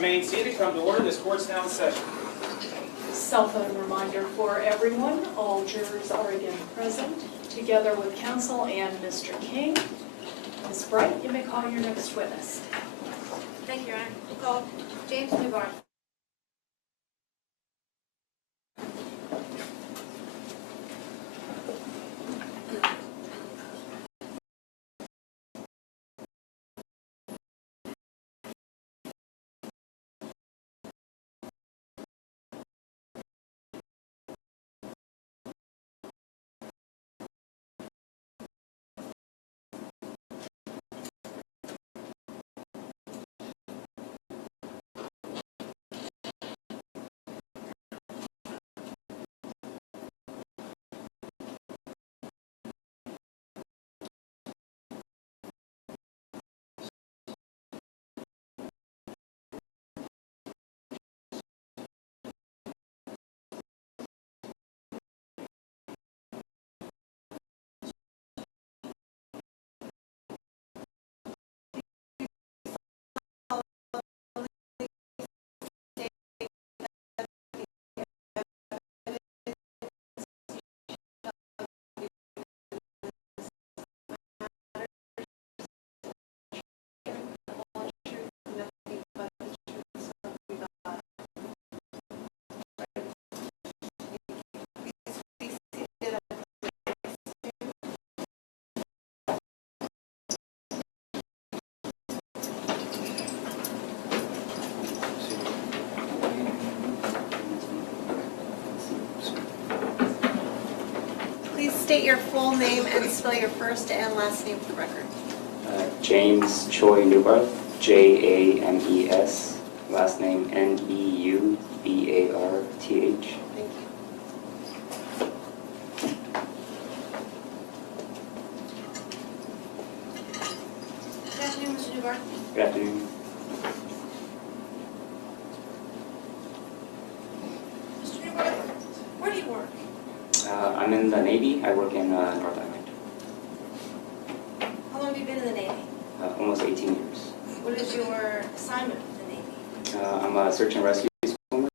remain seated. Come to order. This court's now in session. Cell phone reminder for everyone. All jurors are again present, together with counsel and Mr. King. Ms. Bright, you may call your next witness. Thank you, Your Honor. We'll call James Neuborth. Please state your full name and spell your first and last name for the record. James Choi Neuborth, James. Last name Neubarth. Thank you. Good afternoon, Mr. Neuborth. Good afternoon. Mr. Neuborth, where do you work? I'm in the Navy. I work in North Island. How long have you been in the Navy? Almost 18 years. What is your assignment with the Navy? I'm a search and rescue swimmer.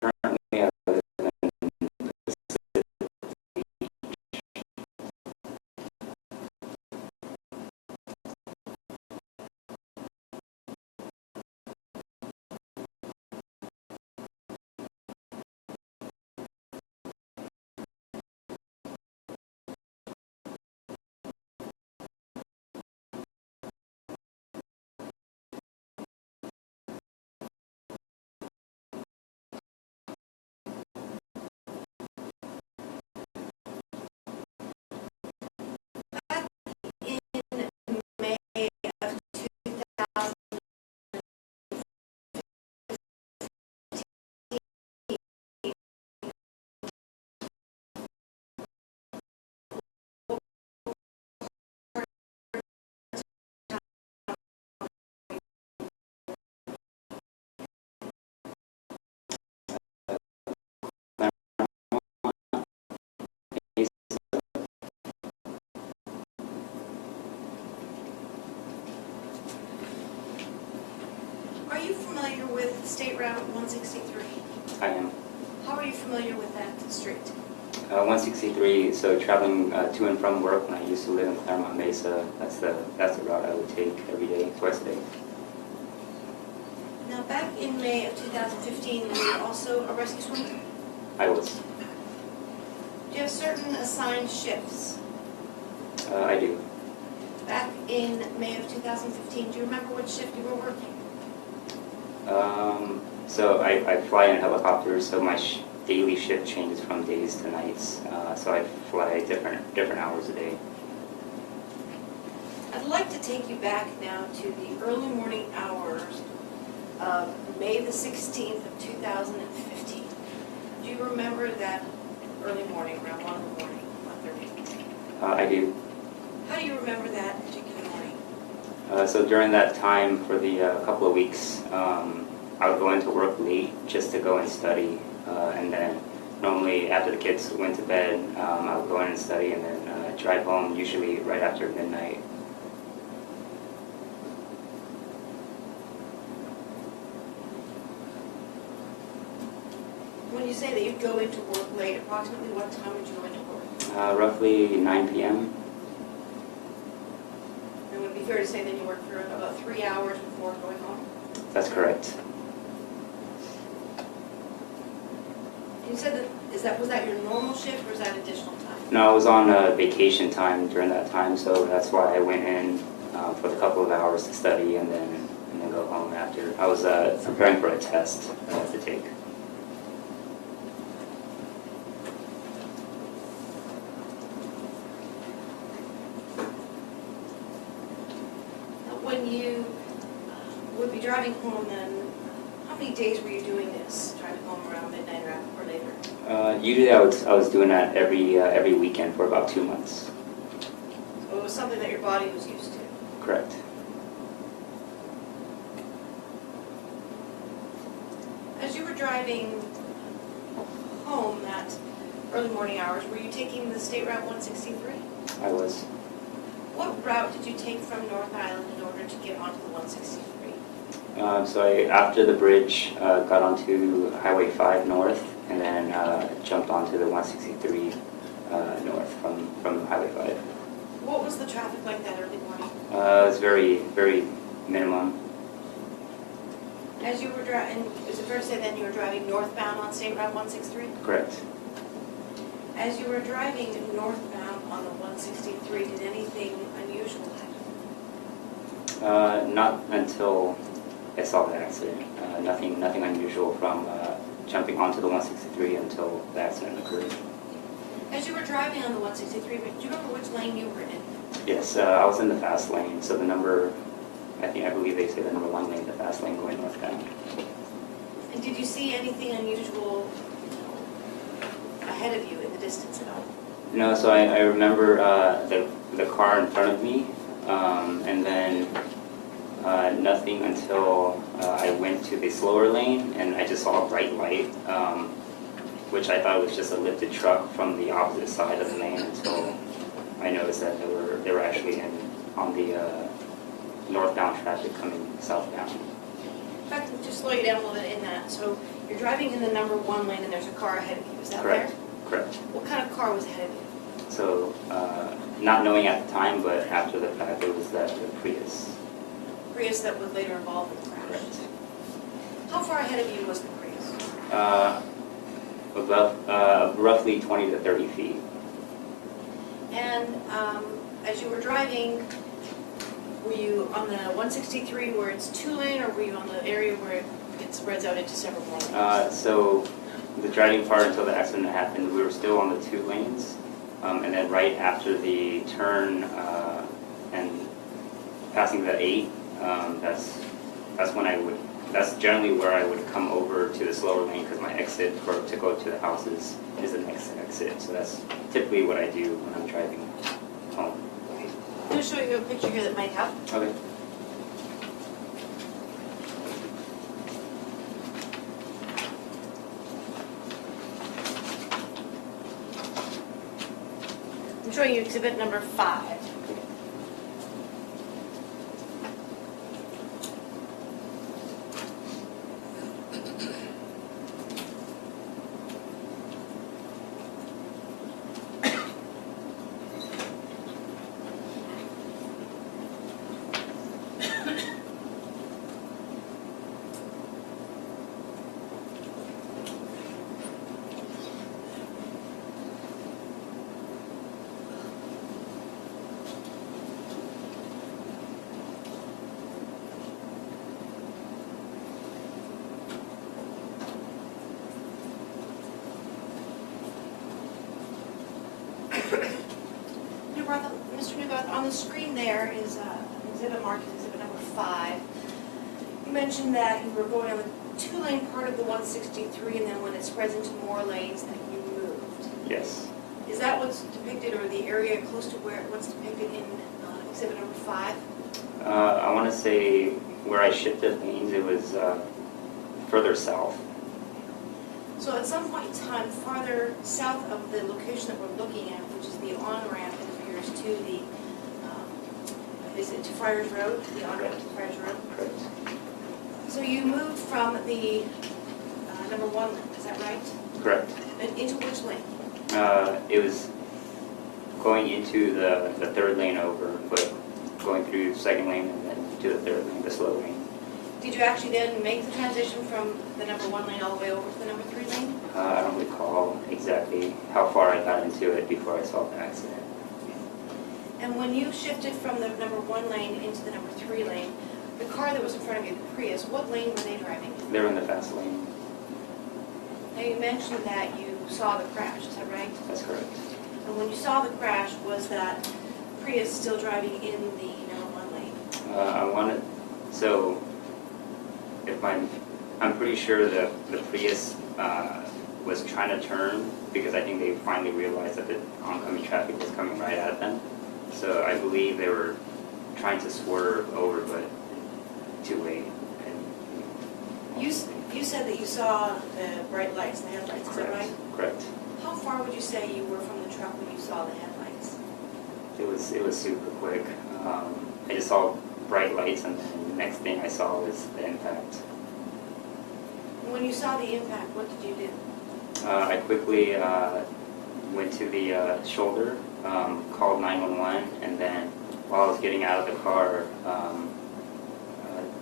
Currently, I live In May of 2000, are you familiar with State Route 163? I am. How are you familiar with that street? 163. So traveling to and from work when I used to live in Claremont Mesa. That's the route I would take every day, twice a day. Now, Back in May of 2015, were you also a rescue swimmer? I was. Do you have certain assigned shifts? I do. Back in May of 2015, do you remember what shift you were working? So I fly in helicopters, so my daily shift changes from days to nights. So I fly different hours a day. I'd like to take you back now to the early morning hours of May the 16th of 2015. Do you remember that early morning, around 1 in the morning, 1:30? I do. How do you remember that particular morning? So during that time, for the couple of weeks, I would go into work late just to go and study. And then normally after the kids went to bed, I would go in and study and then drive home usually right after midnight. When you say that you'd go into work late, approximately what time would you go into work? Roughly 9 p.m. And would it be fair to say that you worked for about 3 hours before going home? That's correct. You said that, was that your normal shift or is that additional time? No, I was on vacation time during that time, so that's why I went in for the couple of hours to study and then go home after. I was preparing for a test to take. When you would be driving home then, how many days were you doing this, driving home around midnight or later? Usually I was doing that every weekend for about 2 months. So it was something that your body was used to. Correct. As you were driving home that early morning hours, were you taking the State Route 163? I was. What route did you take from North Island in order to get onto the 163? So after the bridge, got onto Highway 5 north and then jumped onto the 163 north from Highway 5. What was the traffic like that early morning? It was very, very minimum. As you were driving, is it fair to say then you were driving northbound on State Route 163? Correct. As you were driving northbound on the 163, did anything unusual happen? Not until I saw the accident. Nothing unusual from jumping onto the 163 until the accident occurred. As you were driving on the 163, do you remember which lane you were in? Yes, I was in the fast lane, so the number, I believe they say the number 1 lane, the fast lane going northbound. And did you see anything unusual ahead of you in the distance at all? No, so I remember the car in front of me, and then nothing until I went to the slower lane and I just saw a bright light, which I thought was just a lifted truck from the opposite side of the lane until I noticed that they were actually on the northbound traffic coming southbound. In fact, just slow you down a little bit in that. So you're driving in the number 1 lane and there's a car ahead of you, is that Correct. fair? Correct. What kind of car was ahead of you? So not knowing at the time, but after the fact, it was the Prius. Prius that would later involve in the crash. Correct. How far ahead of you was the Prius? About roughly 20 to 30 feet. And as you were driving, were you on the 163 where it's 2-lane, or were you on the area where it spreads out into several more lanes? So the driving part until the accident happened, we were still on the 2 lanes. And then right after the turn and passing the 8, that's generally where I would come over to the slower lane because my exit to go to the houses is the next exit. So that's typically what I do when I'm driving home. Okay. I'm going to show you a picture here that might help. Okay. I'm showing you exhibit number 5. Mr. Neuborth, on the screen there is an exhibit marked as exhibit number 5. You mentioned that you were going on the 2-lane part of the 163, and then when it spreads into more lanes, that you moved. Yes. Is that what's depicted, or the area close to what's depicted in exhibit number 5? I want to say where I shifted lanes, it was further south. So at some point in time, farther south of the location that we're looking at, which is the on-ramp, it appears to the, is it to Friars Road? The on-ramp to Friars Road? Correct. So you moved from the number 1 lane, is that right? Correct. And into which lane? It was going into the 3rd lane over, but going through the 2nd lane and then to the 3rd lane, the slow lane. Did you actually then make the transition from the number 1 lane all the way over to the number 3 lane? I don't recall exactly how far I got into it before I saw the accident. And when you shifted from the number 1 lane into the number 3 lane, the car that was in front of you, the Prius, what lane were they driving in? They were in the fast lane. Now you mentioned that you saw the crash, is that right? That's correct. And when you saw the crash, was that Prius still driving in the number 1 lane? I'm pretty sure that the Prius was trying to turn because I think they finally realized that the oncoming traffic was coming right at them. So I believe they were trying to swerve over, but too late. You said that you saw the bright lights, the headlights, is that right? Correct. How far would you say you were from the truck when you saw the headlights? It was super quick. I just saw bright lights, and then the next thing I saw was the impact. When you saw the impact, what did you do? I quickly went to the shoulder, called 911, and then while I was getting out of the car,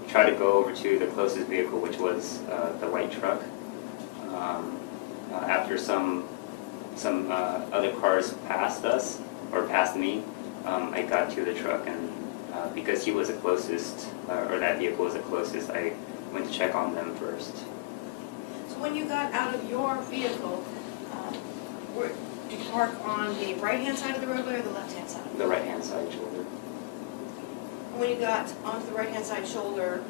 tried to go over to the closest vehicle, which was the white truck. After some other cars passed us, or passed me, I got to the truck, and because he was the closest, or that vehicle was the closest, I went to check on them first. So when you got out of your vehicle, did you park on the right-hand side of the roadway or the left-hand side? The right-hand side shoulder. When you got onto the right-hand side shoulder,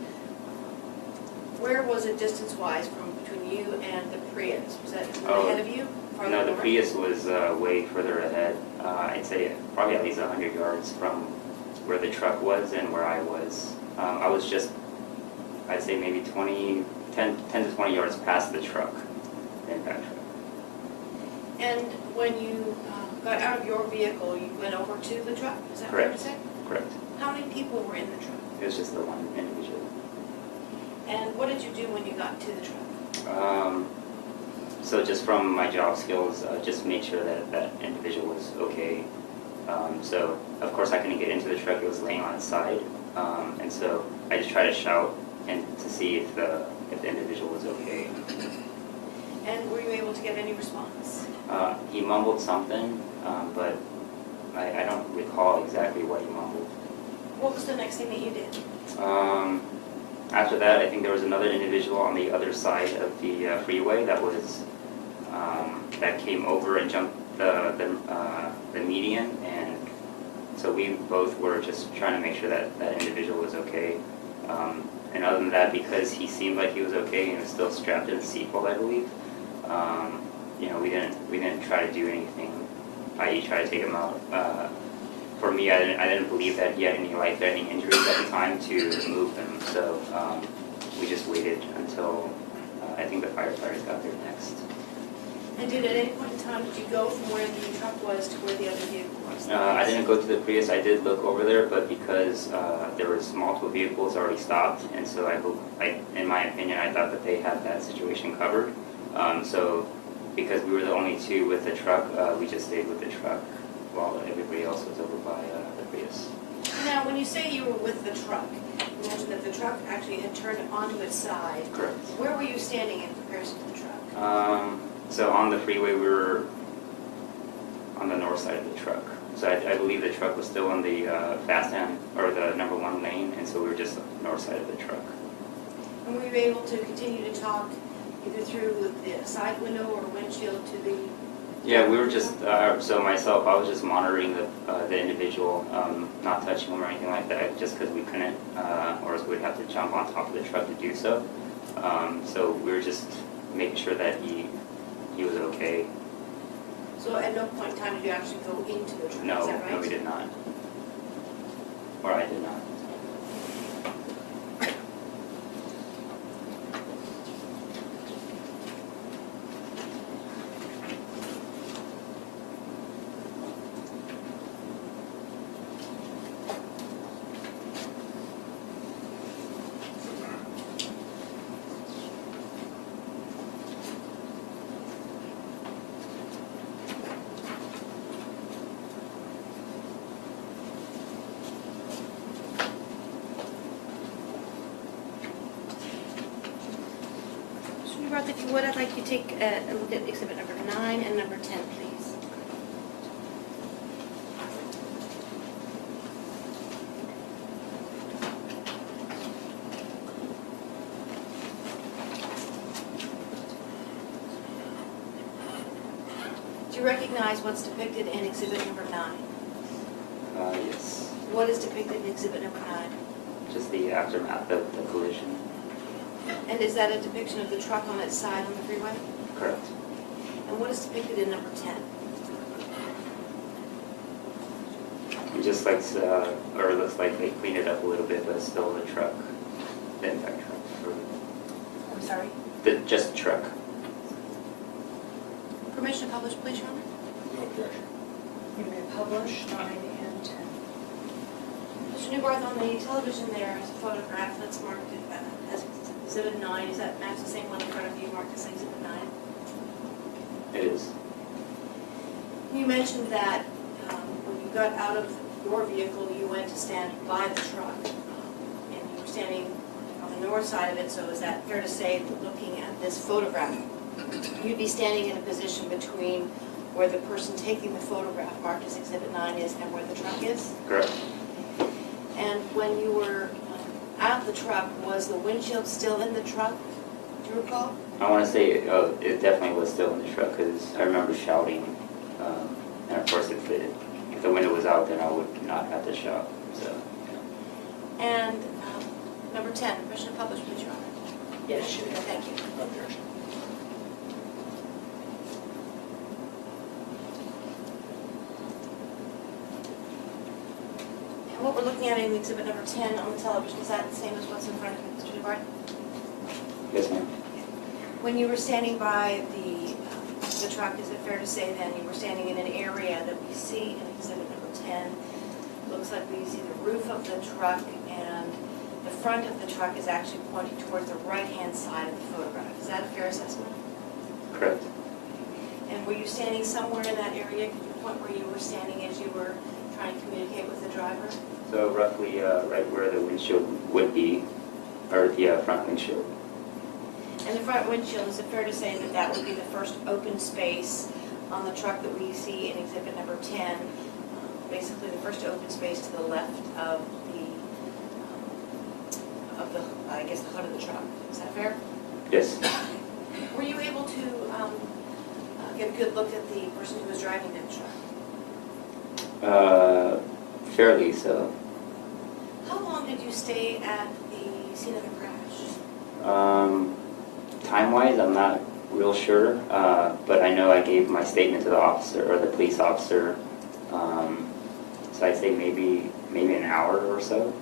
where was it distance-wise from between you and the Prius? Was that ahead of you? Farther No, the north? Prius was way further ahead. I'd say probably at least 100 yards from where the truck was and where I was. I was just, I'd say maybe 10 to 20 yards past the truck, the impact truck. And when you got out of your vehicle, you went over to the truck? Is that fair to Correct. say? Correct. How many people were in the truck? It was just the one individual. And what did you do when you got to the truck? So just from my job skills, just made sure that that individual was okay. So of course I couldn't get into the truck; it was laying on its side, and so I just tried to shout and to see if the individual was okay. And were you able to get any response? He mumbled something, but I don't recall exactly what he mumbled. What was the next thing that you did? After that, I think there was another individual on the other side of the freeway that was that came over and jumped the median, and so we both were just trying to make sure that that individual was okay. And other than that, because he seemed like he was okay and was still strapped in the seatbelt, I believe. We didn't try to do anything, i.e. try to take him out. For me, I didn't believe that he had any life-threatening injuries at the time to move him, so we just waited until I think the firefighters got there next. And did at any point in time, did you go from where the truck was to where the other vehicle was? I didn't go to the Prius. I did look over there, but because there was multiple vehicles already stopped, and so in my opinion, I thought that they had that situation covered. So because we were the only two with the truck, we just stayed with the truck while everybody else was over by the Prius. Now, when you say you were with the truck, you mentioned that the truck actually had turned onto its side. Correct. Where were you standing in comparison to the truck? So on the freeway, we were on the north side of the truck. So I believe the truck was still on the fast hand, or the number 1 lane, and so we were just on the north side of the truck. And were you able to continue to talk either through the side window or windshield to the Yeah, we were just, so myself, I was just monitoring the individual, not touching him or anything like that, just because we couldn't, or else we'd have to jump on top of the truck to do so. So we were just making sure that he was okay. So at no point in time did you actually go into the truck, No, is that right? no, we did not. Or I did not. Mr. Neuborth, if you would, I'd like you to take a look at exhibit number 9 and number 10, please. Do you recognize what's depicted in exhibit number 9? Yes, What is depicted in exhibit number 9? just the aftermath of the collision. And is that a depiction of the truck on its side on the freeway? Correct. And what is depicted in number 10? It just like, or it looks like they cleaned it up a little bit, but it's still the truck, the impact truck. I'm sorry? Just the truck. Permission to publish, please, Your Honor? No objection. You may publish 9 and 10. Mr. Neuborth, on the television there is a photograph that's marked as exhibit 9. Is that match the same one in front of you marked as exhibit 9? It is. You mentioned that when you got out of your vehicle, you went to stand by the truck. And you were standing on the north side of it, so is that fair to say, that looking at this photograph, you'd be standing in a position between where the person taking the photograph marked as exhibit 9 is and where the truck is? Correct. And when you were out of the truck, was the windshield still in the truck? Do you recall? I want to say it definitely was still in the truck because I remember shouting, and of course if the window was out, then I would not have to shout. So, And number 10, permission to publish, please, Your Honor. Yes, you may. Thank you. No objection. And what we're looking at in exhibit number 10 on the television, is that the same as what's in front of you, Mr. Neuborth? yes, ma'am. When you were standing by the truck, is it fair to say then you were standing in an area that we see in exhibit number 10? Looks like we see the roof of the truck and the front of the truck is actually pointing towards the right-hand side of the photograph. Is that a fair assessment? Correct. And were you standing somewhere in that area? Could you point where you were standing as you were trying to communicate with the driver? So roughly right where the windshield would be, or the front windshield. And the front windshield, is it fair to say that that would be the first open space on the truck that we see in exhibit number 10? Basically, the first open space to the left of the I guess, the hood of the truck. Is that fair? Yes. Were you able to get a good look at the person who was driving that truck? Fairly so. How long did you stay at the scene of the crash? Time-wise, I'm not real sure, but I know I gave my statement to the officer, or the police officer, so I'd say maybe an hour or so.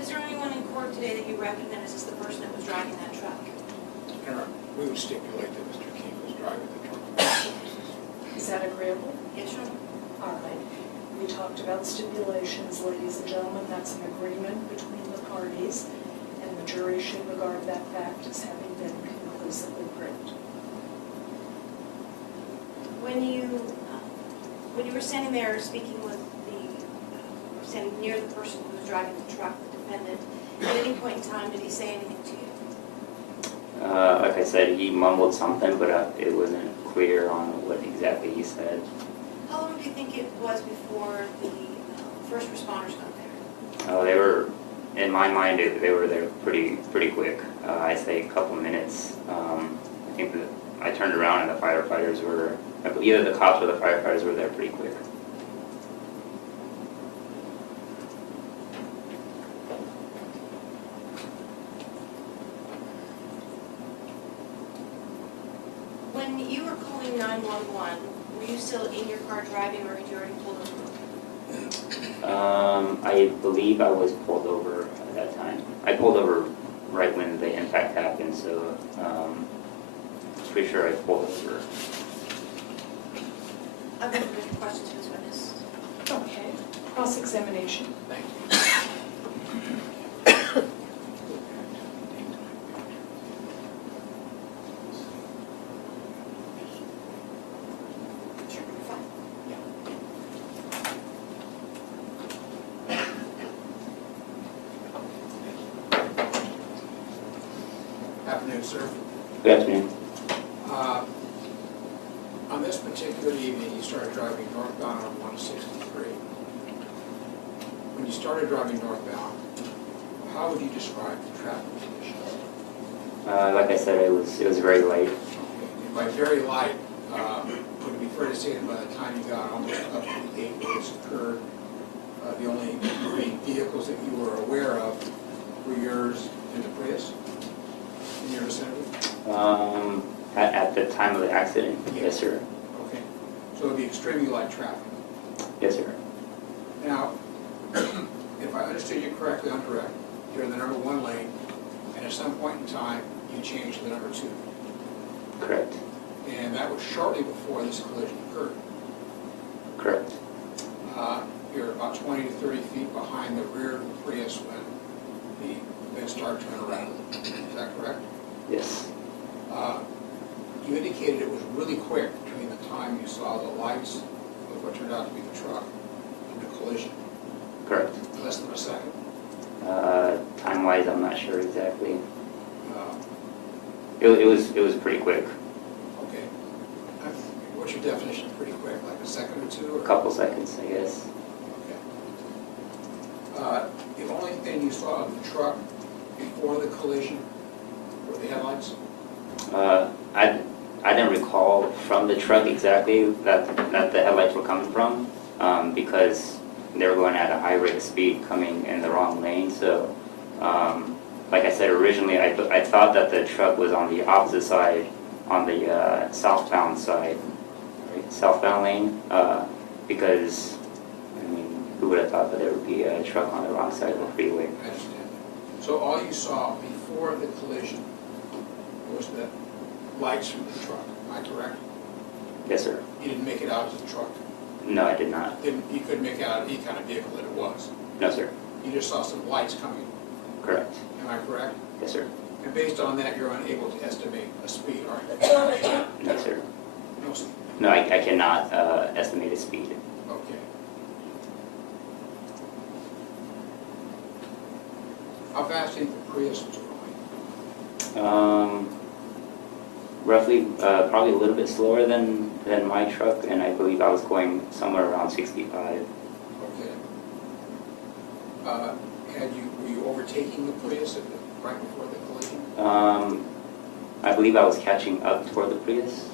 Is there anyone in court today that you recognize as the person that was driving that truck? Your Honor, we would stipulate that Mr. King was driving the truck. Is that agreeable? Yes, Your Honor. All right. We talked about stipulations, ladies and gentlemen. That's an agreement between the parties, and the jury should regard that fact as having been conclusively proved. When you were standing there speaking with standing near the person who was driving the truck, the defendant, at any point in time did he say anything to you? Like I said, he mumbled something, but it wasn't clear on what exactly he said. How long do you think it was before the first responders got there? They were, in my mind, they were there pretty quick. I'd say a couple minutes. I think that I turned around and the firefighters were, either the cops or the firefighters were there pretty quick. When you were calling 911, were you still in your car driving or had you already pulled over? I believe I was pulled over at that time. I pulled over right when the impact happened, so pretty sure I pulled over. I've got good questions for this witness. Okay, cross-examination. Thank you. Sure, you're fine. Afternoon, sir. Good afternoon. On this particular evening, you started driving northbound on 163. When you started driving northbound, how would you describe the traffic conditions? Like I said, it was very light. Okay, and by very light, would it be fair to say that by the time you got almost up to the gate where this occurred, the only three vehicles that you were aware of were yours and the Prius in your vicinity? At the time of the accident, yes, sir. Okay, so it would be extremely light traffic. Yes, sir. Now, if I understood you correctly, I'm correct, you're in the number 1 lane, and at some point in time, you changed to the number 2. Correct. And that was shortly before this collision occurred. Correct. You're about 20 to 30 feet behind the rear of the Prius when the event started turning around. Is that correct? Yes. You indicated it was really quick between the time you saw the lights of what turned out to be the truck and the collision. Correct. Less than a second. Time-wise, I'm not sure exactly. Uh, It was pretty quick. Okay. What's your definition of pretty quick? Like a second or two? A couple seconds, I guess. Okay. The only thing you saw of the truck before the collision were the headlights? I didn't recall from the truck exactly that the headlights were coming from, because they were going at a high rate of speed coming in the wrong lane. So, like I said originally, I thought that the truck was on the opposite side, on the southbound side, right? Southbound lane, because, I mean, who would have thought that there would be a truck on the wrong side of the freeway? I understand. So all you saw before the collision was the lights from the truck, am I correct? Yes, sir. You didn't make it out as a truck? No, I did not. You couldn't make out any kind of vehicle that it was? No, sir. You just saw some lights coming, Correct. am I correct? Yes, sir. And based on that, you're unable to estimate a speed, aren't you? No, sir. No speed. No, I cannot estimate a speed. Okay. How fast do you think the Prius was going? Roughly, probably a little bit slower than my truck, and I believe I was going somewhere around 65. Okay. Were you overtaking the Prius right before the collision? I believe I was catching up toward the Prius.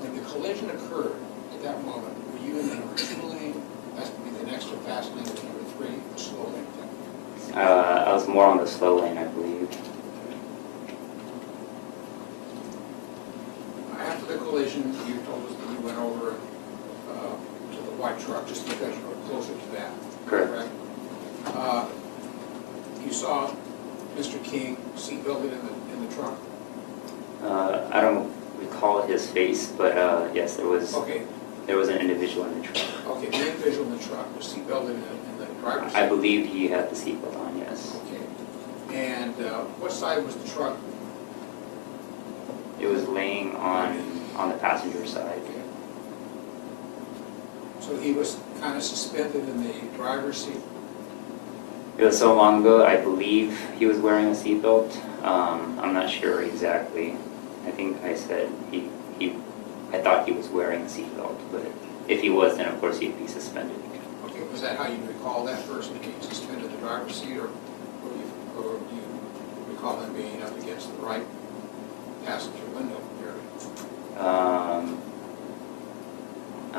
When the collision occurred, at that moment, were you in the number 2 lane? That's would be the next or fast lane, or number 3, the slow lane? I was more on the slow lane, I believe. After the collision, you told us that you went over to the white truck just because you were closer to that. Correct. You saw Mr. King seatbelted in the truck? I don't recall his face, but yes, there was Okay, an individual in the truck. okay, the individual in the truck was seatbelted in the driver's seat? I believe he had the seatbelt on, yes. Okay. And what side was the truck? It was laying on the passenger side. Okay. So he was kind of suspended in the driver's seat? It was so long ago, I believe he was wearing a seatbelt. I'm not sure exactly. I think I said I thought he was wearing a seatbelt, but if he was, then of course he'd be suspended. Okay, was that how you recall that person being suspended in the driver's seat, or do you recall them being up against the right passenger window area?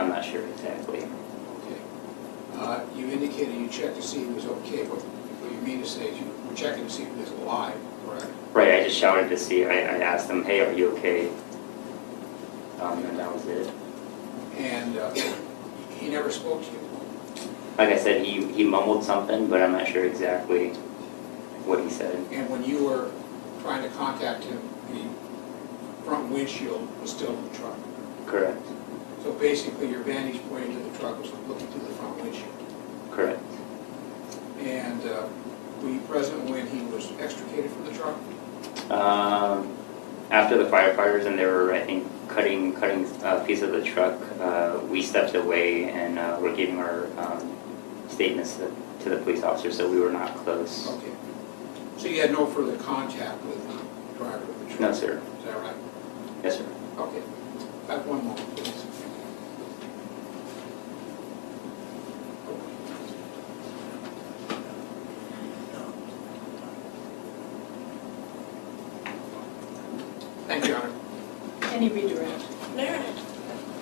I'm not sure exactly. Okay. You indicated you checked to see he was okay. What you mean to say is you were checking to see if he was alive, correct? Right, I just shouted to see, I asked him, hey, are you okay? And that was it. And he never spoke to you? Like I said, he mumbled something, but I'm not sure exactly what he said. And when you were trying to contact him, the front windshield was still in the truck? Correct. So basically, your vantage point into the truck was looking through the front windshield? Correct. And were you present when he was extricated from the truck? After the firefighters and they were, I think, cutting a piece of the truck, we stepped away and were giving our statements to the police officer, so we were not close. Okay. So you had no further contact with the driver of the truck? No, sir. Is that right? Yes, sir. Okay. Back one moment, please. Thank you, Your Honor. Any redirect? No, no, no.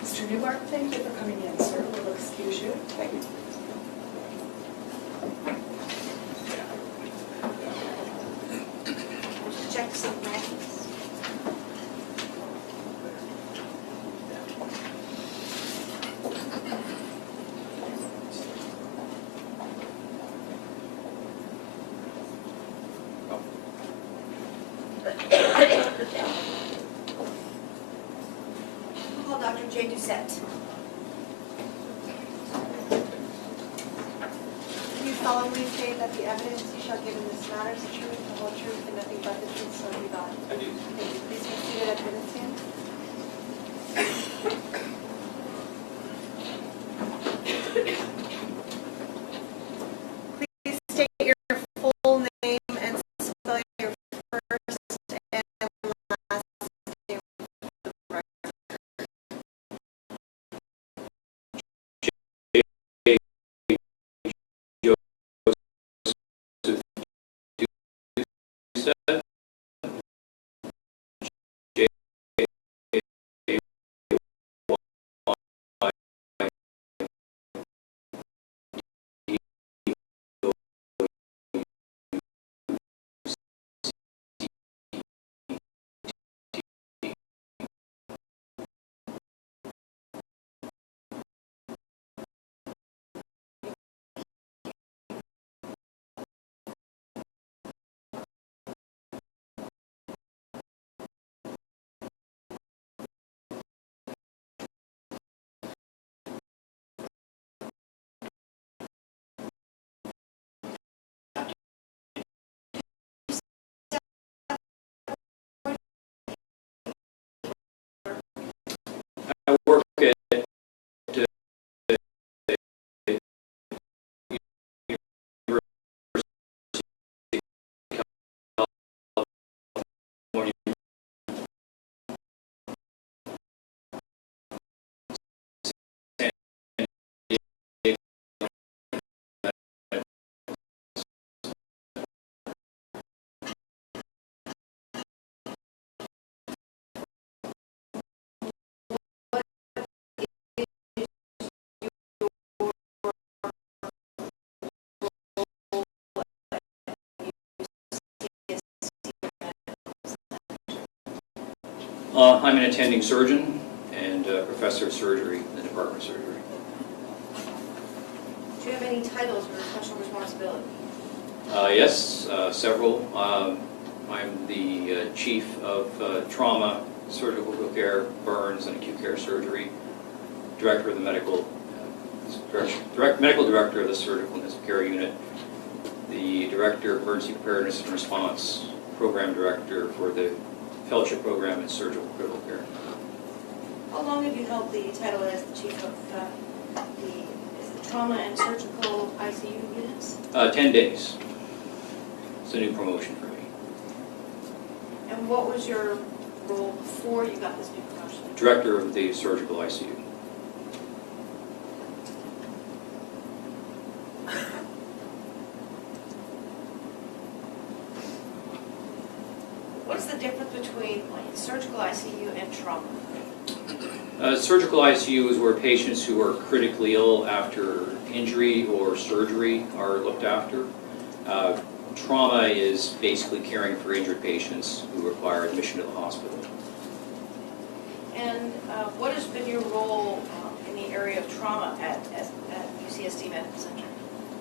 Mr. Neuborth, thank you for coming in, sir. We'll excuse you. Thank you. Check some records. Call Dr. J. Doucette. Do you solemnly say that the evidence you shall give in this matter is the truth, the whole truth, and nothing but the truth, so help you God? I do. Thank you. Please be seated at witness stand. Please state your full name and spell your first and last name for the record. I work at I'm an attending surgeon and professor of surgery in the Department of Surgery. Do you have any titles or professional responsibility? Yes, several. I'm the chief of trauma, surgical care, burns, and acute care surgery, director of the medical director of the surgical intensive care unit, the director of emergency preparedness and response, program director for the fellowship program in surgical critical care. How long have you held the title as the chief of the trauma and surgical ICU units? 10 days. It's a new promotion for me. And what was your role before you got this new promotion? Director of the surgical ICU. What is the difference between like surgical ICU and trauma? Surgical ICU is where patients who are critically ill after injury or surgery are looked after. Trauma is basically caring for injured patients who require admission to the hospital. And what has been your role in the area of trauma at UCSD Medical Center?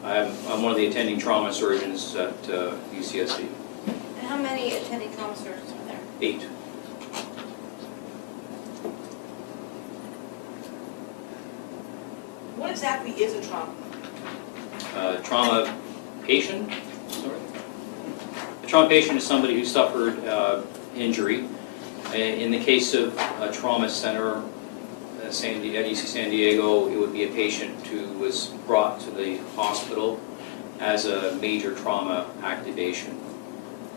I'm one of the attending trauma surgeons at UCSD. And how many attending trauma surgeons are there? 8. What exactly is a trauma? Trauma patient, sorry. A trauma patient is somebody who suffered injury. In the case of a trauma center at UC San Diego, it would be a patient who was brought to the hospital as a major trauma activation.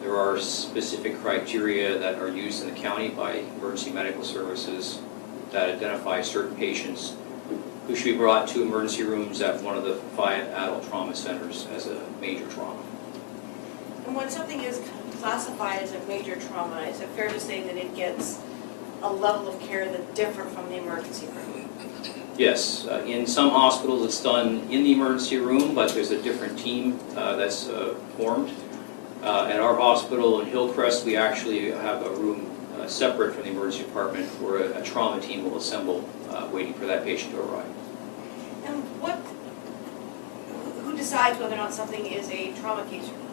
There are specific criteria that are used in the county by emergency medical services that identify certain patients who should be brought to emergency rooms at one of the 5 adult trauma centers as a major trauma. And when something is classified as a major trauma, is it fair to say that it gets a level of care that's different from the emergency room? Yes, in some hospitals it's done in the emergency room, but there's a different team that's formed. At our hospital in Hillcrest, we actually have a room separate from the emergency department where a trauma team will assemble waiting for that patient to arrive. And who decides whether or not something is a trauma case or not?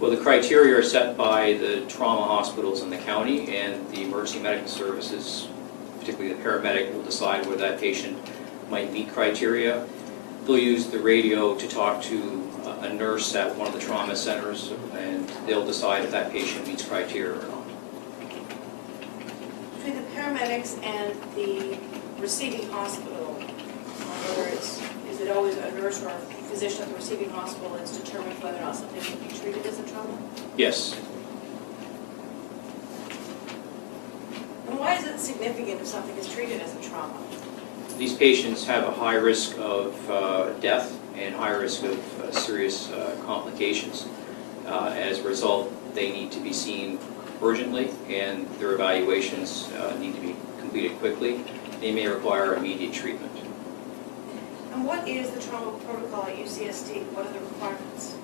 Well, the criteria are set by the trauma hospitals in the county, and the emergency medical services, particularly the paramedic, will decide whether that patient might meet criteria. They'll use the radio to talk to a nurse at one of the trauma centers, and they'll decide if that patient meets criteria or not. Between the paramedics and the receiving hospital, in other words, is it always a nurse or a physician at the receiving hospital that's determined whether or not something can be treated as a trauma? Yes. And why is it significant if something is treated as a trauma? These patients have a high risk of death and high risk of serious complications. As a result, they need to be seen urgently, and their evaluations need to be completed quickly. They may require immediate treatment. And what is the trauma protocol at UCSD? What are the requirements?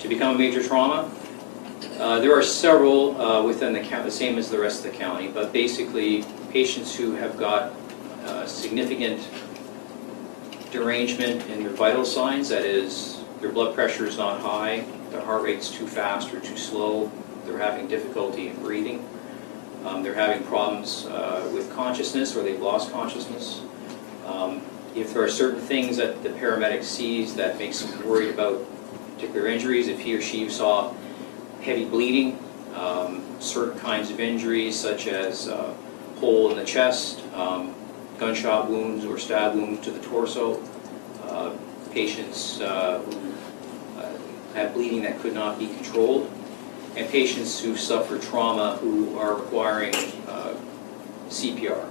To become a major trauma, there are several within the county, the same as the rest of the county, but basically patients who have got significant derangement in their vital signs, that is, their blood pressure is not high, their heart rate's too fast or too slow, they're having difficulty in breathing, they're having problems with consciousness or they've lost consciousness. If there are certain things that the paramedic sees that makes him worried about particular injuries, if he or she saw heavy bleeding, certain kinds of injuries such as hole in the chest, gunshot wounds or stab wounds to the torso, patients who have bleeding that could not be controlled, and patients who suffer trauma who are requiring CPR.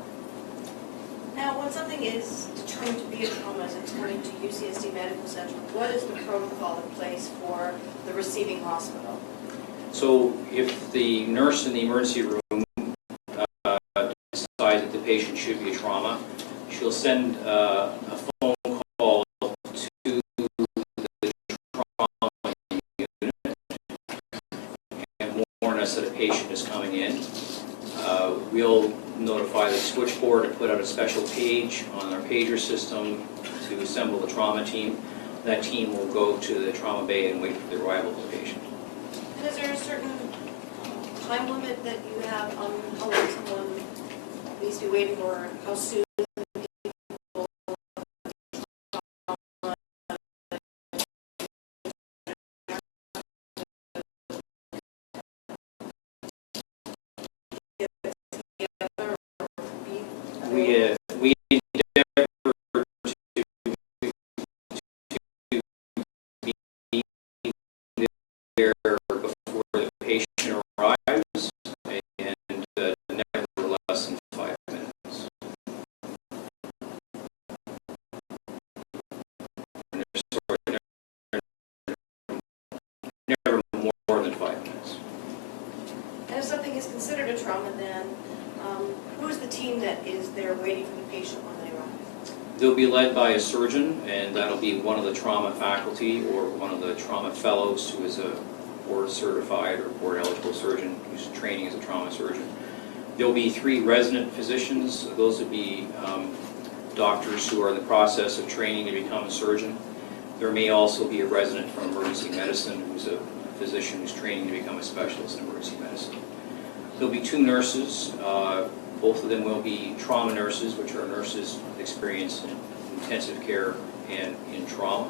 Now, when something is determined to be a trauma, as it's according to UCSD Medical Center, what is the protocol in place for the receiving hospital? So if the nurse in the emergency room decides that the patient should be a trauma, she'll send a phone call to the trauma unit and warn us that a patient is coming in. We'll notify the switchboard to put out a special page on our pager system to assemble the trauma team. That team will go to the trauma bay and wait for the arrival of the patient. And is there a certain time limit that you have on how long someone needs to be waiting, or how soon people We endeavor to be there before the patient arrives, and never less than 5 minutes. Never more than 5 minutes. And if something is considered a trauma, then who is the team team that is there waiting for the patient when they arrive? They'll be led by a surgeon, and that'll be one of the trauma faculty or one of the trauma fellows who is a board-certified or board-eligible surgeon who's training as a trauma surgeon. There'll be 3 resident physicians. Those would be doctors who are in the process of training to become a surgeon. There may also be a resident from emergency medicine who's a physician who's training to become a specialist in emergency medicine. There'll be 2 nurses. Both of them will be trauma nurses, which are nurses with experience in intensive care and in trauma.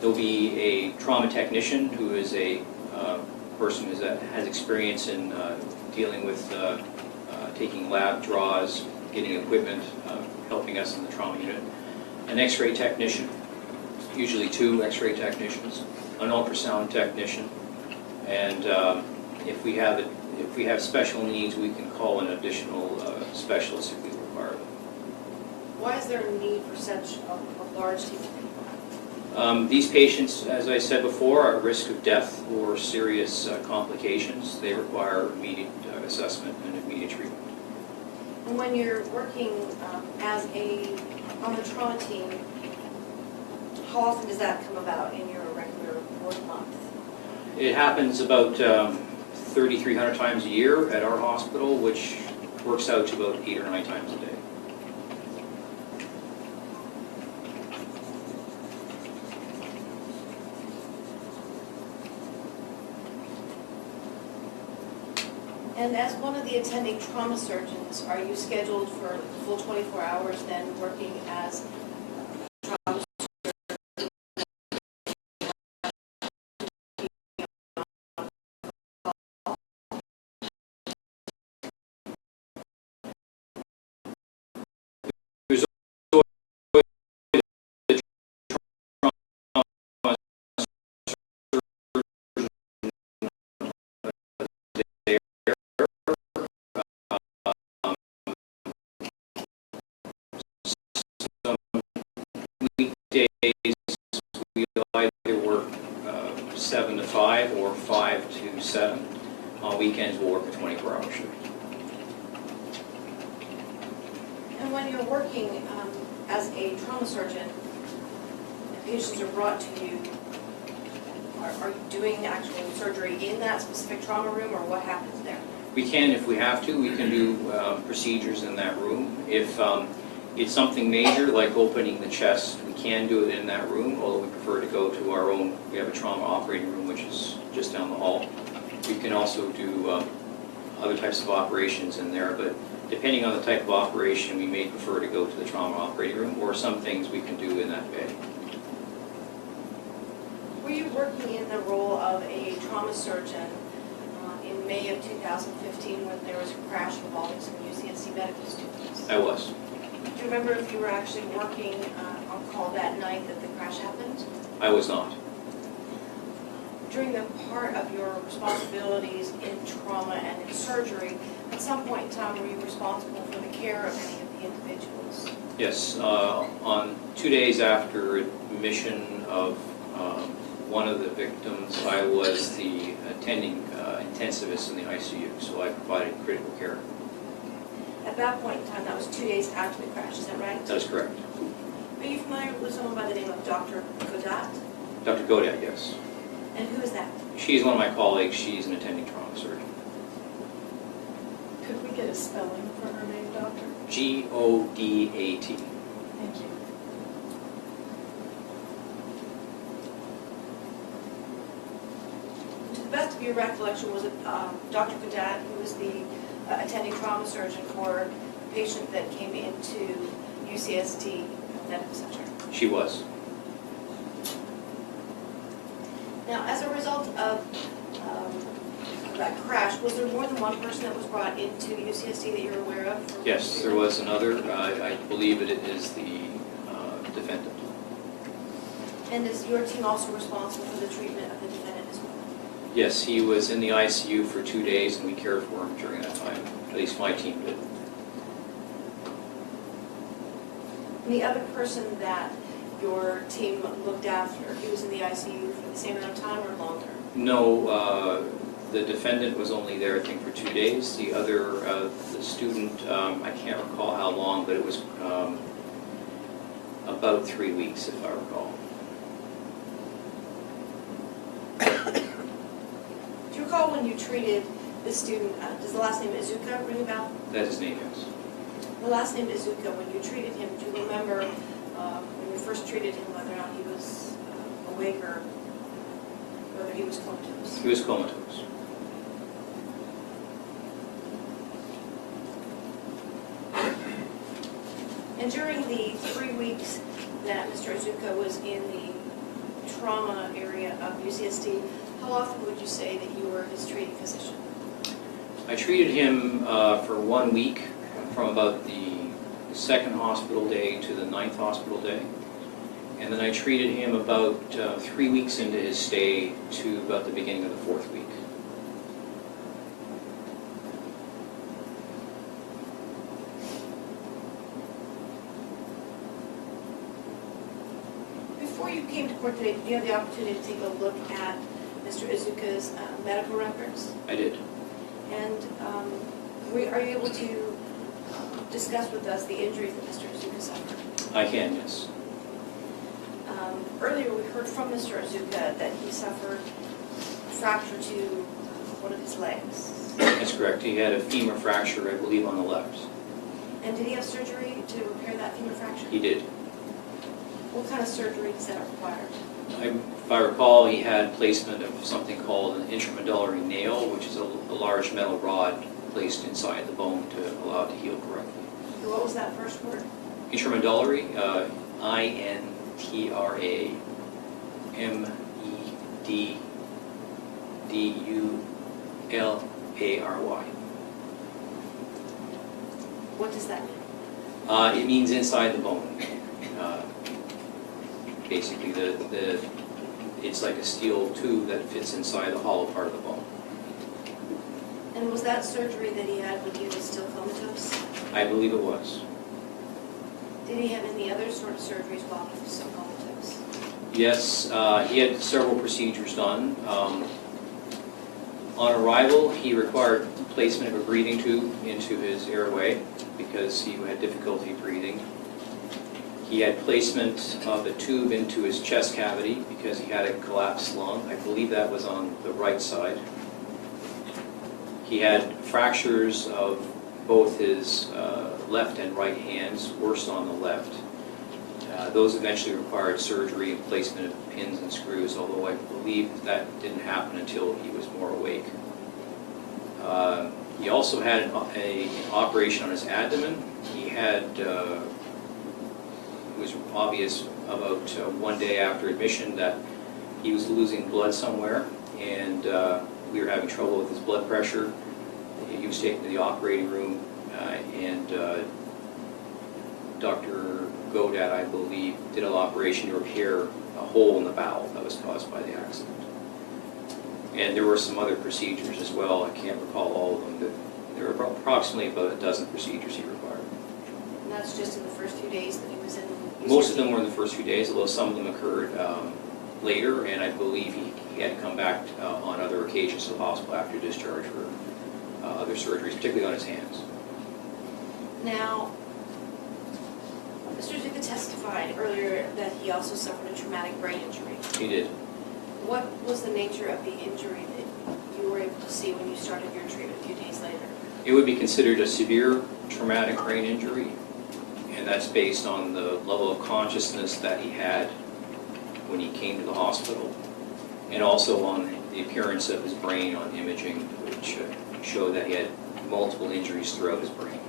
There'll be a trauma technician who is a person who has experience in dealing with taking lab draws, getting equipment, helping us in the trauma unit. An X-ray technician, usually 2 X-ray technicians, an ultrasound technician, and if we have special needs, we can call an additional specialist if we require them. Why is there a need for such a large team of people? These patients, as I said before, are at risk of death or serious complications. They require immediate assessment and immediate treatment. And when you're working on the trauma team, how often does that come about in your regular work month? It happens about 3,300 times a year at our hospital, which works out to about 8 or 9 times a day. And as one of the attending trauma surgeons, are you scheduled for the full 24 hours then working as trauma Weekdays, we either work 7 to 5 or 5 to 7. On weekends, we'll work a 24-hour shift. And when you're working as a trauma surgeon, patients are brought to you, are you doing actual surgery in that specific trauma room, or what happens there? We can, if we have to, we can do procedures in that room. If it's something major, like opening the chest, we can do it in that room, although we prefer to go to our own. We have a trauma operating room, which is just down the hall. We can also do other types of operations in there, but depending on the type of operation, we may prefer to go to the trauma operating room, or some things we can do in that bay. Were you working in the role of a trauma surgeon in May of 2015 when there was a crash involving some UCSC medical students? I was. Do you remember if you were actually working on call that night that the crash happened? I was not. During the part of your responsibilities in trauma and in surgery, at some point in time were you responsible for the care of any of the individuals? Yes, on 2 days after admission of one of the victims, I was the attending intensivist in the ICU, so I provided critical care. At that point in time, that was 2 days after the crash, is that right? That is correct. Are you familiar with someone by the name of Dr. Godat? Dr. Godat, yes. And who is that? She's one of my colleagues. She's an attending trauma surgeon. Could we get a spelling for her name, Doctor? Godat. Thank you. To the best of your recollection, was it Dr. Godat who was the attending trauma surgeon for a patient that came into UCSD Medical Center? She was. Now, as a result of that crash, was there more than one person that was brought into UCSD that you're aware of? Yes, there was another. I believe it is the defendant. And is your team also responsible for the treatment of the defendant as well? Yes, he was in the ICU for 2 days, and we cared for him during that time. At least my team did. And the other person that your team looked after, he was in the ICU for the same amount of time or longer? No, the defendant was only there, I think, for 2 days. The other, the student, I can't recall how long, but it was about 3 weeks, if I recall. Do you recall when you treated the student, does the last name Izuka ring a bell? That is his name, yes. The last name Izuka, when you treated him, do you remember when you first treated him, whether or not he was awake or whether he was comatose? He was comatose. And during the 3 weeks that Mr. Izuka was in the trauma area of UCSD, how often would you say that you were his treating physician? I treated him for 1 week, from about the 2nd hospital day to the 9th hospital day. And then I treated him about 3 weeks into his stay to about the beginning of the 4th week. Before you came to court today, did you have the opportunity to take a look at Mr. Izuka's medical records? I did. And are you able to discuss with us the injuries that Mr. Izuka suffered? I can, yes. Earlier, we heard from Mr. Izuka that he suffered a fracture to one of his legs. That's correct. He had a femur fracture, I believe, on the left. And did he have surgery to repair that femur fracture? He did. What kind of surgery does that require? If I recall, he had placement of something called an intramedullary nail, which is a large metal rod placed inside the bone to allow it to heal correctly. What was that first word? Intramedullary, INTRAMEDULLARY. What does that mean? It means inside the bone. Basically, it's like a steel tube that fits inside the hollow part of the bone. And was that surgery that he had when he was still comatose? I believe it was. Did he have any other sort of surgeries while he was still comatose? Yes, he had several procedures done. On arrival, he required placement of a breathing tube into his airway because he had difficulty breathing. He had placement of a tube into his chest cavity because he had a collapsed lung. I believe that was on the right side. He had fractures of both his left and right hands, worst on the left. Those eventually required surgery and placement of pins and screws, although I believe that didn't happen until he was more awake. He also had an operation on his abdomen. He had, it was obvious about 1 day after admission that he was losing blood somewhere, and we were having trouble with his blood pressure. He was taken to the operating room, and Dr. Godat, I believe, did an operation to repair a hole in the valve that was caused by the accident. And there were some other procedures as well. I can't recall all of them, but there were approximately about a dozen procedures he required. And that's just in the first few days that he was in UCSD? Most of them were in the first few days, although some of them occurred later, and I believe he had come back on other occasions to the hospital after discharge for other surgeries, particularly on his hands. Now, Mr. Izuka testified earlier that he also suffered a traumatic brain injury. He did. What was the nature of the injury that you were able to see when you started your treatment a few days later? It would be considered a severe traumatic brain injury, and that's based on the level of consciousness that he had when he came to the hospital, and also on the appearance of his brain on imaging, which showed that he had multiple injuries throughout his brain.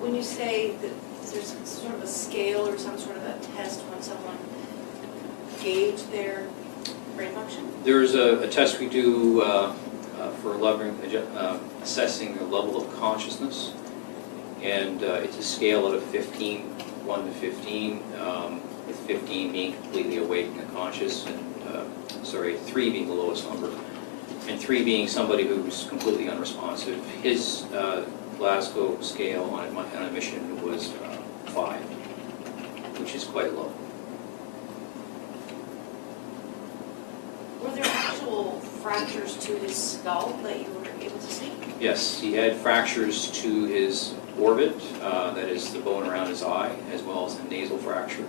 When you say that there's sort of a scale or some sort of a test when someone gauge their brain function? There's a test we do for assessing the level of consciousness, and it's a scale out of 15, 1 to 15, with 15 being completely awake and conscious, and 3 being the lowest number, and 3 being somebody who's completely unresponsive. His Glasgow scale on admission was 5, which is quite low. Were there actual fractures to his skull that you were able to see? Yes, he had fractures to his orbit, that is the bone around his eye, as well as the nasal fracture.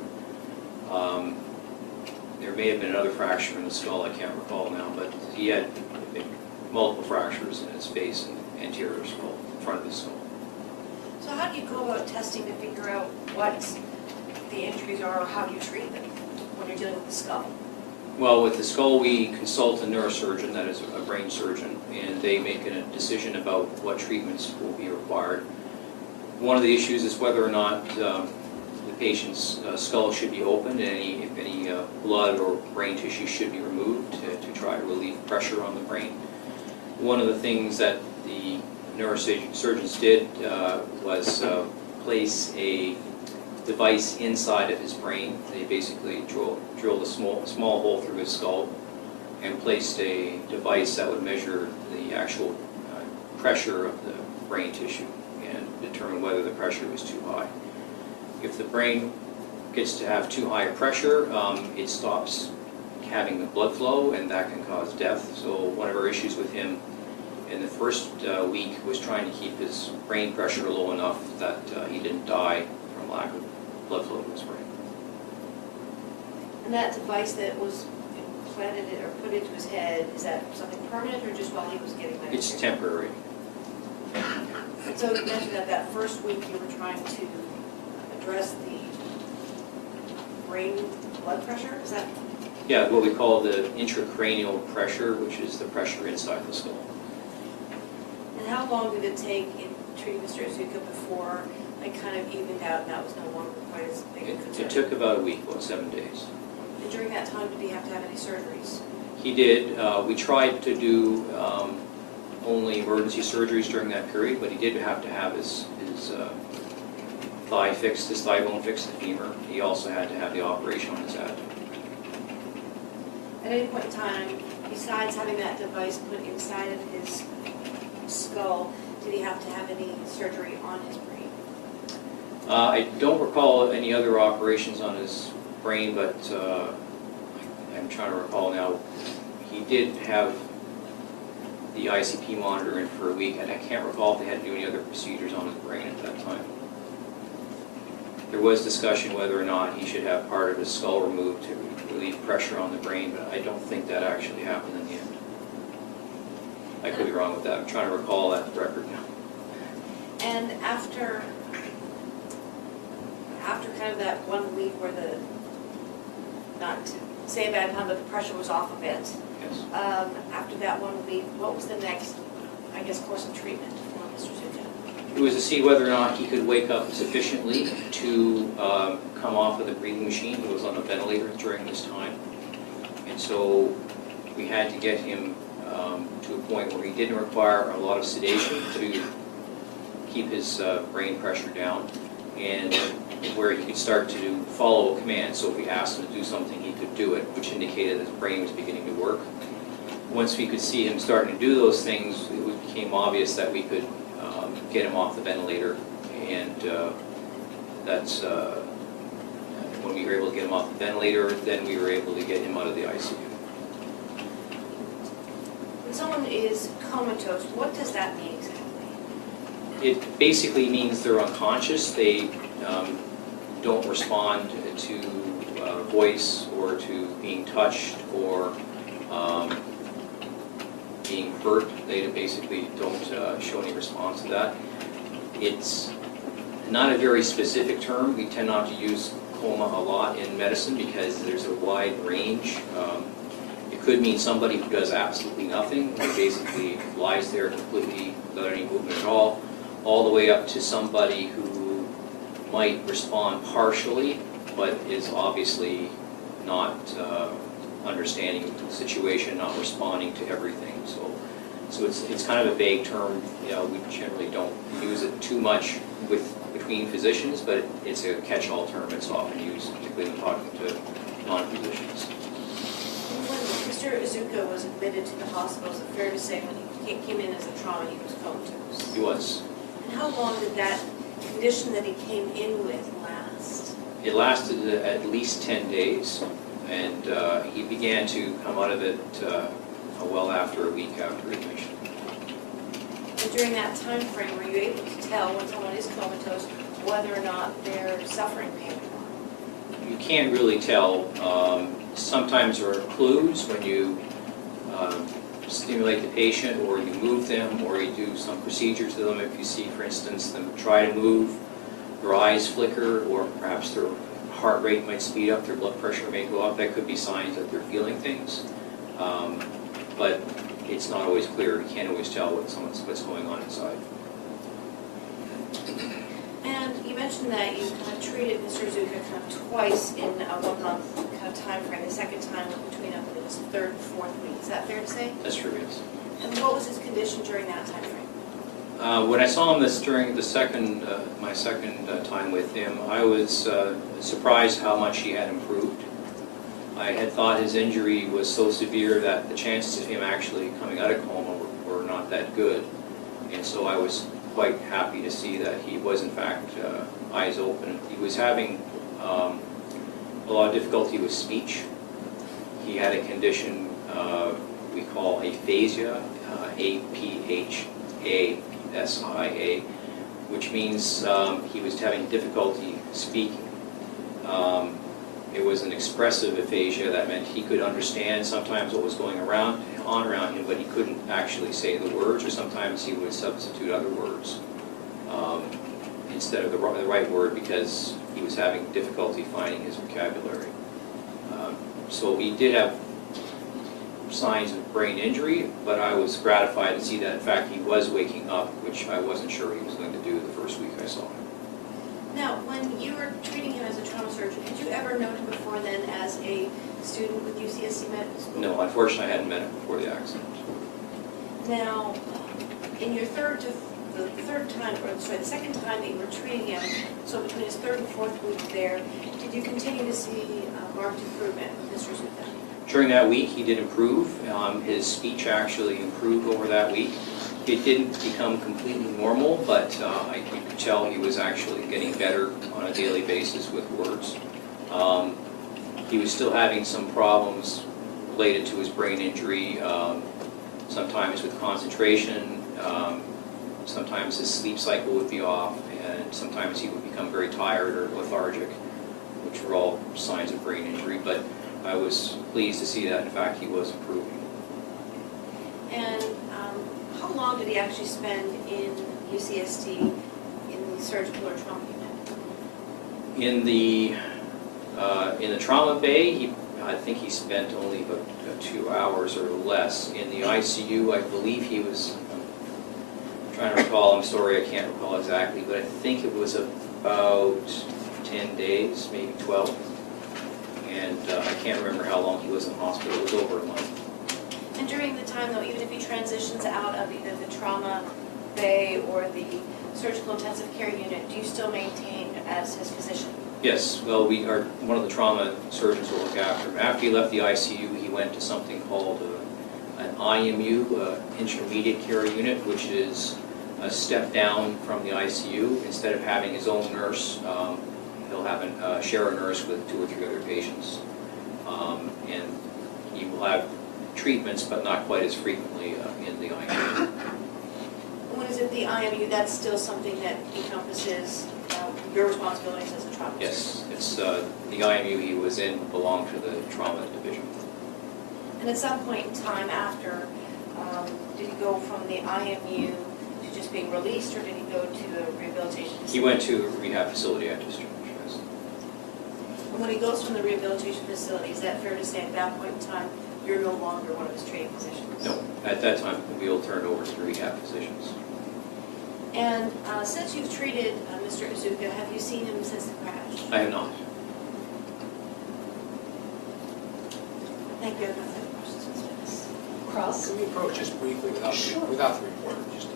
There may have been another fracture in the skull, I can't recall now, but he had multiple fractures in his face and anterior skull, front of his skull. So how do you go about testing to figure out what the injuries are, or how do you treat them when you're dealing with the skull? Well, with the skull, we consult a neurosurgeon, that is a brain surgeon, and they make a decision about what treatments will be required. One of the issues is whether or not the patient's skull should be opened, and if any blood or brain tissue should be removed to try to relieve pressure on the brain. One of the things that the neurosurgeons did was place a device inside of his brain. They basically drilled a small hole through his skull and placed a device that would measure the actual pressure of the brain tissue and determine whether the pressure was too high. If the brain gets to have too high a pressure, it stops having the blood flow, and that can cause death. So one of our issues with him in the first week was trying to keep his brain pressure low enough that he didn't die from lack of blood flow to his brain. And that device that was implanted or put into his head, is that something permanent or just while he was getting that? It's temporary. So you mentioned that that first week you were trying to address the brain blood pressure, is that? Yeah, what we call the intracranial pressure, which is the pressure inside the skull. And how long did it take in treating Mr. Azuka before it kind of evened out and that was no longer quite as big a concern? It took about a week, about 7 days. And during that time, did he have to have any surgeries? He did. We tried to do only emergency surgeries during that period, but he did have to have his thigh fixed, his thigh bone fixed, the femur. He also had to have the operation on his head. At any point in time, besides having that device put inside of his skull, did he have to have any surgery on his brain? I don't recall any other operations on his brain, but I'm trying to recall now. He did have the ICP monitor in for a week, and I can't recall if they had to do any other procedures on his brain at that time. There was discussion whether or not he should have part of his skull removed to relieve pressure on the brain, but I don't think that actually happened in the end. I could be wrong with that. I'm trying to recall that record now. And after kind of that 1 week where not to say a bad pun, but the pressure was off a bit, Yes. after that 1 week, what was the next, I guess, course of treatment for Mr. Zuka? It was to see whether or not he could wake up sufficiently to come off of the breathing machine. He was on a ventilator during this time. And so we had to get him to a point where he didn't require a lot of sedation to keep his brain pressure down, and where he could start to follow a command. So if we asked him to do something, he could do it, which indicated his brain was beginning to work. Once we could see him starting to do those things, it became obvious that we could get him off the ventilator, and that's when we were able to get him off the ventilator, then we were able to get him out of the ICU. When someone is comatose, what does that mean exactly? It basically means they're unconscious. They don't respond to voice or to being touched or being hurt. They basically don't show any response to that. It's not a very specific term. We tend not to use coma a lot in medicine because there's a wide range. It could mean somebody who does absolutely nothing, who basically lies there completely without any movement at all the way up to somebody who might respond partially, but is obviously not understanding the situation, not responding to everything. So it's kind of a vague term. You know, we generally don't use it too much between physicians, but it's a catch-all term. It's often used, particularly when talking to non-physicians. When Mr. Azuka was admitted to the hospital, is it fair to say when he came in as a trauma, he was comatose? He was. And how long did that condition that he came in with last? It lasted at least 10 days, and he began to come out of it well after a week after admission. And during that time frame, were you able to tell when someone is comatose whether or not they're suffering pain or not? You can't really tell. Sometimes there are clues when you stimulate the patient, or you move them, or you do some procedure to them. If you see, for instance, them try to move, their eyes flicker, or perhaps their heart rate might speed up, their blood pressure may go up, that could be signs that they're feeling things. But it's not always clear. You can't always tell what's going on inside. And you mentioned that you kind of treated Mr. Zuka kind of twice in a 1 month kind of time frame. The second time was between, I believe, his third and fourth week. Is that fair to say? That's true, yes. And what was his condition during that time frame? When I saw him during the my second time with him, I was surprised how much he had improved. I had thought his injury was so severe that the chances of him actually coming out of coma were not that good. And so I was quite happy to see that he was in fact eyes open. He was having a lot of difficulty with speech. He had a condition we call aphasia, A-P-H-A-S-I-A, which means he was having difficulty speaking. It was an expressive aphasia. That meant he could understand sometimes what was going on around him, but he couldn't actually say the words, or sometimes he would substitute other words instead of the right word because he was having difficulty finding his vocabulary. So he did have signs of brain injury, but I was gratified to see that in fact he was waking up, which I wasn't sure he was going to do the first week I saw him. Now, when you were treating him as a trauma surgeon, had you ever known him before then as a student with UCSC Medical School? No, unfortunately I hadn't met him before the accident. Now, in your the second time that you were treating him, so between his third and fourth week there, did you continue to see marked improvement with Mr. Zuka? During that week, he did improve. His speech actually improved over that week. It didn't become completely normal, but I could tell he was actually getting better on a daily basis with words. He was still having some problems related to his brain injury, sometimes with concentration, sometimes his sleep cycle would be off, and sometimes he would become very tired or lethargic, which were all signs of brain injury. But I was pleased to see that, in fact, he was improving. And how long did he actually spend in UCSD in the surgical or trauma unit? In the trauma bay, I think he spent only about 2 hours or less. In the ICU, I believe he was, I'm trying to recall, I'm sorry, I can't recall exactly, but I think it was about 10 days, maybe 12. And I can't remember how long he was in the hospital. It was over a month. And during the time, though, even if he transitions out of either the trauma bay or the surgical intensive care unit, do you still maintain as his physician? Yes, well, we are, one of the trauma surgeons will look after him. After he left the ICU, he went to something called an IMU, intermediate care unit, which is a step down from the ICU. Instead of having his own nurse, he'll have share a nurse with 2 or 3 other patients. And he will have treatments, but not quite as frequently in the IMU. When is it the IMU, that's still something that encompasses your responsibilities as a trauma surgeon? Yes, it's the IMU he was in belonged to the trauma division. And at some point in time after, did he go from the IMU to just being released, or did he go to a rehabilitation facility? He went to a rehab facility at discharge, yes. And when he goes from the rehabilitation facility, is that fair to say at that point in time, you're no longer one of his training physicians? No, at that time, we will turn over to the rehab physicians. And since you've treated Mr. Izuka, have you seen him since the crash? I have not. Thank you. I have no further questions, Ms. Dennis. Cross? Can we approach just briefly Sure. without the reporter? Just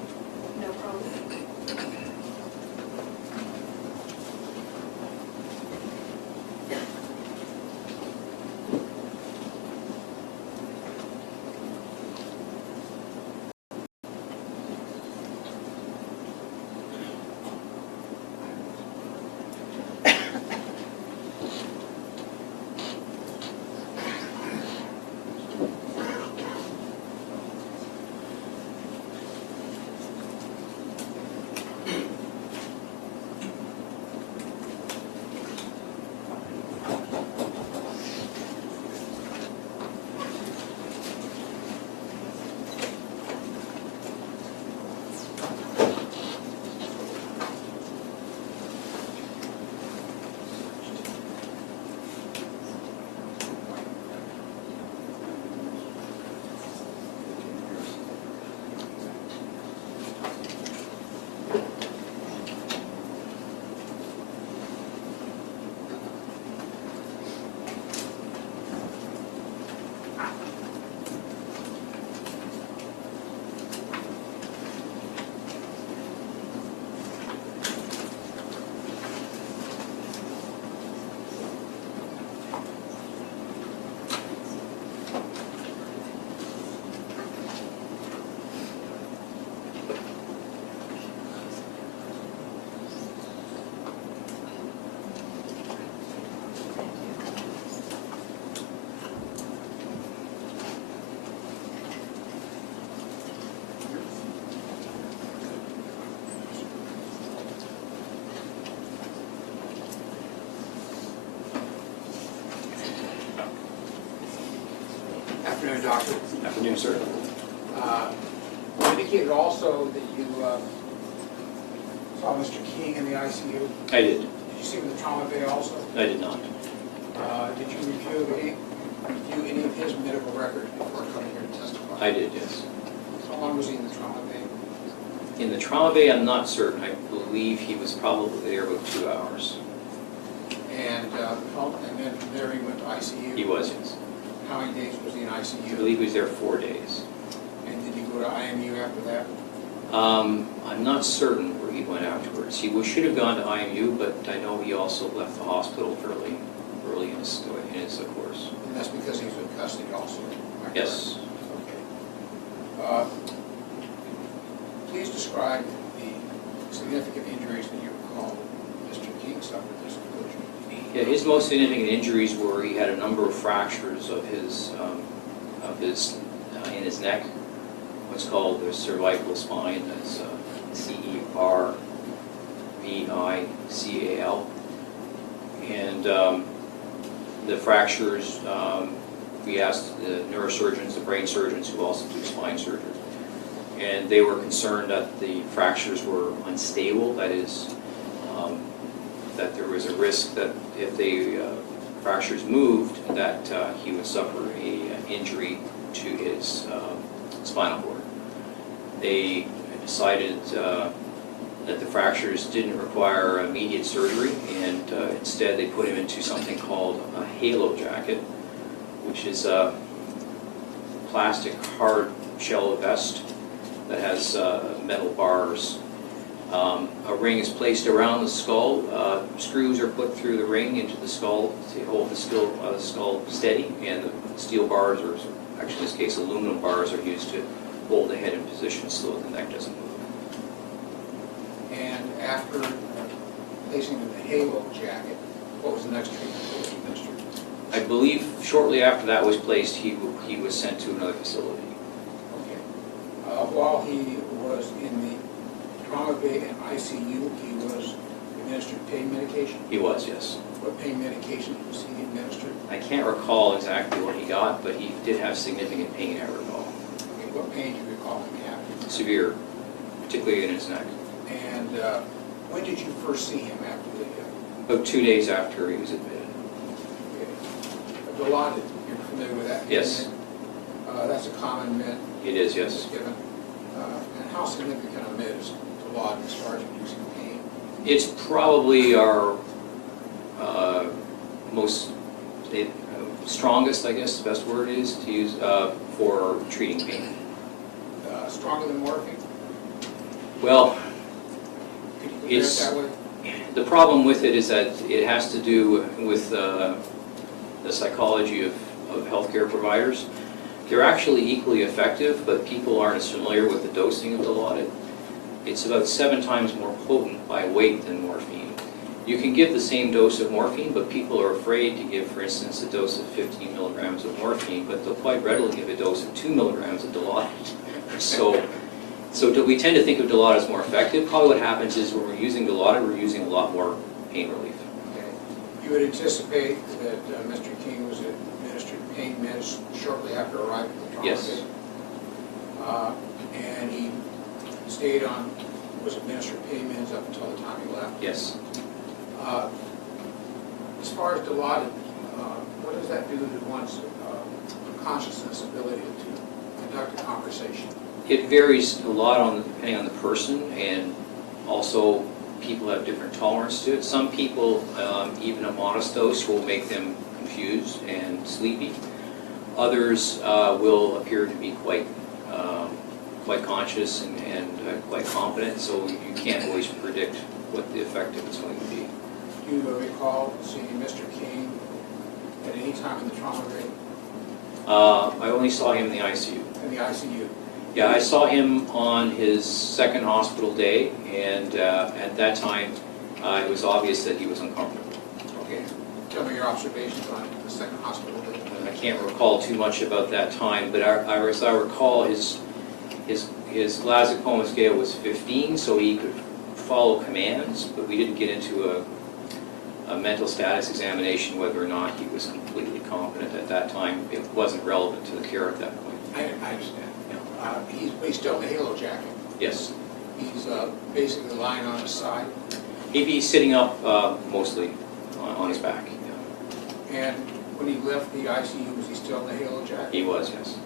No problem. Afternoon, Doctor. Afternoon, sir. You indicated also that you saw Mr. King in the ICU. I did. Did you see him in the trauma bay also? I did not. Did you review any of his medical records before coming here to testify? I did, yes. How long was he in the trauma bay? In the trauma bay, I'm not certain. I believe he was probably there about 2 hours. And then from there he went to ICU? He was, yes. How many days was he in I ICU? believe he was there 4 days. And did he go to IMU after that? I'm not certain where he went afterwards. He should have gone to IMU, but I know he also left the hospital fairly early in his course. And that's because he was in custody also? Am I correct? Yes. Okay. Please describe the significant injuries that you recall Mr. King suffered this collision. Yeah, his most significant injuries were he had a number of fractures of his in his neck, what's called the cervical spine. That's CERVICAL, and the fractures. We asked the neurosurgeons, the brain surgeons, who also do spine surgery, and they were concerned that the fractures were unstable. That is, that there was a risk that if the fractures moved, that he would suffer an injury to his spinal cord. They decided that the fractures didn't require immediate surgery, and instead they put him into something called a halo jacket, which is a plastic hard shell vest that has metal bars. A ring is placed around the skull. Screws are put through the ring into the skull to hold the skull steady, and the steel bars, or actually in this case aluminum bars, are used to hold the head in position so that the neck doesn't move. And after placing him in the halo jacket, what was the next treatment that was administered? I believe shortly after that was placed, he was sent to another facility. Okay. While he was in the trauma bay and ICU, he was administered pain medication? He was, yes. What pain medication was he administered? I can't recall exactly what he got, but he did have significant pain, I recall. Okay, what pain do you recall him having? Severe, particularly in his neck. And when did you first see him after the About 2 days after he was admitted. Dilaudid, you're familiar with that? Yes. That's a common myth It is, that's yes. given. And how significant a myth is Dilaudid as far as reducing pain? It's probably our most strongest, I guess the best word is to use for treating pain. Stronger than morphine? Well, Could you compare it It's- that way? the problem with it is that it has to do with the psychology of healthcare providers. They're actually equally effective, but people aren't as familiar with the dosing of Dilaudid. It's about 7 times more potent by weight than morphine. You can give the same dose of morphine, but people are afraid to give, for instance, a dose of 15 milligrams of morphine, but they'll quite readily give a dose of 2 milligrams of Dilaudid. So we tend to think of Dilaudid as more effective. Probably what happens is when we're using Dilaudid, we're using a lot more pain relief. Okay. You would anticipate that Mr. King was administered pain meds shortly after arriving at the trauma Yes. bay? And he stayed on, was administered pain meds up until the time he left? Yes. As far as Dilaudid, what does that do to one's consciousness ability to conduct a conversation? It varies a lot depending on the person, and also people have different tolerance to it. Some people, even a modest dose will make them confused and sleepy. Others will appear to be quite conscious and quite confident, so you can't always predict what the effect of it's going to be. Do you recall seeing Mr. King at any time in the trauma bay, I only saw him in the ICU. in the ICU? Yeah, I saw him on his second hospital day, and at that time, it was obvious that he was uncomfortable. Okay. Tell me your observations on the second hospital day. I can't recall too much about that time, but as I recall, his Glasgow coma scale was 15, so he could follow commands, but we didn't get into a mental status examination, whether or not he was completely competent at that time. It wasn't relevant to the care at that point. I understand. He's still in the halo jacket. Yes. He's basically lying on his side. He'd be sitting up mostly on his back. And when he left the ICU, was he still in the halo jacket? He was, yes.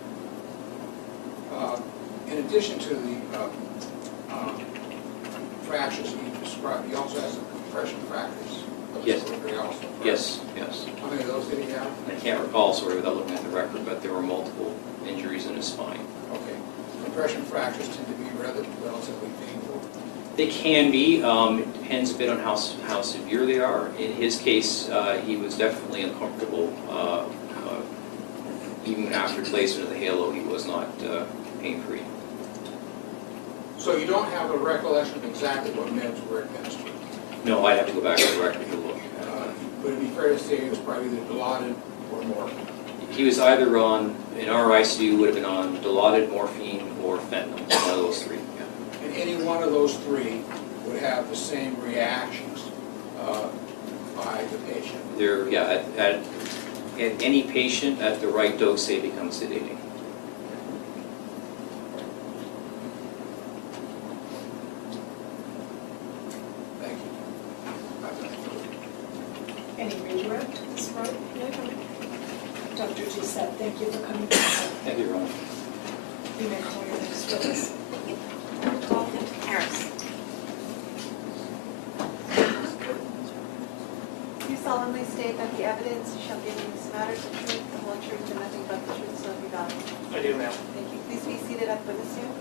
In addition to the fractures he described, he also has some compression fractures of his Yes. vertebrae also. correct? Yes, yes. How many of those did he have? I can't recall, sorry, without looking at the record, but there were multiple injuries in his spine. Okay. Compression fractures tend to be relatively painful. They can be. It depends a bit on how severe they are. In his case, he was definitely uncomfortable. Even after placement of the halo, he was not pain-free. So you don't have a recollection of exactly what meds were administered? No, I'd have to go back to the record to look. Would it be fair to say it was probably either Dilaudid or morphine? He was either on, in our ICU, would have been on Dilaudid, morphine, or fentanyl, one of those three. Yeah. And any one of those three would have the same reactions by the patient? There, yeah, at any patient at the right dose, they become sedating. Thank you. Any redirect, Ms. Wright? Dr. Gisette, thank you for coming. Thank you, Ron. You may call your next witness. Dalton Harris. Do you solemnly state that the evidence you shall give in this matter is the truth, the whole truth, and nothing but the truth, so help you God? I do, ma'am. Thank you. Please be seated at the witness stand.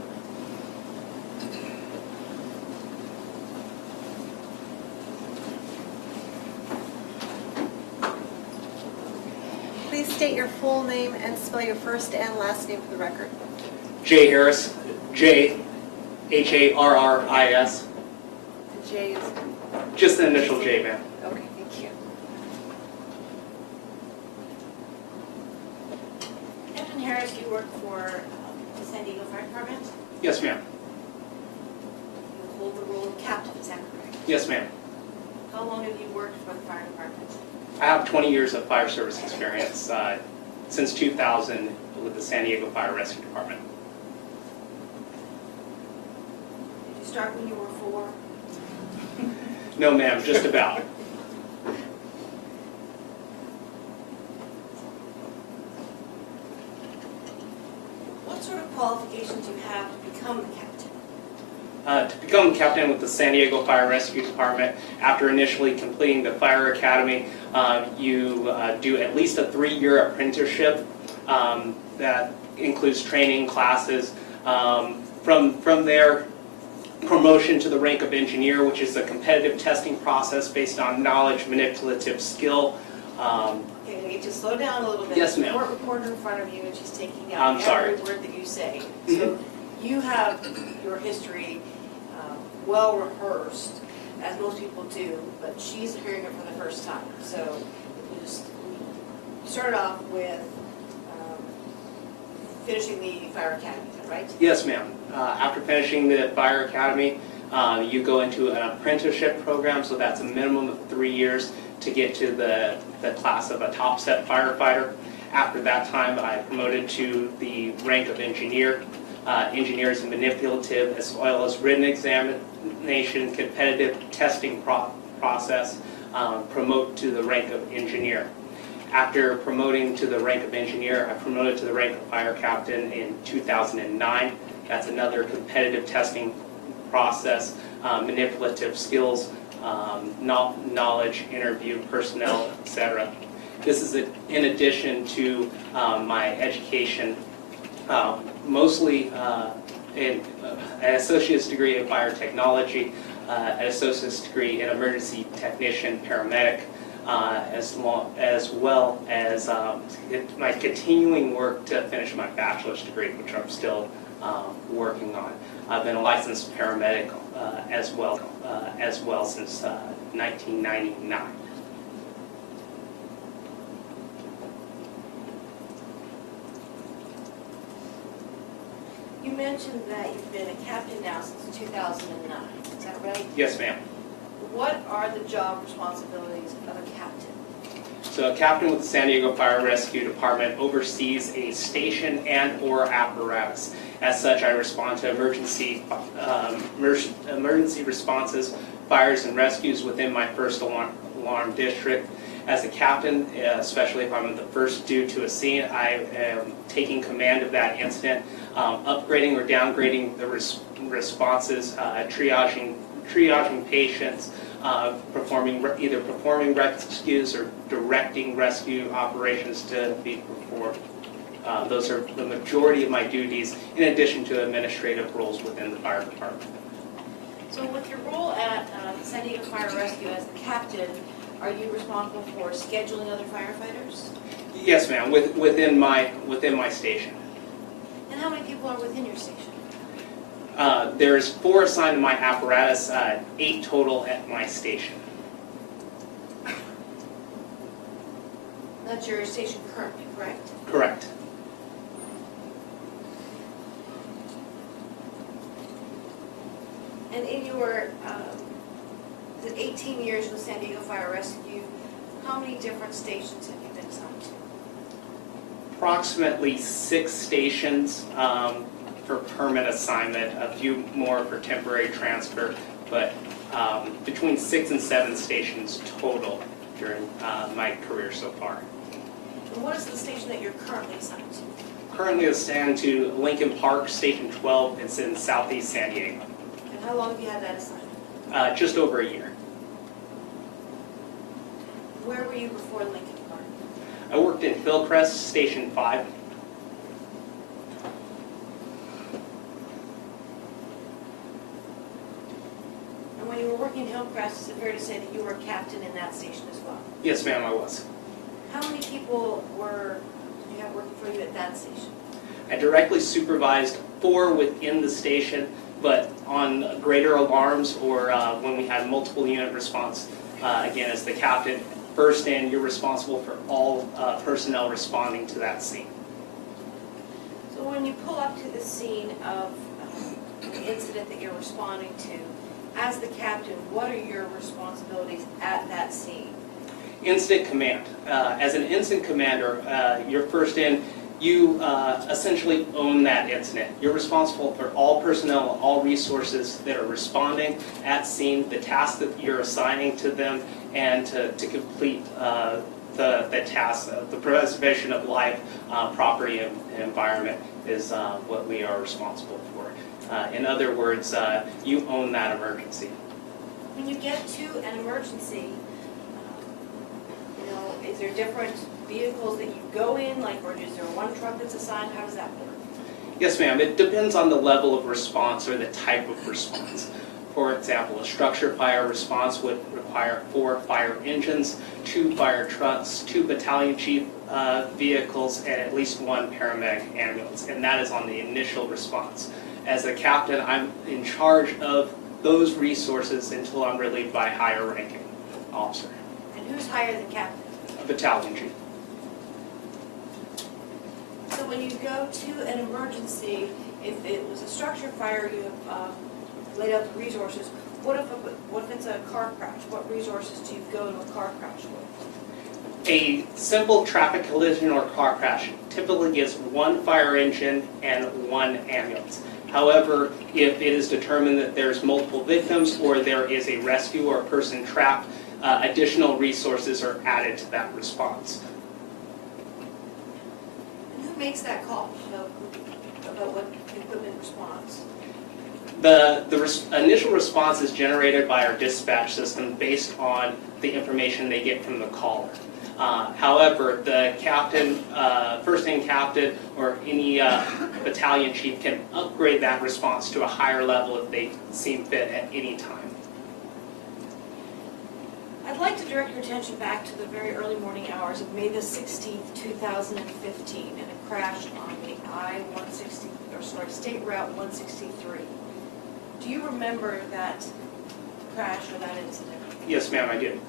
Please state your full name and spell your first and last name for the record. Jay Harris, J-H-A-R-R-I-S. The J is, Just the initial J, ma'am. okay, thank you. Captain Harris, you work for the San Diego Fire Department. Yes, ma'am. You hold the role of captain, is that correct? Yes, ma'am. How long have you worked for the fire department? I have 20 years of fire service experience since 2000 with the San Diego Fire Rescue Department. Did you start when you were 4? No, ma'am, just about. What sort of qualifications do you have to become the captain? To become captain with the San Diego Fire Rescue Department, after initially completing the fire academy, you do at least a 3-year apprenticeship that includes training classes. From there, promotion to the rank of engineer, which is a competitive testing process based on knowledge, manipulative skill. Okay, I need to slow down a little bit. Yes, ma'am. There's a court reporter in front of you, and she's taking I'm down sorry. every word that you say. So you have your history well rehearsed, as most people do, but she's hearing it for the first time. So we just start off with finishing the fire academy, is that right? Yes, ma'am. After finishing the fire academy, you go into an apprenticeship program, so that's a minimum of 3 years to get to the class of a top step firefighter. After that time, I promoted to the rank of engineer. Engineers in manipulative as well as written examination, competitive testing process, promote to the rank of engineer. After promoting to the rank of engineer, I promoted to the rank of fire captain in 2009. That's another competitive testing process, manipulative skills, knowledge, interview, personnel, etc. This is in addition to my education, mostly an associate's degree in fire technology, an associate's degree in emergency technician, paramedic, as well as my continuing work to finish my bachelor's degree, which I'm still working on. I've been a licensed paramedic as well since 1999. You mentioned that you've been a captain now since 2009, is that right? Yes, ma'am. What are the job responsibilities of a captain? So a captain with the San Diego Fire Rescue Department oversees a station and/or apparatus. As such, I respond to emergency responses, fires, and rescues within my first alarm district. As a captain, especially if I'm the first due to a scene, I am taking command of that incident, upgrading or downgrading the responses, triaging patients, either performing rescues or directing rescue operations to be performed. Those are the majority of my duties, in addition to administrative roles within the fire department. So with your role at San Diego Fire Rescue as the captain, are you responsible for scheduling other firefighters? Yes, ma'am, within my station. And how many people are within your station? There's 4 assigned to my apparatus, 8 total at my station. That's your station currently, correct? Correct. And in your 18 years with San Diego Fire Rescue, how many different stations have you been assigned to? Approximately 6 stations for permanent assignment, a few more for temporary transfer, but between 6 and 7 stations total during my career so far. And what is the station that you're currently assigned to? Currently assigned to Lincoln Park, Station 12. It's in southeast San Diego. And how long have you had that assignment? Just over a year. Where were you before Lincoln Park? I worked in Hillcrest, Station 5. And when you were working in Hillcrest, is it fair to say that you were a captain in that station as well? Yes, ma'am, I was. How many people did you have working for you at that station? I directly supervised 4 within the station, but on greater alarms or when we had multiple unit response, again, as the captain, first in, you're responsible for all personnel responding to that scene. So when you pull up to the scene of the incident that you're responding to, as the captain, what are your responsibilities at that scene? Incident command. As an incident commander, you're first in, you essentially own that incident. You're responsible for all personnel, all resources that are responding at scene, the tasks that you're assigning to them, and to complete the task. The preservation of life, property, and environment is what we are responsible for. In other words, you own that emergency. When you get to an emergency, is there different vehicles that you go in, or is there one truck that's assigned? How does that work? Yes, ma'am. It depends on the level of response or the type of response. For example, a structure fire response would require 4 fire engines, 2 fire trucks, 2 battalion chief vehicles, and at least 1 paramedic ambulance, and that is on the initial response. As a captain, I'm in charge of those resources until I'm relieved by a higher ranking officer, And who's higher than captain? a battalion chief. So when you go to an emergency, if it was a structure fire, you have laid out the resources. What if it's a car crash? What resources do you go to a car crash with? A simple traffic collision or car crash typically gets 1 fire engine and 1 ambulance. However, if it is determined that there's multiple victims or there is a rescue or a person trapped, additional resources are added to that response. And who makes that call about what equipment responds? The initial response is generated by our dispatch system based on the information they get from the caller. However, the captain, first-in captain, or any battalion chief can upgrade that response to a higher level if they seem fit at any time. I'd like to direct your attention back to the very early morning hours of May the 16th, 2015, and a crash on the State Route 163. Do you remember that crash or that incident? Yes, ma'am, I do.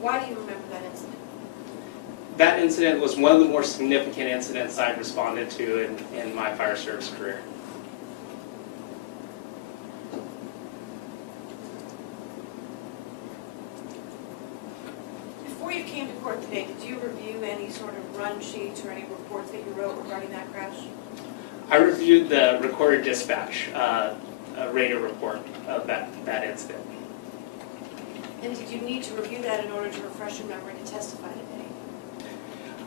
Why do you remember that incident? That incident was one of the more significant incidents I've responded to in my fire service career. Before you came to court today, did you review any sort of run sheets or any reports that you wrote regarding that crash? I reviewed the recorded dispatch, radio report of that incident. And did you need to review that in order to refresh your memory to testify today?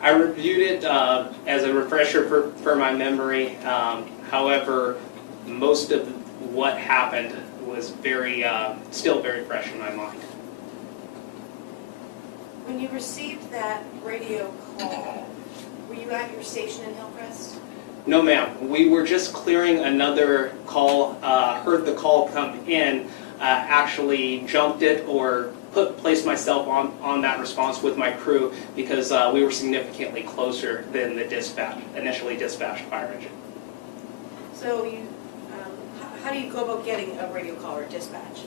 I reviewed it as a refresher for my memory. However, most of what happened was still very fresh in my mind. When you received that radio call, were you at your station in Hillcrest? No, ma'am. We were just clearing another call, heard the call come in, actually jumped it or placed myself on that response with my crew because we were significantly closer than the initially dispatched fire engine. So how do you go about getting a radio call or dispatch?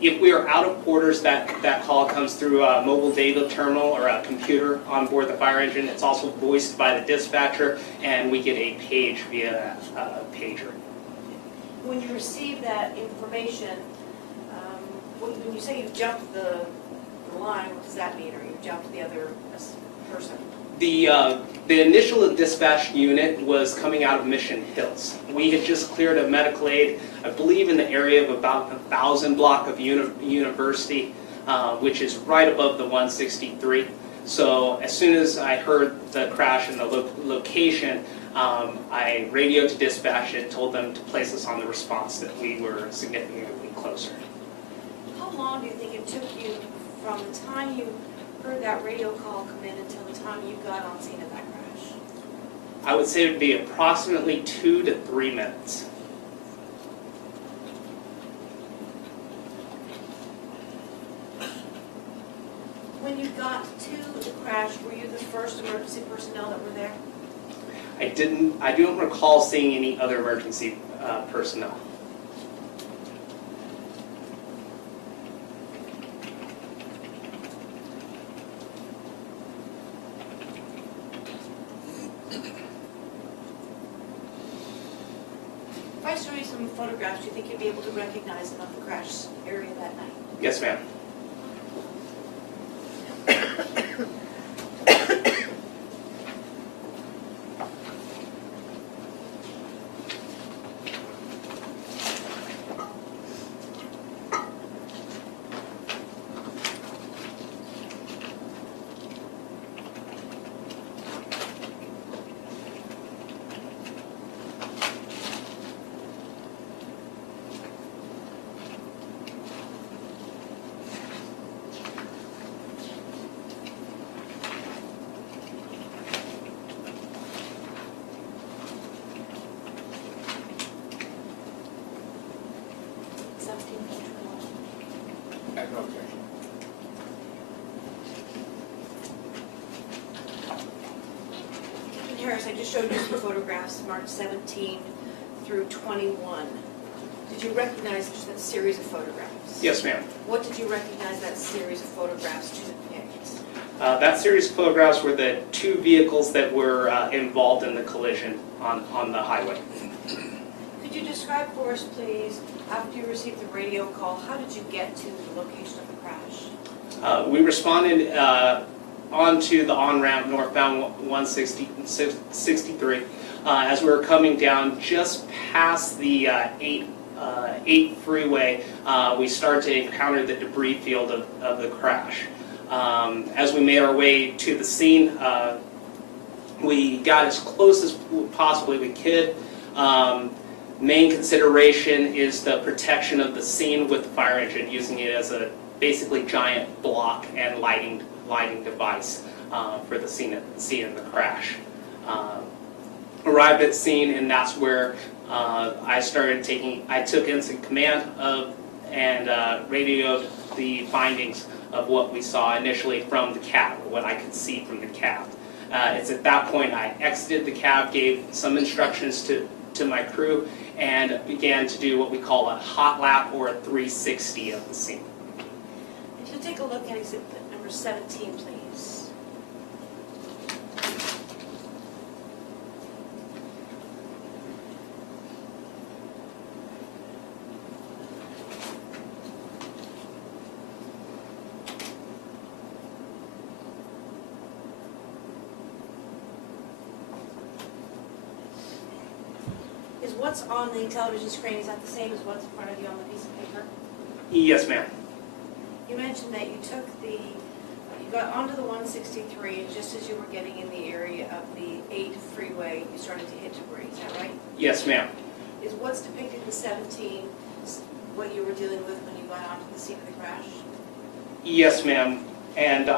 If we are out of quarters, that call comes through a mobile data terminal or a computer on board the fire engine. It's also voiced by the dispatcher, and we get a page via pager. When you receive that information, when you say you jumped the line, what does that mean? Or you jumped the other person? The initial dispatch unit was coming out of Mission Hills. We had just cleared a medical aid, I believe in the area of about 1,000 block of University, which is right above the 163. So as soon as I heard the crash and the location, I radioed to dispatch and told them to place us on the response that we were significantly closer. How long do you think it took you from the time you heard that radio call come in until the time you got on scene of that crash? I would say it would be approximately 2 to 3 minutes. When you got to the crash, were you the first emergency personnel that were there? I don't recall seeing any other emergency personnel. If I show you some photographs, do you think you'd be able to recognize them of the crash area that night? Yes, ma'am. Okay. Captain Harris, I just showed you some photographs marked 17 through 21. Did you recognize that series of photographs? Yes, ma'am. What did you recognize that series of photographs to depict? That series of photographs were the 2 vehicles that were involved in the collision on the highway. Could you describe for us, please, after you received the radio call, how did you get to the location of the crash? We responded onto the on-ramp northbound 163. As we were coming down just past the 8 freeway, we started to encounter the debris field of the crash. As we made our way to the scene, we got as close as possibly we could. Main consideration is the protection of the scene with the fire engine, using it as a basically giant block and lighting device for the scene of the crash. Arrived at scene, and that's where I took instant command of and radioed the findings of what we saw initially from the cab, or what I could see from the cab. It's at that point I exited the cab, gave some instructions to my crew, and began to do what we call a hot lap or a 360 of the scene. If you'll take a look at exhibit number 17, please. what's on the television screen, is that the same as what's in front of you on the piece of paper? Yes, ma'am. You mentioned that you got onto the 163, and just as you were getting in the area of the 8 freeway, you started to hit debris, is that right? Yes, ma'am. Is what's depicted in 17 what you were dealing with when you got onto the scene of the crash? Yes, ma'am. And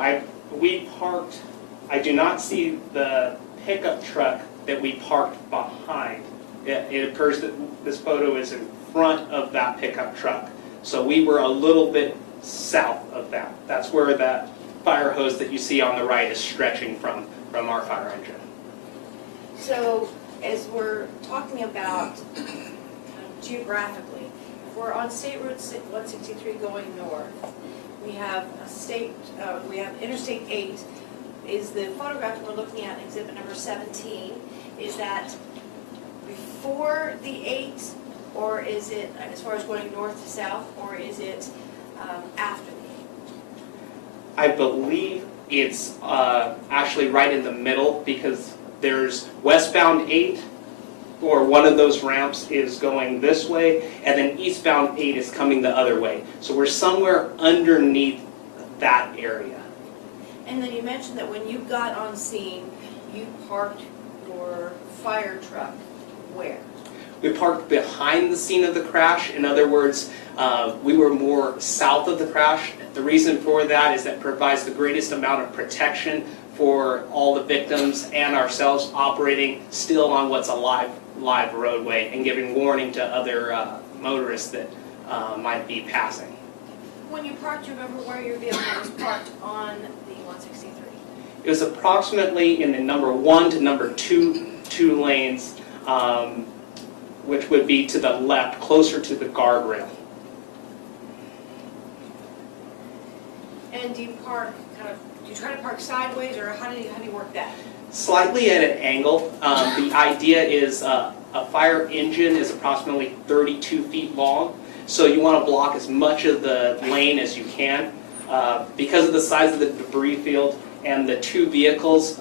we parked, I do not see the pickup truck that we parked behind. It occurs that this photo is in front of that pickup truck. So we were a little bit south of that. That's where that fire hose that you see on the right is stretching from our fire engine. So as we're talking about geographically, if we're on State Route 163 going north, we have we have Interstate 8. Is the photograph we're looking at in exhibit number 17, is that before the 8, or is it, as far as going north to south, or is it after the 8? I believe it's actually right in the middle, because there's westbound 8, or one of those ramps is going this way, and then eastbound 8 is coming the other way. So we're somewhere underneath that area. And then you mentioned that when you got on scene, you parked your fire truck where? We parked behind the scene of the crash. In other words, we were more south of the crash. The reason for that is that it provides the greatest amount of protection for all the victims and ourselves operating still on what's a live roadway and giving warning to other motorists that might be passing. When you parked, you remember where your vehicle was parked on the 163? It was approximately in the number 1 to number 2 lanes, which would be to the left, closer to the guardrail. And do you park do you try to park sideways, or how do you work that? Slightly at an angle. The idea is a fire engine is approximately 32 feet long, so you want to block as much of the lane as you can. Because of the size of the debris field and the 2 vehicles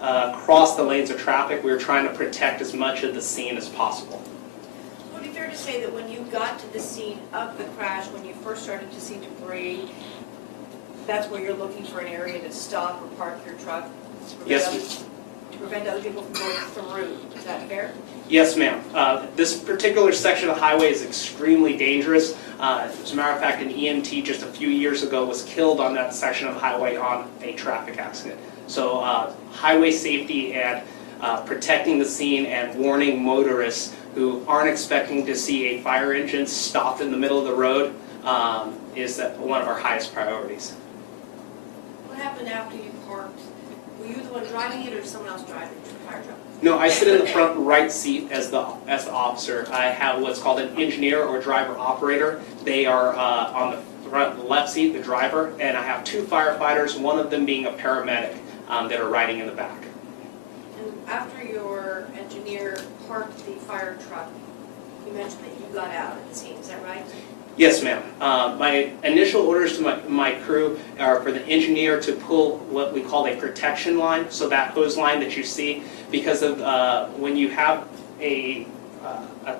across the lanes of traffic, we were trying to protect as much of the scene as possible. Would it be fair to say that when you got to the scene of the crash, when you first started to see debris, that's where you're looking for an area to stop or park your truck? To prevent other people from going through. Is that fair? Yes, ma'am. This particular section of the highway is extremely dangerous. As a matter of fact, an EMT just a few years ago was killed on that section of the highway on a traffic accident. So highway safety and protecting the scene and warning motorists who aren't expecting to see a fire engine stopped in the middle of the road is one of our highest priorities. What happened after you parked? Were you the one driving it, or someone else driving the fire truck? No, I sit in the front right seat as the officer. I have what's called an engineer or driver operator. They are on the front left seat, the driver, and I have 2 firefighters, one of them being a paramedic that are riding in the back. And after your engineer parked the fire truck, you mentioned that you got out at the scene, is that right? Yes, ma'am. My initial orders to my crew are for the engineer to pull what we call a protection line, so that hose line that you see, because of when you have a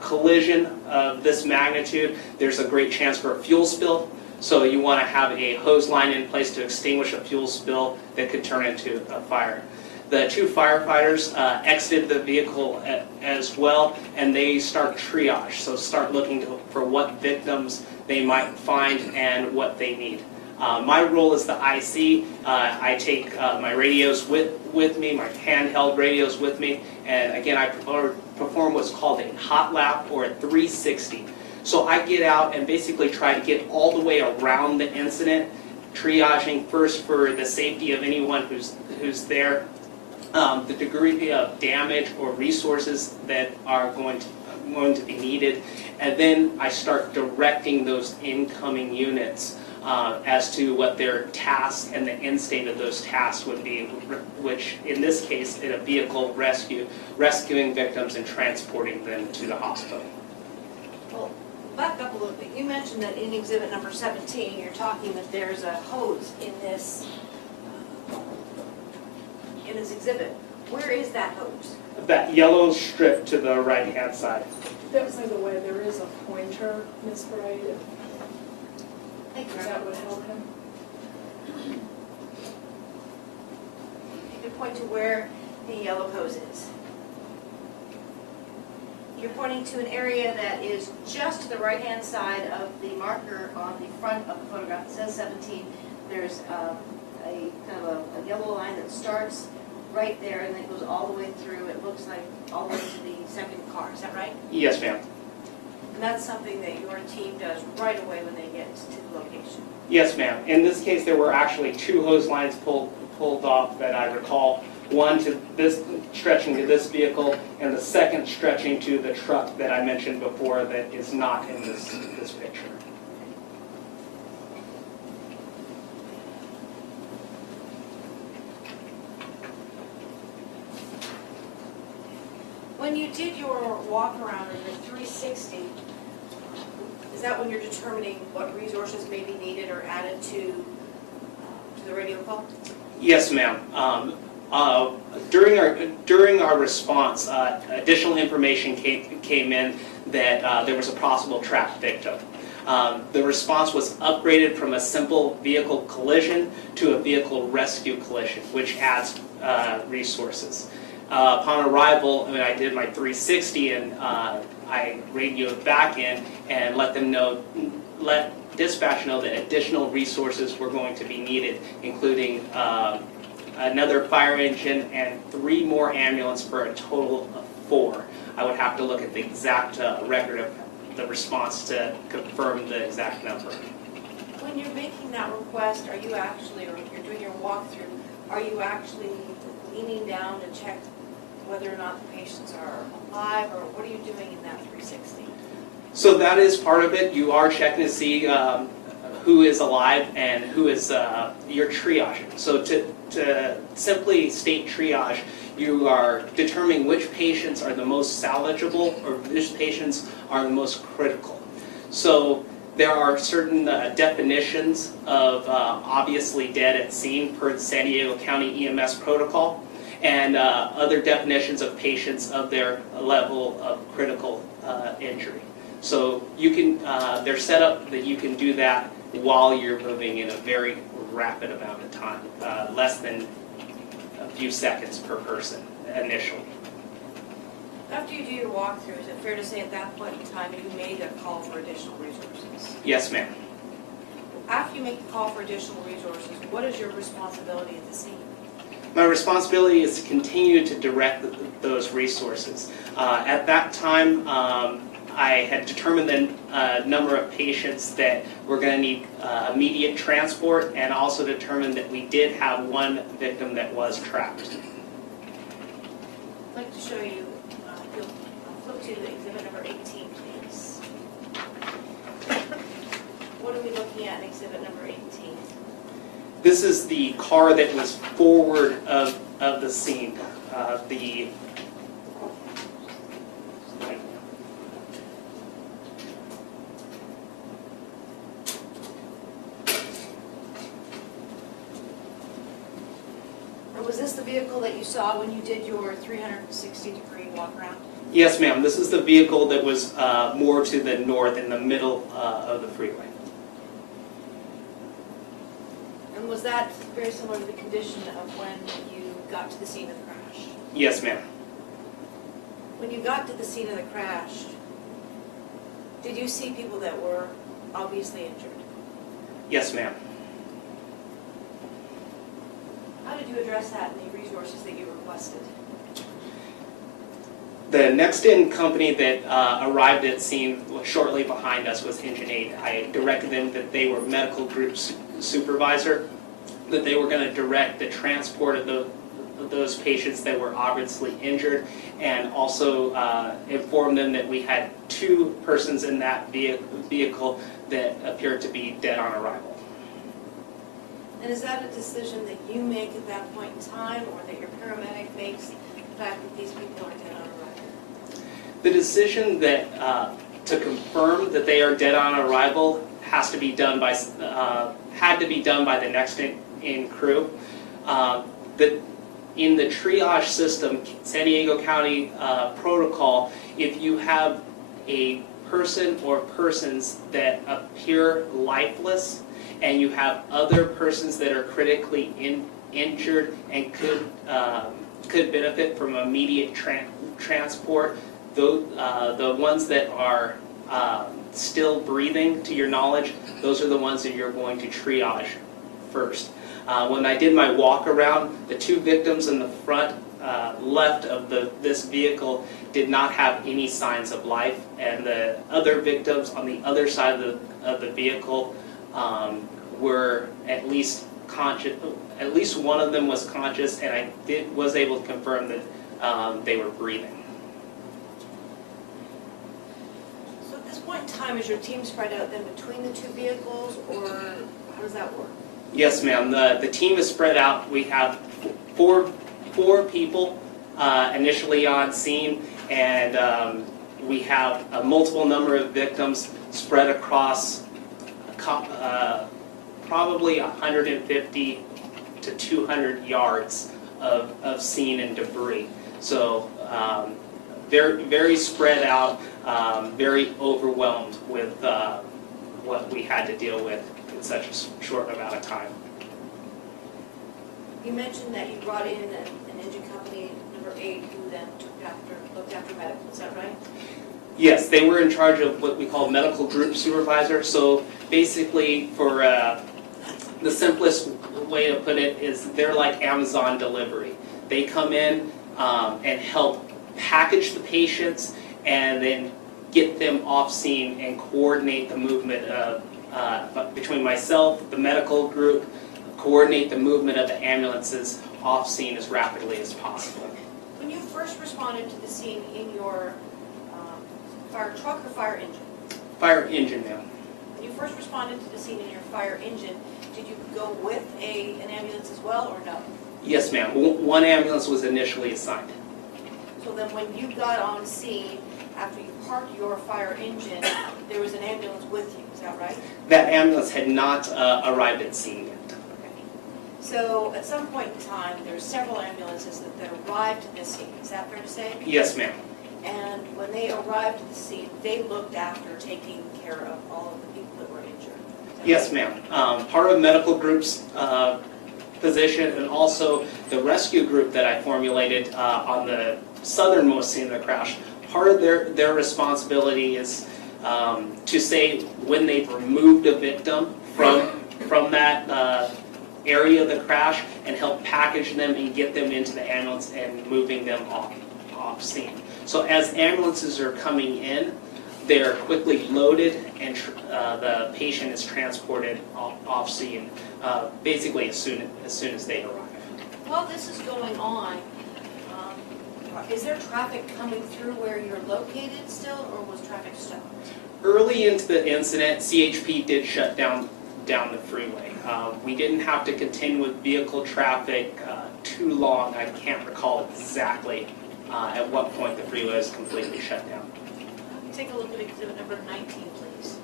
collision of this magnitude, there's a great chance for a fuel spill. So you want to have a hose line in place to extinguish a fuel spill that could turn into a fire. The 2 firefighters exited the vehicle as well, and they start triage, so start looking for what victims they might find and what they need. My role is the IC. I take my radios with me, my handheld radios with me, and again I perform what's called a hot lap or a 360. So I get out and basically try to get all the way around the incident, triaging first for the safety of anyone who's there, the degree of damage or resources that are going to be needed, and then I start directing those incoming units as to what their tasks and the end state of those tasks would be, which in this case, in a vehicle rescuing victims and transporting them to the hospital. Well, back up a little bit. You mentioned that in exhibit number 17, you're talking that there's a hose in this exhibit. Where is that hose? That yellow strip to the right-hand side. By the way, there is a pointer, Ms. Bright, Thank you. if that would help him. You can point to where the yellow hose is. You're pointing to an area that is just to the right-hand side of the marker on the front of the photograph. It says 17. There's a kind of a yellow line that starts right there and then goes all the way through. It looks like all the way to the second car. Is that right? Yes, ma'am. And that's something that your team does right away when they get to the location. Yes, ma'am. In this case, there were actually 2 hose lines pulled off that I recall. One to this, stretching to this vehicle, and the second stretching to the truck that I mentioned before that is not in this picture. When you did your walk around in the 360, is that when you're determining what resources may be needed or added to the radio call? Yes, ma'am. During our response, additional information came in that there was a possible trapped victim. The response was upgraded from a simple vehicle collision to a vehicle rescue collision, which adds resources. Upon arrival, I did my 360 and I radioed back in and let dispatch know that additional resources were going to be needed, including another fire engine and 3 more ambulance for a total of 4. I would have to look at the exact record of the response to confirm the exact number. When you're making that request, are you actually, or if you're doing your walkthrough, are you actually leaning down to check whether or not the patients are alive, or what are you doing in that 360? So that is part of it. You are checking to see who is alive and who is your triage. So to simply state triage, you are determining which patients are the most salvageable or which patients are the most critical. So there are certain definitions of obviously dead at scene per the San Diego County EMS protocol, and other definitions of patients of their level of critical injury. So you can, they're set up that you can do that while you're moving in a very rapid amount of time, less than a few seconds per person initially. After you do your walkthrough, is it fair to say at that point in time you made a call for additional resources? Yes, ma'am. After you make the call for additional resources, what is your responsibility at the scene? My responsibility is to continue to direct those resources. At that time, I had determined the number of patients that were going to need immediate transport, and also determined that we did have 1 victim that was trapped. I'd like to show you, you'll flip to the exhibit number 18, please. What are we looking at in exhibit number 18? This is the car that was forward of the scene. Was this the vehicle that you saw when you did your 360-degree walk around? Yes, ma'am. This is the vehicle that was more to the north in the middle of the freeway. And was that very similar to the condition of when you got to the scene of the crash? Yes, ma'am. When you got to the scene of the crash, did you see people that were obviously injured? Yes, ma'am. How did you address that in the resources that you requested? The next-in company that arrived at scene shortly behind us was Engine 8. I directed them that they were medical group supervisor, that they were going to direct the transport of those patients that were obviously injured, and also inform them that we had 2 persons in that vehicle that appeared to be dead on arrival. And is that a decision that you make at that point in time, or that your paramedic makes, the fact that these people are dead on arrival? The decision that to confirm that they are dead on arrival has to be done by had to be done by the next in crew. in the triage system, San Diego County protocol, if you have a person or persons that appear lifeless, and you have other persons that are critically injured and could benefit from immediate transport, the ones that are still breathing, to your knowledge, those are the ones that you're going to triage first. When I did my walk around, the 2 victims in the front left of this vehicle did not have any signs of life, and the other victims on the other side of the vehicle were at least conscious. At least one of them was conscious, and I was able to confirm that they were breathing. So at this point in time, is your team spread out then between the 2 vehicles, or how does that work? Yes, ma'am. The team is spread out. We have four people initially on scene, and we have a multiple number of victims spread across probably 150 to 200 yards of scene and debris. So very spread out, very overwhelmed with what we had to deal with in such a short amount of time. You mentioned that you brought in an engine company, number 8, who then looked after medical, is that right? Yes, they were in charge of what we call medical group supervisor. So basically, for the simplest way to put it is they're like Amazon delivery. They come in and help package the patients and then get them off scene and coordinate the movement of between myself, the medical group, coordinate the movement of the ambulances off scene as rapidly as possible. When you first responded to the scene in your fire truck or fire engine? Fire engine, ma'am. When you first responded to the scene in your fire engine, did you go with an ambulance as well, or no? Yes, ma'am. One ambulance was initially assigned. So then when you got on scene, after you parked your fire engine, there was an ambulance with you, is that right? That ambulance had not arrived at scene yet. Okay. So at some point in time, there were several ambulances that arrived to the scene, is that fair to say? Yes, ma'am. And when they arrived at the scene, they looked after taking care of all of the people that were injured? Is that Yes, right? ma'am. Part of medical group's position, and also the rescue group that I formulated on the southernmost scene of the crash, part of their responsibility is to say when they've removed a victim from that area of the crash and help package them and get them into the ambulance and moving them off scene. So as ambulances are coming in, they're quickly loaded and the patient is transported off scene basically as soon as they arrive. While this is going on, is there traffic coming through where you're located still, or was traffic stopped? Early into the incident, CHP did shut down the freeway. We didn't have to contend with vehicle traffic too long. I can't recall exactly at what point the freeway was completely shut down. Take a look at exhibit number 19, please.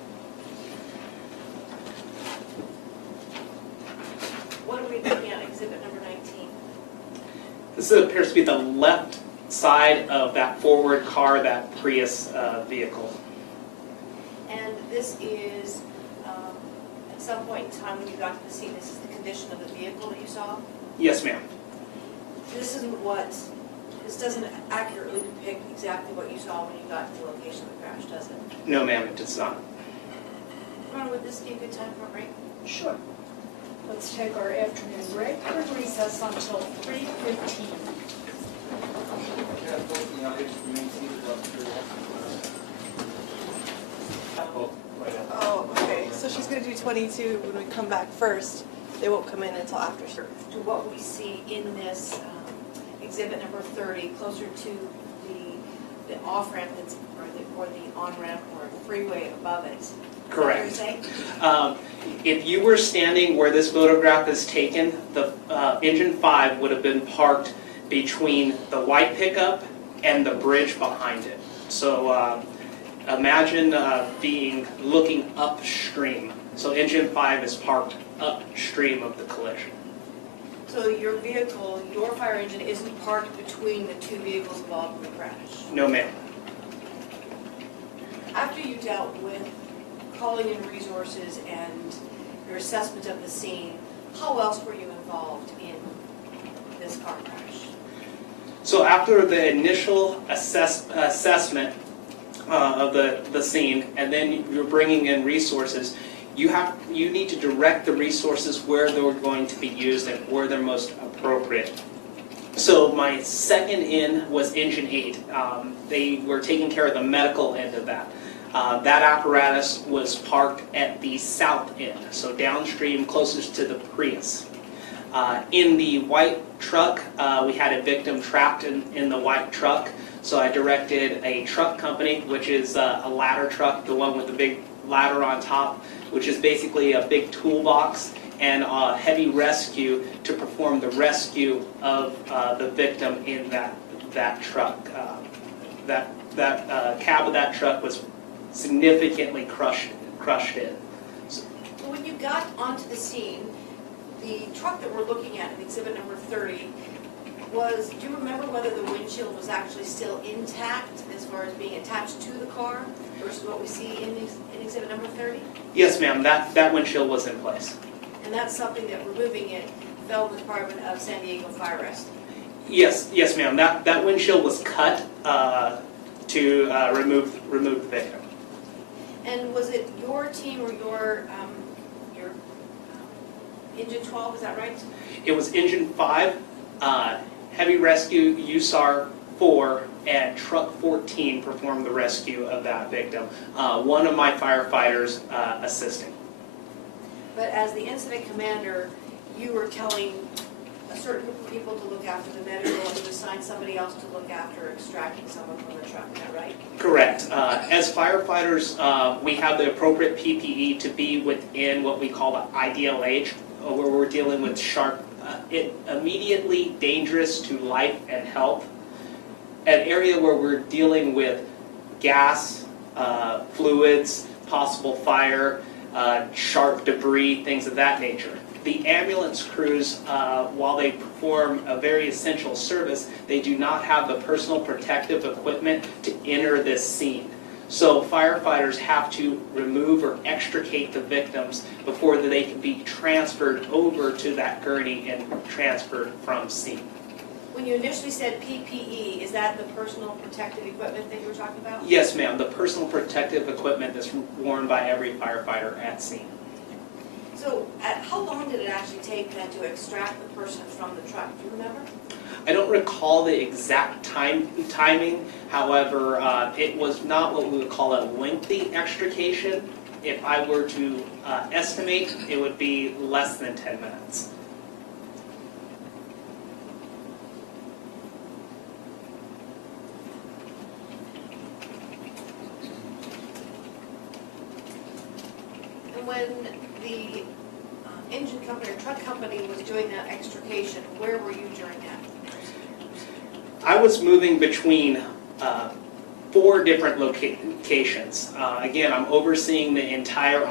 What are we looking at, exhibit number 19? This appears to be the left side of that forward car, that Prius vehicle. And this is, at some point in time when you got to the scene, this is the condition of the vehicle that you saw? Yes, ma'am. This doesn't accurately depict exactly what you saw when you got to the location of the crash, does it? No, ma'am, it does not. Ron, would this be a good time for a break? Sure. Let's take our afternoon break and recess until 3:15. Oh, okay, so she's gonna do 22 when we come back first. They won't come in until after she. To what we see in this exhibit number 30, closer to the off-ramp that's, or the on-ramp or freeway above it. Is that what you're Correct. saying? If you were standing where this photograph is taken, the engine 5 would have been parked between the white pickup and the bridge behind it. So imagine looking upstream. So engine 5 is parked upstream of the collision. So your vehicle, your fire engine isn't parked between the two vehicles involved in the crash? No, ma'am. After you dealt with calling in resources and your assessment of the scene, how else were you involved in this car crash? So after the initial assessment of the scene, and then you're bringing in resources, you need to direct the resources where they're going to be used and where they're most appropriate. So my second in was Engine 8. They were taking care of the medical end of that. That apparatus was parked at the south end, so downstream closest to the Prius. In the white truck, we had a victim trapped in the white truck, so I directed a truck company, which is a ladder truck, the one with the big ladder on top, which is basically a big toolbox, and a heavy rescue to perform the rescue of the victim in that truck. That cab of that truck was significantly crushed in. So when you got onto the scene, the truck that we're looking at in exhibit number 30 do you remember whether the windshield was actually still intact as far as being attached to the car versus what we see in exhibit number 30? Yes, ma'am, that windshield was in place. And that's something that removing it fell in the Department of San Diego Fire Rescue? Yes, ma'am, that windshield was cut to remove the victim. And was it your team or your Engine 12, is that right? It was Engine 5, Heavy Rescue, USAR 4, and Truck 14 performed the rescue of that victim. One of my firefighters assisting. But as the incident commander, you were telling a certain group of people to look after the medical and to assign somebody else to look after extracting someone from the truck, is that right? Correct. As firefighters, we have the appropriate PPE to be within what we call the IDLH, where we're dealing with sharp, immediately dangerous to life and health. An area where we're dealing with gas, fluids, possible fire, sharp debris, things of that nature. The ambulance crews, while they perform a very essential service, they do not have the personal protective equipment to enter this scene. So firefighters have to remove or extricate the victims before they can be transferred over to that gurney and transferred from scene. When you initially said PPE, is that the personal protective equipment that you were talking about? Yes, ma'am, the personal protective equipment that's worn by every firefighter at scene. So how long did it actually take then to extract the person from the truck? Do you remember? I don't recall the exact timing, however, it was not what we would call a lengthy extrication. If I were to estimate, it would be less than 10 minutes. And when the engine company or truck company was doing that extrication, where were you during that? I was moving between 4 different locations. Again, I'm overseeing the entire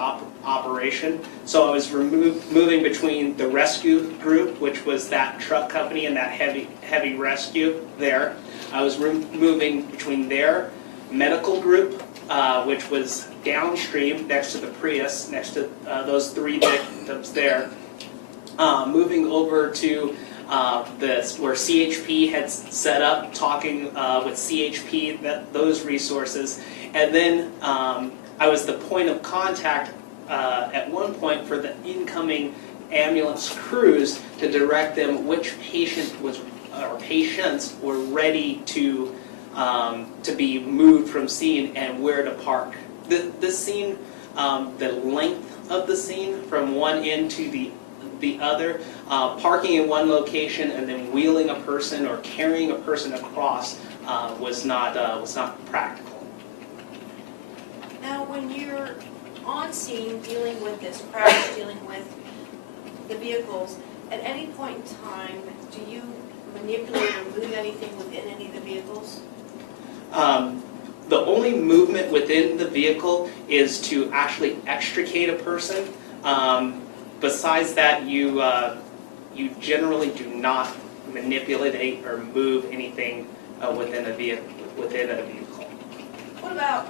operation, so I was moving between the rescue group, which was that truck company and that heavy rescue there. I was moving between their medical group, which was downstream next to the Prius, next to those 3 victims there. Moving over to where CHP had set up, talking with CHP, those resources. And then I was the point of contact at one point for the incoming ambulance crews to direct them which patients were ready to be moved from scene and where to park. The scene, the length of the scene from one end to the other, parking in one location and then wheeling a person or carrying a person across was not practical. Now, when you're on scene dealing with this crash, dealing with the vehicles, at any point in time, do you manipulate or move anything within any of the vehicles? The only movement within the vehicle is to actually extricate a person. Besides that, you you generally do not manipulate or move anything within a vehicle. What about,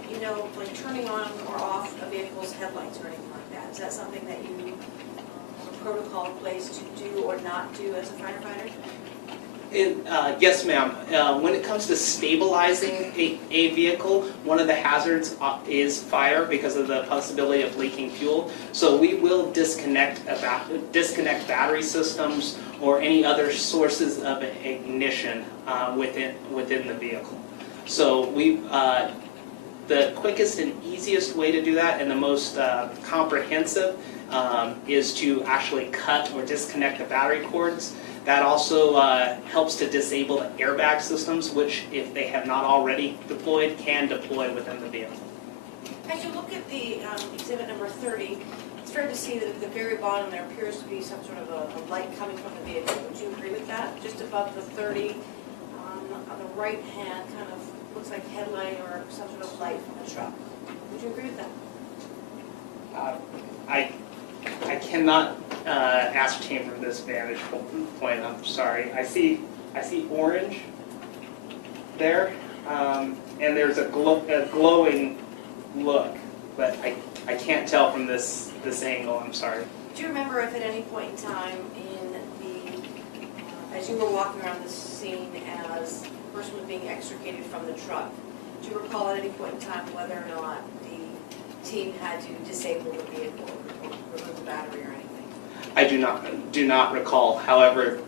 like turning on or off a vehicle's headlights or anything like that? Is that something that you have a protocol in place to do or not do as a firefighter? Yes, ma'am. When it comes to stabilizing a vehicle, one of the hazards is fire because of the possibility of leaking fuel. So we will disconnect battery systems or any other sources of ignition within the vehicle. So the quickest and easiest way to do that, and the most comprehensive, is to actually cut or disconnect the battery cords. That also helps to disable the airbag systems, which, if they have not already deployed, can deploy within the vehicle. As you look at the exhibit number 30, it's fair to see that at the very bottom there appears to be some sort of a light coming from the vehicle. Would you agree with that? Just above the 30, on the right hand, kind of looks like headlight or some sort of light from the truck. Would you agree with that? I cannot ascertain from this vantage point. I'm sorry. I see orange there, and there's a glowing look, but I can't tell from this angle. I'm sorry. Do you remember if at any point in time as you were walking around the scene as the person was being extricated from the truck, do you recall at any point in time whether or not the team had to disable the vehicle or remove the battery or anything? I do not recall. However,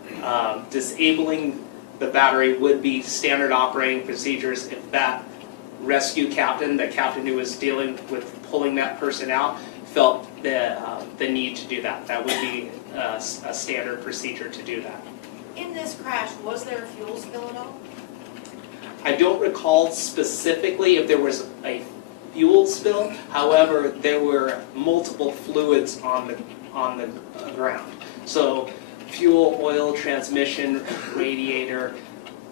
disabling the battery would be standard operating procedures if that rescue captain, the captain who was dealing with pulling that person out, felt the need to do that. That would be a standard procedure to do that. In this crash, was there a fuel spill at all? I don't recall specifically if there was a fuel spill. However, there were multiple fluids on the ground. So fuel, oil, transmission, radiator,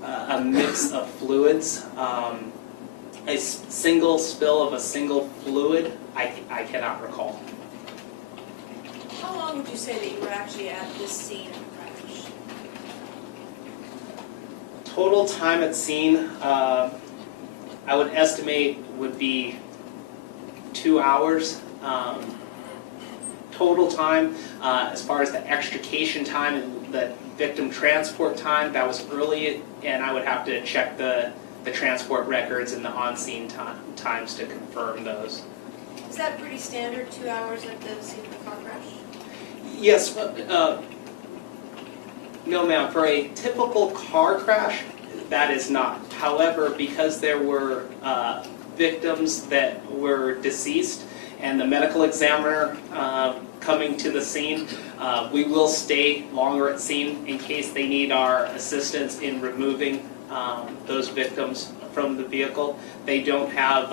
a mix of fluids. A single spill of a single fluid, I cannot recall. How long would you say that you were actually at this scene of the crash? Total time at scene, I would estimate would be 2 hours. Total time, as far as the extrication time and the victim transport time, that was early, and I would have to check the transport records and the on-scene times to confirm those. Is that pretty standard, 2 hours at the scene of the car crash? Yes, no ma'am, for a typical car crash, that is not. However, because there were victims that were deceased and the medical examiner coming to the scene, we will stay longer at scene in case they need our assistance in removing those victims from the vehicle. They don't have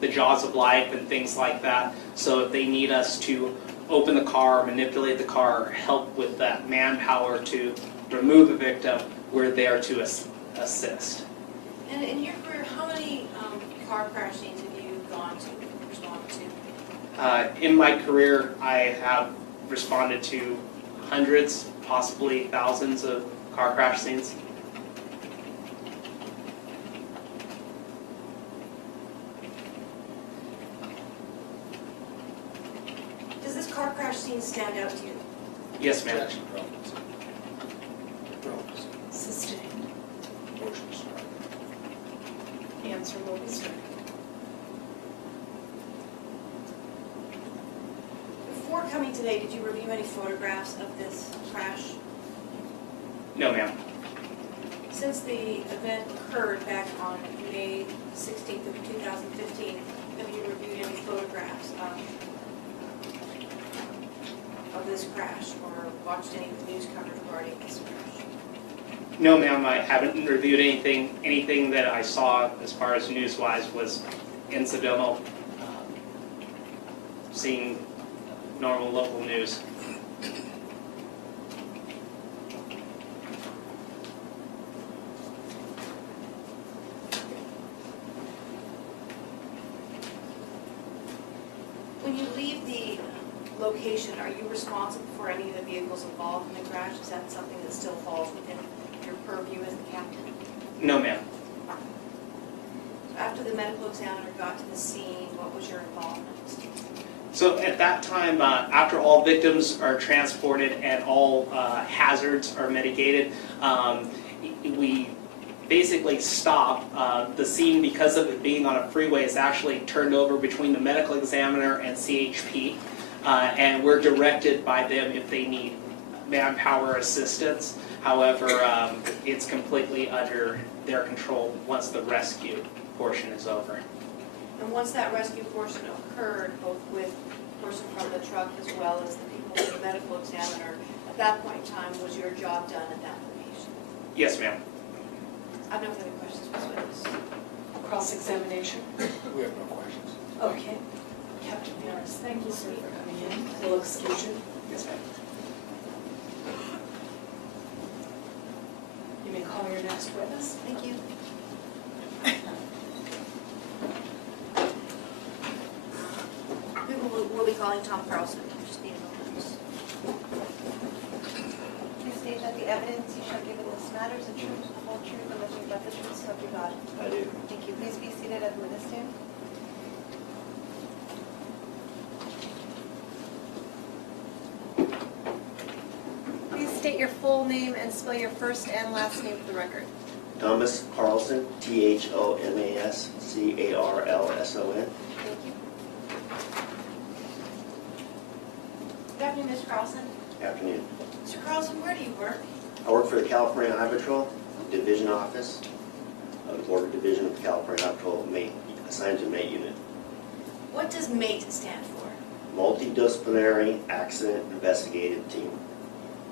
the jaws of life and things like that, so if they need us to open the car, manipulate the car, or help with that manpower to remove a victim, we're there to assist. And in your career, how many car crash scenes have you gone to, responded to? In my career, I have responded to hundreds, possibly thousands of car crash scenes. Does this car crash scene stand out to you? Yes, ma'am. Objection, relevance. Relevance. Sustained. Motion to strike. Answer will be stricken. Before coming today, did you review any photographs of this crash? No, ma'am. Since the event occurred back on May 16th of 2015, have you reviewed any photographs of this crash or watched any news coverage regarding this crash? No, ma'am, I haven't reviewed anything. Anything that I saw as far as news-wise was incidental, seeing normal local news. When you leave the location, are you responsible for any of the vehicles involved in the crash? Is that something that still falls within your purview as the captain? No, ma'am. After the medical examiner got to the scene, what was your involvement? So at that time, after all victims are transported and all hazards are mitigated, we basically stop. The scene, because of it being on a freeway, is actually turned over between the medical examiner and CHP, and we're directed by them if they need manpower assistance. However, it's completely under their control once the rescue portion is over. And once that rescue portion occurred, both with the person from the truck as well as the people from the medical examiner, at that point in time, was your job done at that location? Yes, ma'am. I have no further questions, Ms. Witness. Cross-examination? We have no questions. Okay. Captain Harris, thank you, sir, for coming in. We'll excuse you. Yes, ma'am. You may call your next witness. Thank you. We'll be calling Tom Carlson. Just need a moment. Please state that the evidence you shall give in this matter is the truth, the whole truth, and nothing but the truth, so help you God. I do. Thank you. Please be seated at the witness stand. Please state your full name and spell your first and last name for the record. Thomas Carlson, ThomasCarlson. Thank you. Good afternoon, Mr. Carlson. Afternoon. Mr. Carlson, where do you work? I work for the California Highway Patrol Division Office of the Border Division of the California Highway Patrol, assigned to MATE Unit. What does MATE stand for? Multidisciplinary Accident Investigative Team.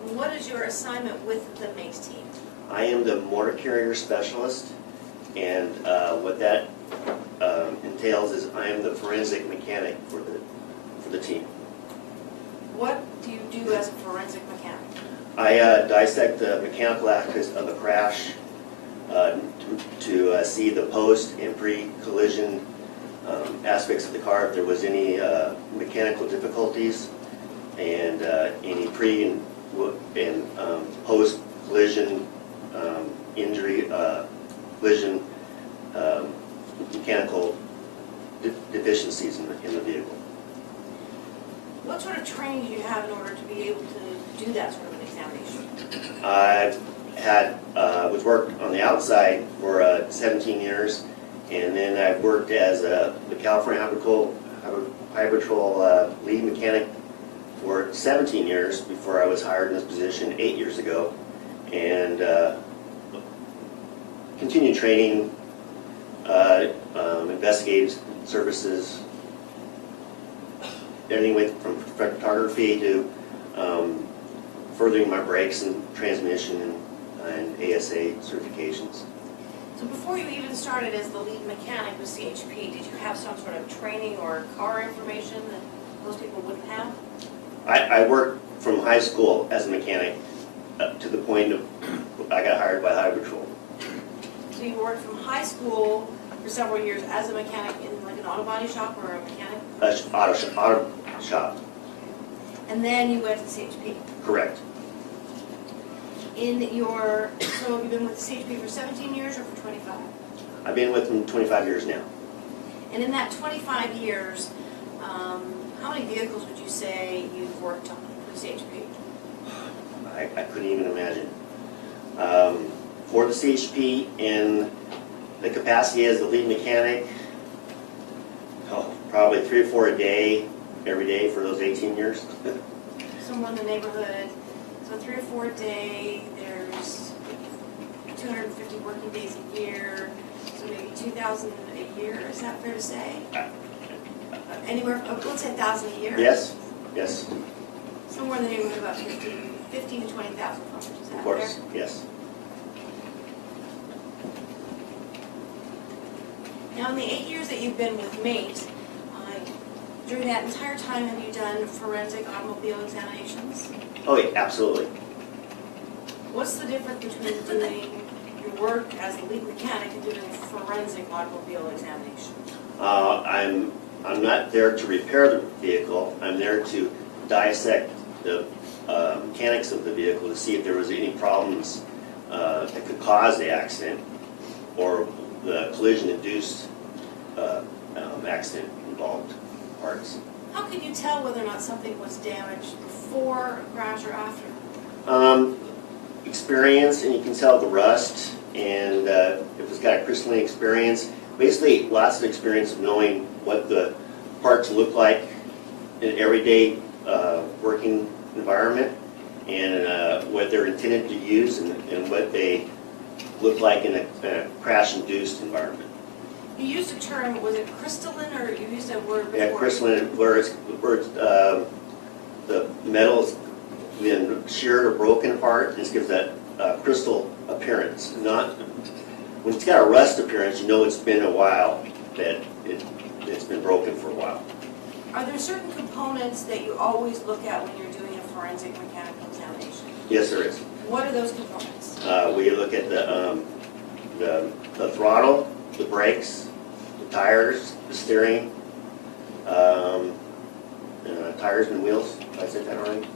And what is your assignment with the MATE team? I am the motor carrier specialist, and what that entails is I am the forensic mechanic for the team. What do you do as a forensic mechanic? I dissect the mechanical aspects of a crash to see the post and pre-collision aspects of the car, if there was any mechanical difficulties, and any pre and post-collision injury, collision mechanical deficiencies in the vehicle. What sort of training do you have in order to be able to do that sort of an examination? I've was worked on the outside for 17 years, and then I've worked as the California Highway Patrol lead mechanic for 17 years before I was hired in this position 8 years ago, and continued training, investigative services, everything from photography to furthering my brakes and transmission and ASA certifications. So before you even started as the lead mechanic with CHP, did you have some sort of training or car information that most people wouldn't have? I worked from high school as a mechanic to the point of I got hired by Highway Patrol. So you worked from high school for several years as a mechanic in like an auto body shop or a mechanic? Auto shop, And then you went to the CHP. correct. So have you been with the CHP for 17 years or for 25? I've been with them 25 years now. And in that 25 years, how many vehicles would you say you've worked on for the CHP? I couldn't even imagine. For the CHP, in the capacity as the lead mechanic, probably 3 or 4 a day, every day for those 18 years. Somewhere in the neighborhood, so 3 or 4 a day, there's 250 working days a year, so maybe 2,000 a year, is that fair to say? Anywhere, let's say 1,000 a year? Yes, yes, Somewhere in the neighborhood of about 15 to 20,000 kilometers, is that of fair? course, yes. Now, in the 8 years that you've been with MATE, during that entire time, have you done forensic automobile examinations? Oh, yeah, absolutely. What's the difference between doing your work as a lead mechanic and doing a forensic automobile examination? I'm not there to repair the vehicle. I'm there to dissect the mechanics of the vehicle to see if there was any problems that could cause the accident or the collision-induced accident involved parts. How can you tell whether or not something was damaged before a crash or after? Experience, and you can tell the rust, and if it's got a crystalline experience, basically lots of experience of knowing what the parts look like in an everyday working environment, and what they're intended to use, and what they look like in a crash-induced environment. You used a term, was it crystalline, or you used a word before? Yeah, crystalline, where the metal's been sheared or broken apart, this gives that crystal appearance. Not when it's got a rust appearance, you know it's been a while that it's been broken for a while. Are there certain components that you always look at when you're doing a forensic mechanical examination? Yes, there is. What are those components? We look at the throttle, the brakes, the tires, the steering, tires and wheels. Did I say that already?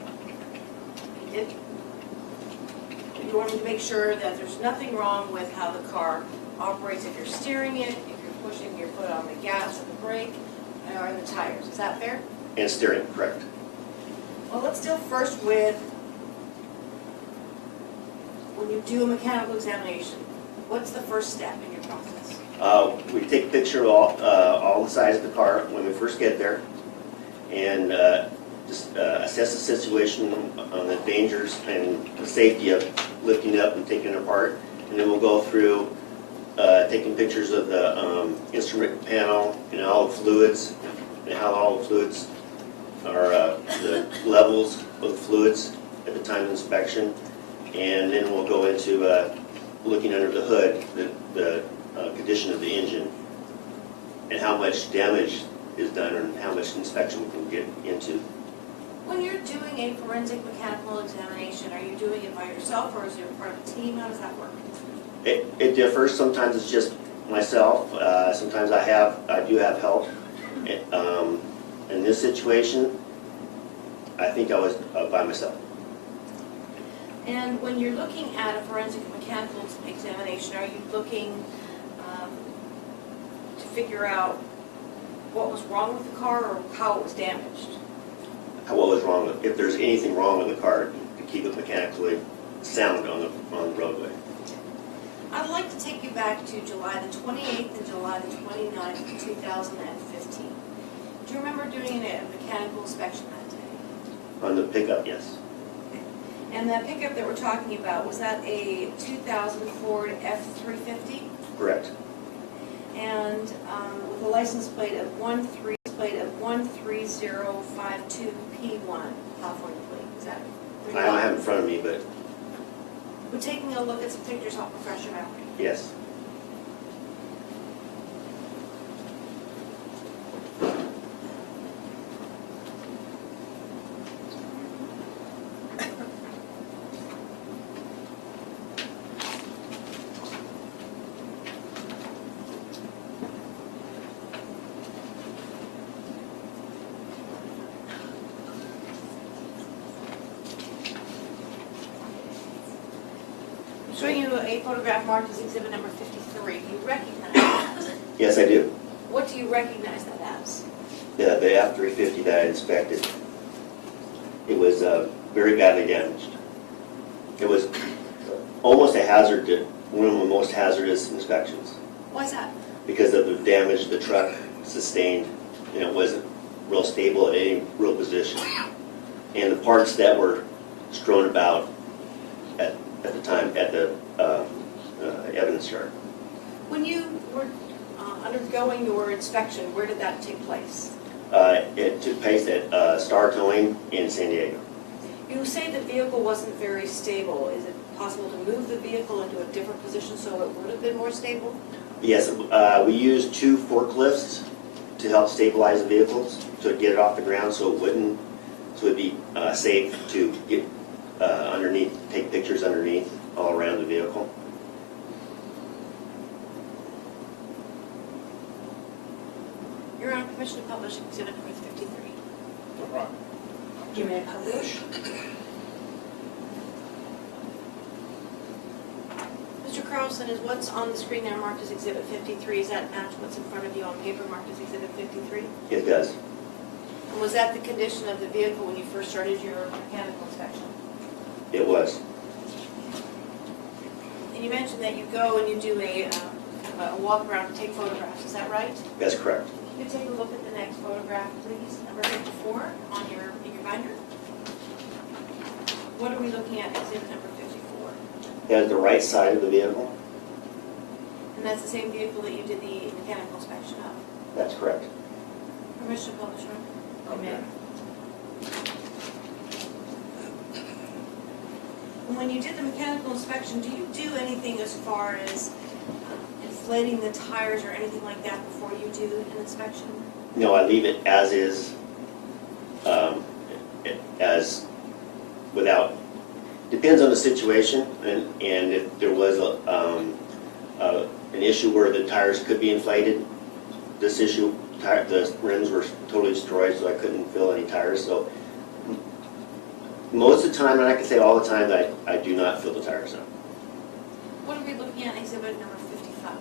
You did? You want to make sure that there's nothing wrong with how the car operates if you're steering it, if you're pushing your foot on the gas and the brake, or the tires. Is that fair? And steering, correct. Well, let's deal first with when you do a mechanical examination. What's the first step in your process? We take a picture of all the sides of the car when we first get there, and just assess the situation on the dangers and the safety of lifting it up and taking it apart. And then we'll go through taking pictures of the instrument panel and all the fluids, and how all the fluids are, the levels of the fluids at the time of inspection. And then we'll go into looking under the hood, the condition of the engine, and how much damage is done, and how much inspection we can get into. When you're doing a forensic mechanical examination, are you doing it by yourself, or is it part of a team? How does that work? It differs. Sometimes it's just myself. Sometimes I do have help. In this situation, I think I was by myself. And when you're looking at a forensic mechanical examination, are you looking to figure out what was wrong with the car or how it was damaged? What was wrong with, if there's anything wrong with the car, to keep it mechanically sound on the roadway. I'd like to take you back to July the 28th and July the 29th of 2015. Do you remember doing a mechanical inspection that day? On the pickup, yes. And that pickup that we're talking about, was that a 2000 Ford F-350? Correct. And with a license plate of 13052P1, California plate, is that? I don't have it in front of me, but We're taking a look at some pictures, I'll refresh your memory. yes. I'm showing you a photograph marked as exhibit number 53. Do you recognize that? Yes, I do. What do you recognize that as? The F-350 that I inspected, it was very badly damaged. It was almost a hazard, one of the most hazardous inspections, Why is that? because of the damage the truck sustained, and it wasn't real stable at any real position. And the parts that were strewn about at the time at the evidence yard. When you were undergoing your inspection, where did that take place? It took place at Star Towing in San Diego. You say the vehicle wasn't very stable. Is it possible to move the vehicle into a different position so it would have been more stable? Yes, we used 2 forklifts to help stabilize the vehicles, to get it off the ground so it'd be safe to get underneath, take pictures underneath, all around the vehicle. You're on permission to publish exhibit number 53. No problem. You may publish. Mr. Carlson, is what's on the screen there marked as Exhibit 53, is that match what's in front of you on paper marked as Exhibit 53? It does. And was that the condition of the vehicle when you first started your mechanical inspection? It was. And you mentioned that you go and you do a walk around and take photographs, is that right? That's correct. Can you take a look at the next photograph, please, number 54 on in your binder? What are we looking at, exhibit number 54? That is the right side of the vehicle. And that's the same vehicle that you did the mechanical inspection of? That's correct. Permission to publish, right? Okay. And when you did the mechanical inspection, do you do anything as far as inflating the tires or anything like that before you do an inspection? No, I leave it as is, as without, depends on the situation, and if there was an issue where the tires could be inflated, this issue, the rims were totally destroyed, so I couldn't fill any tires, so most of the time, and I can say all the time, that I do not fill the tires up. What are we looking at, exhibit number 55?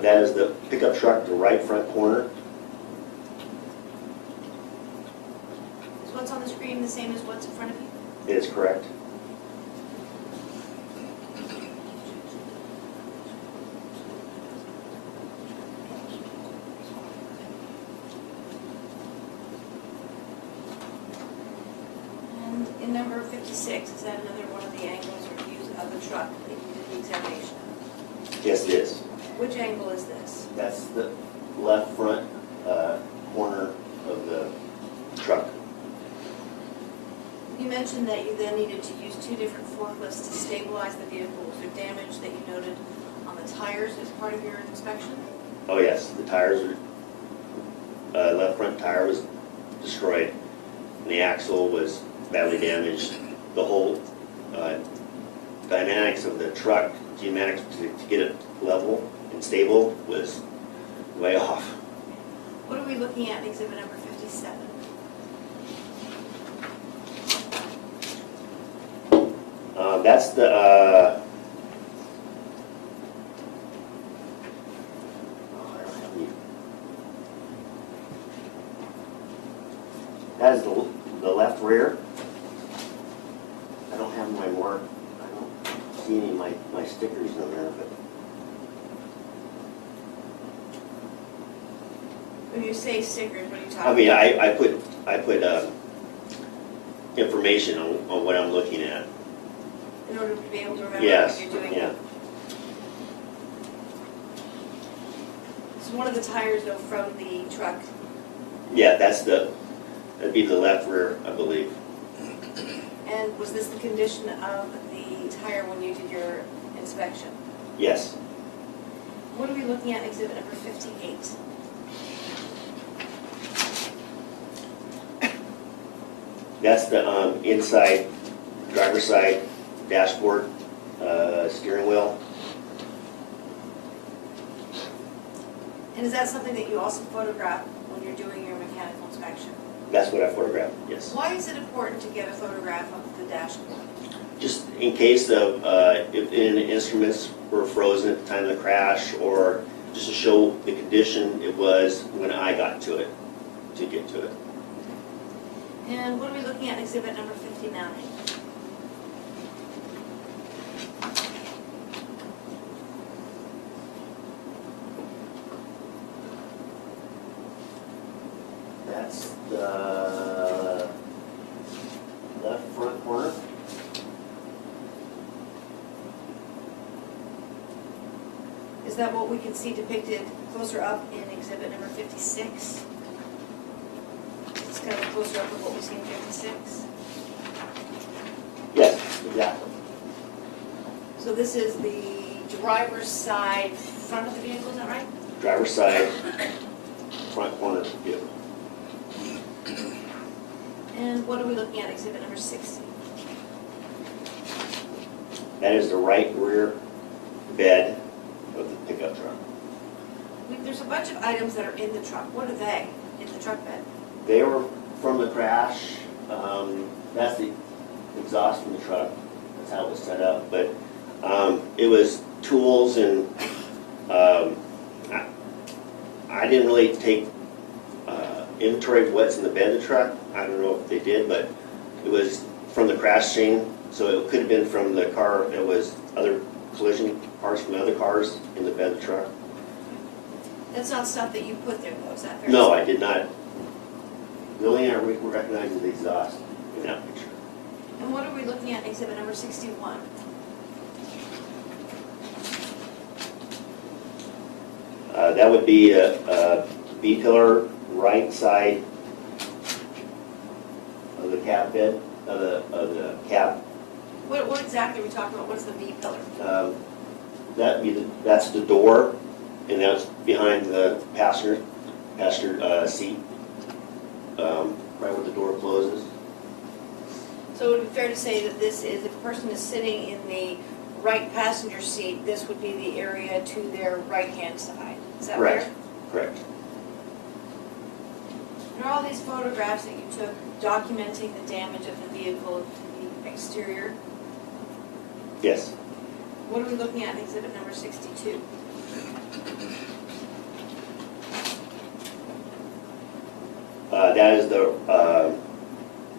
That is the pickup truck, the right front corner. Is what's on the screen the same as what's in front of you? It is correct. And in number 56, is that another one of the angles or views of the truck that you did the examination of? Yes, it is. Which angle is this? That's the left front corner of the truck. You mentioned that you then needed to use 2 different forklifts to stabilize the vehicle. Was there damage that you noted on the tires as part of your inspection? Oh yes, the tires were, left front tire was destroyed, and the axle was badly damaged. The whole dynamics of the truck, geomatics to get it level and stable was way off. What are we looking at in exhibit number 57? That's the, that is the left rear. I don't have my mark, I don't see any of my stickers on there, but When you say stickers, what are you talking I about? mean, I put information on what I'm looking at. In order to be able to remember Yes, what you're doing? yeah. So one of the tires, though, from the truck, Yeah, that'd be the left rear, I believe. and was this the condition of the tire when you did your inspection? Yes. What are we looking at in exhibit number 58? That's the inside, driver's side dashboard, steering wheel. And is that something that you also photograph when you're doing your mechanical inspection? That's what I photographed, yes. Why is it important to get a photograph of the dashboard? Just in case of, if any instruments were frozen at the time of the crash, or just to show the condition it was when I got to it, to get to it. And what are we looking at in exhibit number 59? That's the left front corner. Is that what we can see depicted closer up in exhibit number 56? It's kind of a closer up of what we see in 56. Yes, exactly. So this is the driver's side front of the vehicle, is that right? Driver's side, front corner of the vehicle. And what are we looking at, exhibit number 60? That is the right rear bed of the pickup truck. There's a bunch of items that are in the truck. What are they in into the truck bed? They were from the crash. That's the exhaust from the truck. That's how it was set up. But it was tools and I didn't really take inventory of what's in the bed of the truck. I don't know if they did, but it was from the crash scene. So it could have been from the car. It was other collision parts from other cars in the bed of the truck. That's not stuff that you put there, though, is that fair? No, I did not. The only thing I recognize is the exhaust in that picture. And what are we looking at in exhibit number 61? That would be a B-pillar right side of the cab bed, of the cab. What exactly are we talking about? What's the V pillar? That's the door, and that's behind the passenger seat, right where the door closes. So it would be fair to say that this is, if a person is sitting in the right passenger seat, this would be the area to their right-hand side. Is that fair? Correct. Correct. And are all these photographs that you took documenting the damage of the vehicle to the exterior? Yes. What are we looking at in exhibit number 62? That is the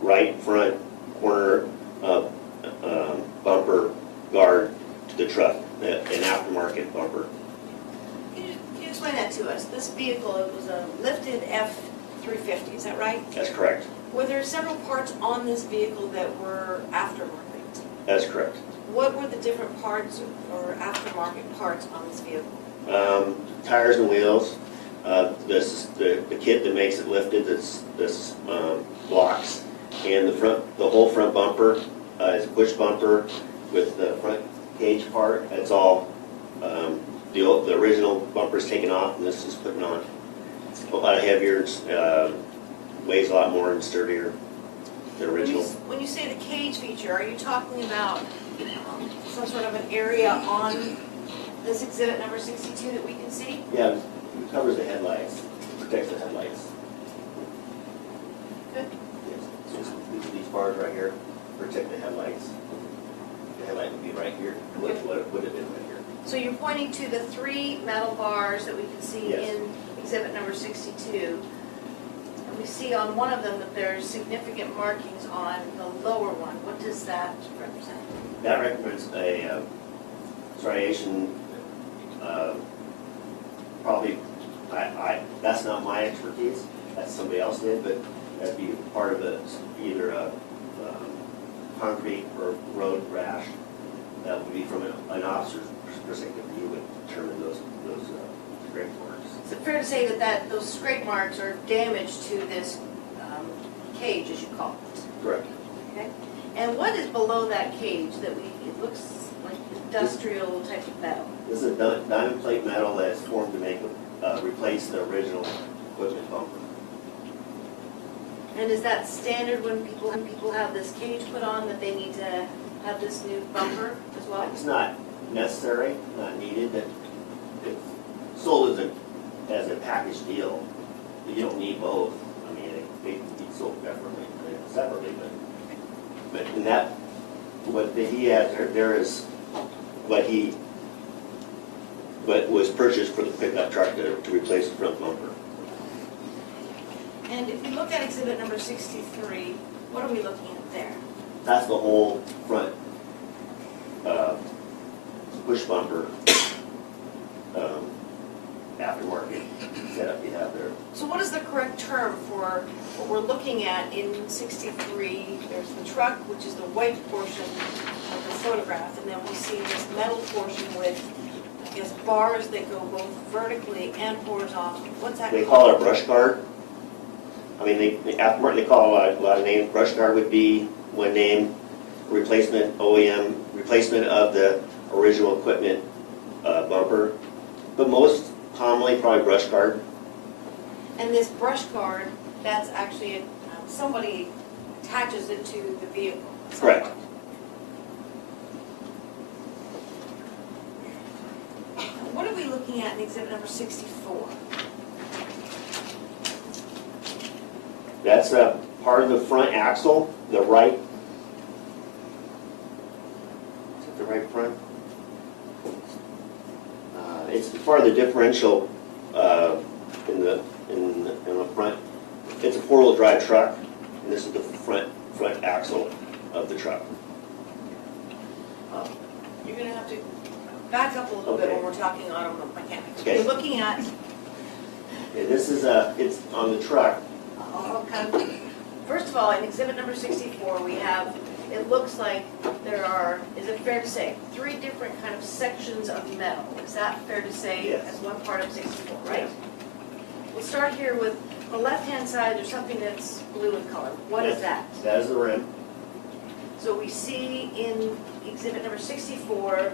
right front corner bumper guard to the truck, an aftermarket bumper. Can you explain that to us? This vehicle, it was a lifted F-350, is that right? That's correct. Were there several parts on this vehicle that were aftermarket? That's correct. What were the different parts or aftermarket parts on this vehicle? Tires and wheels. This is the kit that makes it lifted. This blocks, and the whole front bumper is a push bumper with the front cage part. That's all. The original bumper is taken off, and this is putting on. A lot heavier, weighs a lot more and sturdier. The original. When you say the cage feature, are you talking about some sort of an area on this exhibit number 62 that we can see? Yeah, it covers the headlights, protects the headlights. Good. Yes. So these bars right here protect the headlights. The headlight would be right here. What would have been right here? So you're pointing to the three metal bars that we can see Yes. in exhibit number 62. And we see on one of them that there's significant markings on the lower one. What does that represent? That represents a striation. Probably, that's not my expertise. That's somebody else did, but that'd be part of either a concrete or road rash. That would be from an officer's perspective. You would determine those scrape marks. Is it fair to say that those scrape marks are damage to this cage, as you call it? Correct. Okay. And what is below that cage that it looks like industrial type of metal? This is a diamond plate metal that's formed to make replace the original equipment bumper. And is that standard when people have this cage put on, that they need to have this new bumper as well? It's not necessary, not needed. It's sold as a package deal. You don't need both. I mean, they can be sold separately, but in that, what he has there is what was purchased for the pickup truck to replace the front bumper. And if we look at exhibit number 63, what are we looking at there? That's the whole front push bumper aftermarket setup you have there. So what is the correct term for what we're looking at in 63? There's the truck, which is the white portion of the photograph, and then we see this metal portion with, I guess, bars that go both vertically and horizontally. What's that They called? call it a brush guard. I mean, aftermarket, they call a lot of names. Brush guard would be one name. Replacement, OEM, replacement of the original equipment bumper. But most commonly, probably brush guard. And this brush guard, that's actually, somebody attaches it to the vehicle. Correct. What are we looking at in exhibit number 64? That's part of the front axle, the right. Is it the right front? It's part of the differential in the front. It's a four-wheel drive truck, and this is the front axle of the truck. You're gonna have to back up a little bit when Okay. we're talking automobile mechanics. Okay. We're looking at, And this is it's on the truck. first of all, in exhibit number 64, we have, it looks like there are, is it fair to say, 3 different kind of sections of metal? Is that fair to say? Yes. As one part of 64, right? We'll start here with the left-hand side, there's something that's blue in color. What is that? That is the rim. So we see in exhibit number 64,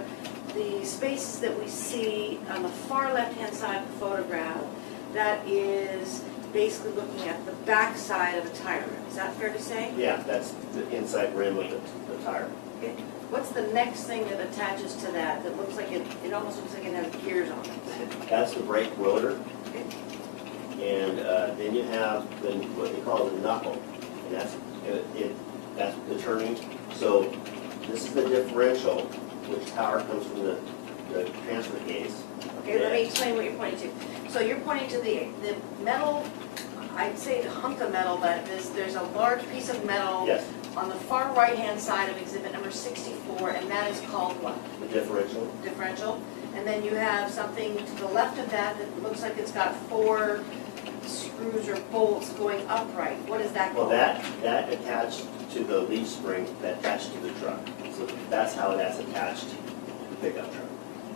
the spaces that we see on the far left-hand side of the photograph, that is basically looking at the back side of a tire rim. Is that fair to say? Yeah, that's the inside rim of the tire. Okay. What's the next thing that attaches to that that looks like it almost looks like it has gears on it? That's the brake rotor. Okay. And then you have what they call the knuckle, and that's the turning. So this is the differential, which power comes from the transfer case. Okay, let me explain what you're pointing to. So you're pointing to the metal, I'd say the hunk of metal, but there's a large piece of metal Yes, on the far right-hand side of exhibit number 64, and that is called what? the differential. Differential. And then you have something to the left of that that looks like it's got 4 screws or bolts going upright. What is that Well, called? that attached to the leaf spring that attached to the truck. So that's how that's attached to the pickup truck.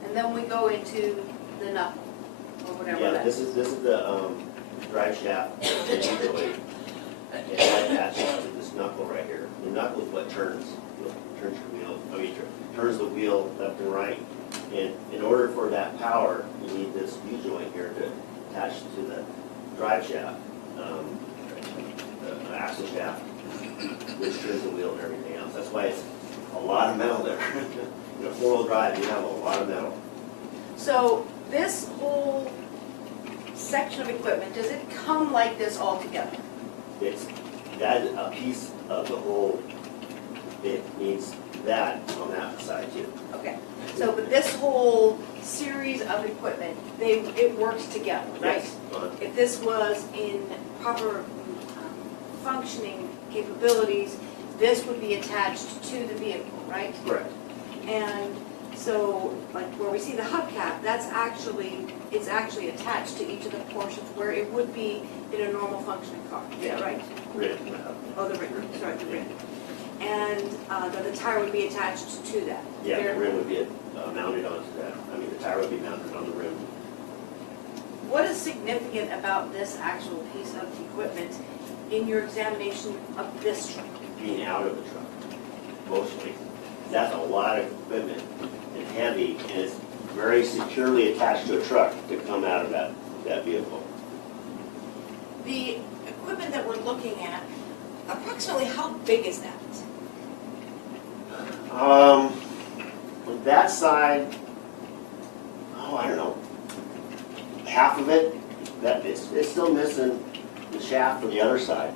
And then we go into the knuckle, or whatever Yeah, that this is the drive shaft and that attaches to this knuckle right here. The knuckle is what turns your wheel. Turns the wheel left and right. And in order for that power, you need this U-joint here to attach to the drive shaft, the axle shaft, which turns the wheel and everything else. That's why it's a lot of metal there. In a four-wheel drive, you have a lot of metal. So this whole section of equipment, does it come like this all together? That is a piece of the whole, it needs that on that side too. Okay. So, but this whole series of equipment, it works together, right? Yes. If this was in proper functioning capabilities, this would be attached to the vehicle, right? Correct. And so, like where we see the hubcap, it's actually attached to each of the portions where it would be in a normal functioning car. Is that right? Rim. Oh, the rim, sorry, the rim. And the tire would be attached to that. Yeah, the rim would be mounted onto that. The tire would be mounted on the rim. What is significant about this actual piece of equipment in your examination of this truck? Being out of the truck, mostly. That's a lot of equipment and heavy, and it's very securely attached to a truck to come out of that vehicle. The equipment that we're looking at, approximately how big is that? On that side, I don't know, half of it, it's still missing the shaft for the other side.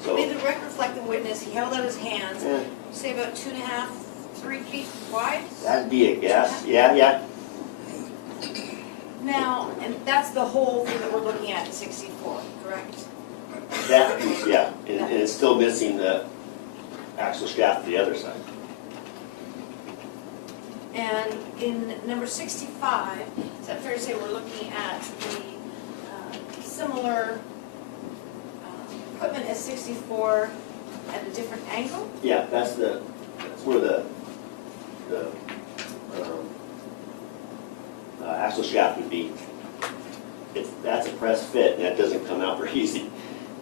So, May the record reflect the witness, he held out his hands, yeah, say about 2.5, 3 feet wide? that'd be a guess. Yeah. Now, and that's the whole thing that we're looking at in 64, correct? That piece, yeah, and it's still missing the axle shaft for the other side. And in number 65, is that fair to say we're looking at the similar equipment as 64 at a different angle? Yeah, that's where the axle shaft would be. That's a press fit, and that doesn't come out very easy,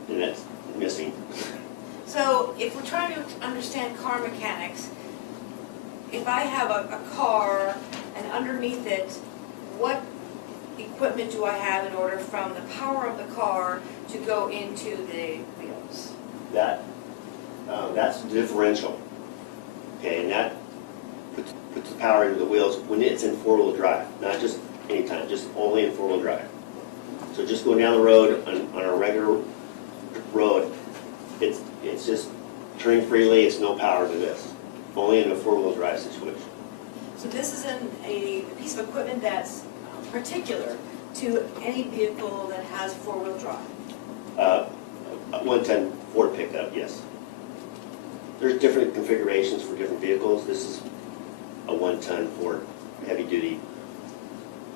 and that's missing. So if we're trying to understand car mechanics, if I have a car and underneath it, what equipment do I have in order from the power of the car to go into the wheels? That's differential. Okay, and that puts the power into the wheels when it's in four-wheel drive, not just anytime, just only in four-wheel drive. So just going down the road on a regular road, it's just turning freely, it's no power to this, only in a four-wheel drive situation. So this isn't a piece of equipment that's particular to any vehicle that has four-wheel drive? A one-ton Ford pickup, yes. There's different configurations for different vehicles. This is a one-ton Ford heavy-duty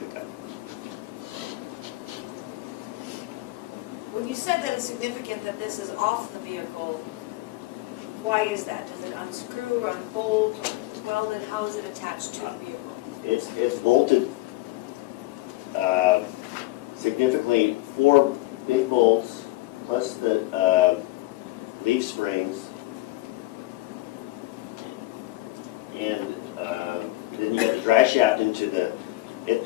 pickup. When you said that it's significant that this is off the vehicle, why is that? Does it unscrew or unbolt or welded? How is it attached to the vehicle? It's bolted significantly 4 big bolts plus the leaf springs, and then you got the drive shaft into the.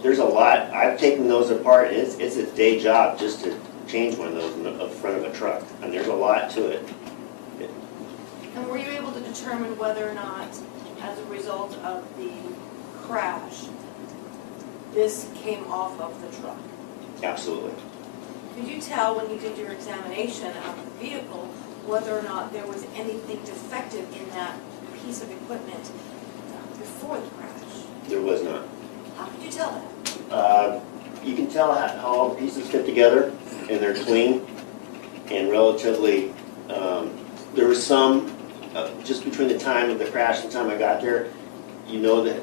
There's a lot. I've taken those apart, and it's a day job just to change one of those in the front of a truck, and there's a lot to it. And were you able to determine whether or not, as a result of the crash, this came off of the truck? Absolutely. Could you tell when you did your examination of the vehicle whether or not there was anything defective in that piece of equipment before the crash? There was not. How could you tell that? You can tell how all the pieces fit together, and they're clean and relatively. There was some just between the time of the crash and the time I got there. You know the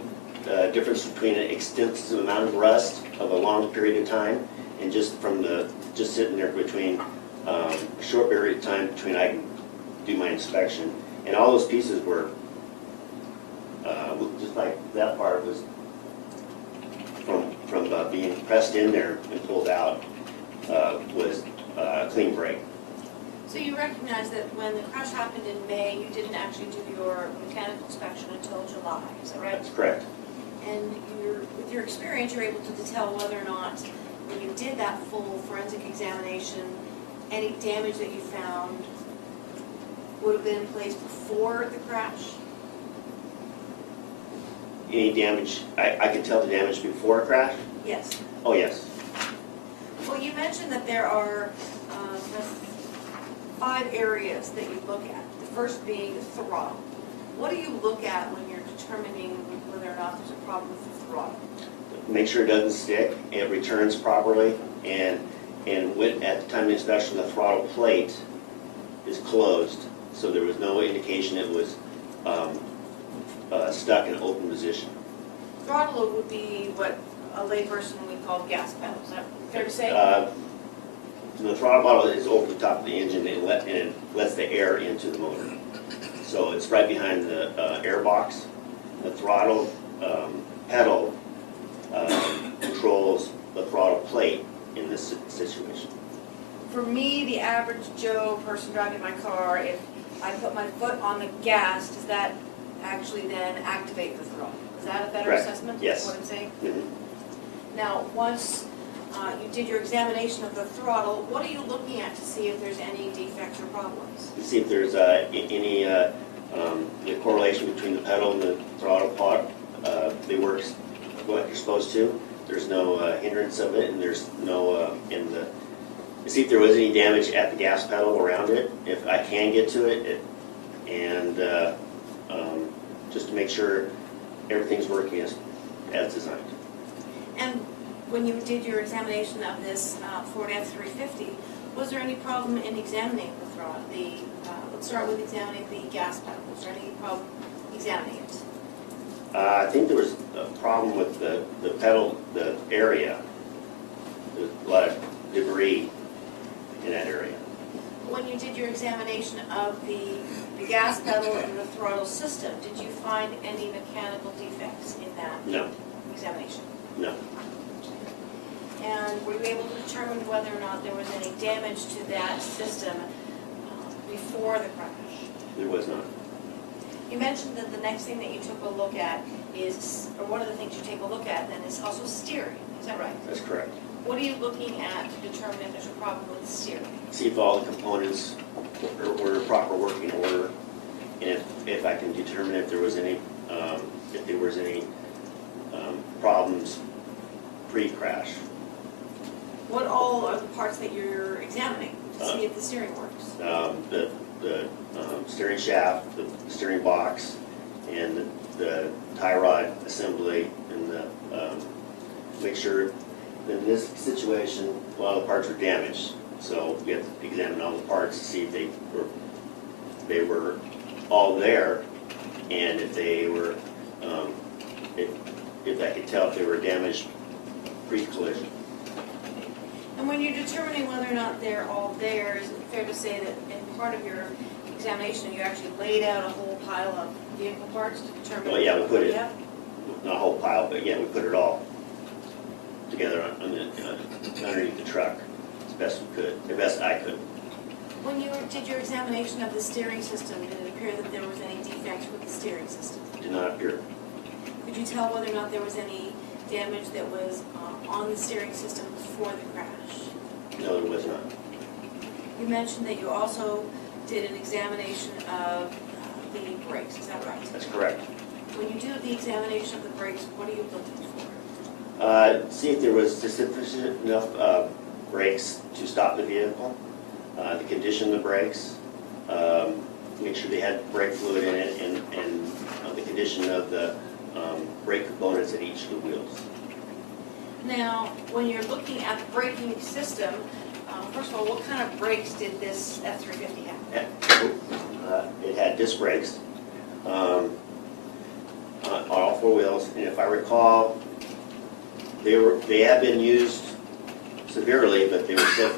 difference between an extensive amount of rust of a long period of time, and just sitting there between a short period of time between I can do my inspection, and all those pieces were just like that part was from being pressed in there and pulled out was a clean break. So you recognize that when the crash happened in May, you didn't actually do your mechanical inspection until July, is that right? That's correct. And with your experience, you're able to tell whether or not, when you did that full forensic examination, any damage that you found would have been in place before the crash? Any damage, I can tell the damage before a crash? Yes. Oh, yes. Well, you mentioned that there are 5 areas that you look at. The first being the throttle. What do you look at when you're determining whether or not there's a problem with the throttle? Make sure it doesn't stick, it returns properly, and at the time of the inspection, the throttle plate is closed, so there was no indication it was stuck in an open position. Throttle would be what a layperson would call gas pedal. Is that fair to say? The throttle bottle is over the top of the engine and it lets the air into the motor. So it's right behind the air box. The throttle pedal controls the throttle plate in this situation. For me, the average Joe person driving my car, if I put my foot on the gas, does that actually then activate the throttle? Is that a better Correct. assessment? Yes. Of what I'm saying? Mm-hmm. Now, once you did your examination of the throttle, what are you looking at to see if there's any defects or problems? To see if there's any the correlation between the pedal and the throttle pod. They work what you're supposed to. There's no hindrance of it, and there's no to see if there was any damage at the gas pedal around it. If I can get to it, and just to make sure everything's working as designed. And when you did your examination of this Ford F-350, was there any problem in examining the throttle? Let's start with examining the gas pedal. Was there any problem examining it? I think there was a problem with the pedal, the area. There's a lot of debris in that area. When you did your examination of the gas pedal and the throttle system, did you find any mechanical defects in that No, examination? no. And were you able to determine whether or not there was any damage to that system before the crash? There was not. You mentioned that the next thing that you took a look at is, or one of the things you take a look at then is also steering. Is that right? That's correct. What are you looking at to determine if there's a problem with the steering? See if all the components were in proper working order, and if I can determine if there was any problems pre-crash. What all are the parts that you're examining? to see if the steering works. The steering shaft, the steering box, and the tie rod assembly, and make sure, in this situation, a lot of the parts are damaged. So we have to examine all the parts to see if they were all there, and if they were, if I could tell if they were damaged pre-collision. And when you're determining whether or not they're all there, is it fair to say that in part of your examination, you actually laid out a whole pile of vehicle parts to determine? Well, yeah, we put it, Yeah. not a whole pile, but yeah, we put it all together underneath the truck as best we could, the best I could. When you did your examination of the steering system, did it appear that there was any defects with the steering system? Did not appear. Could you tell whether or not there was any damage that was on the steering system before the crash? No, there was not. You mentioned that you also did an examination of the brakes, is that right? That's correct. When you do the examination of the brakes, what are you looking for? See if there was sufficient enough brakes to stop the vehicle, the condition of the brakes, make sure they had brake fluid in it, and the condition of the brake components at each of the wheels. Now, when you're looking at the braking system, first of all, what kind of brakes did this F-350 have? It had disc brakes on all four wheels, and if I recall, they have been used severely, but they were still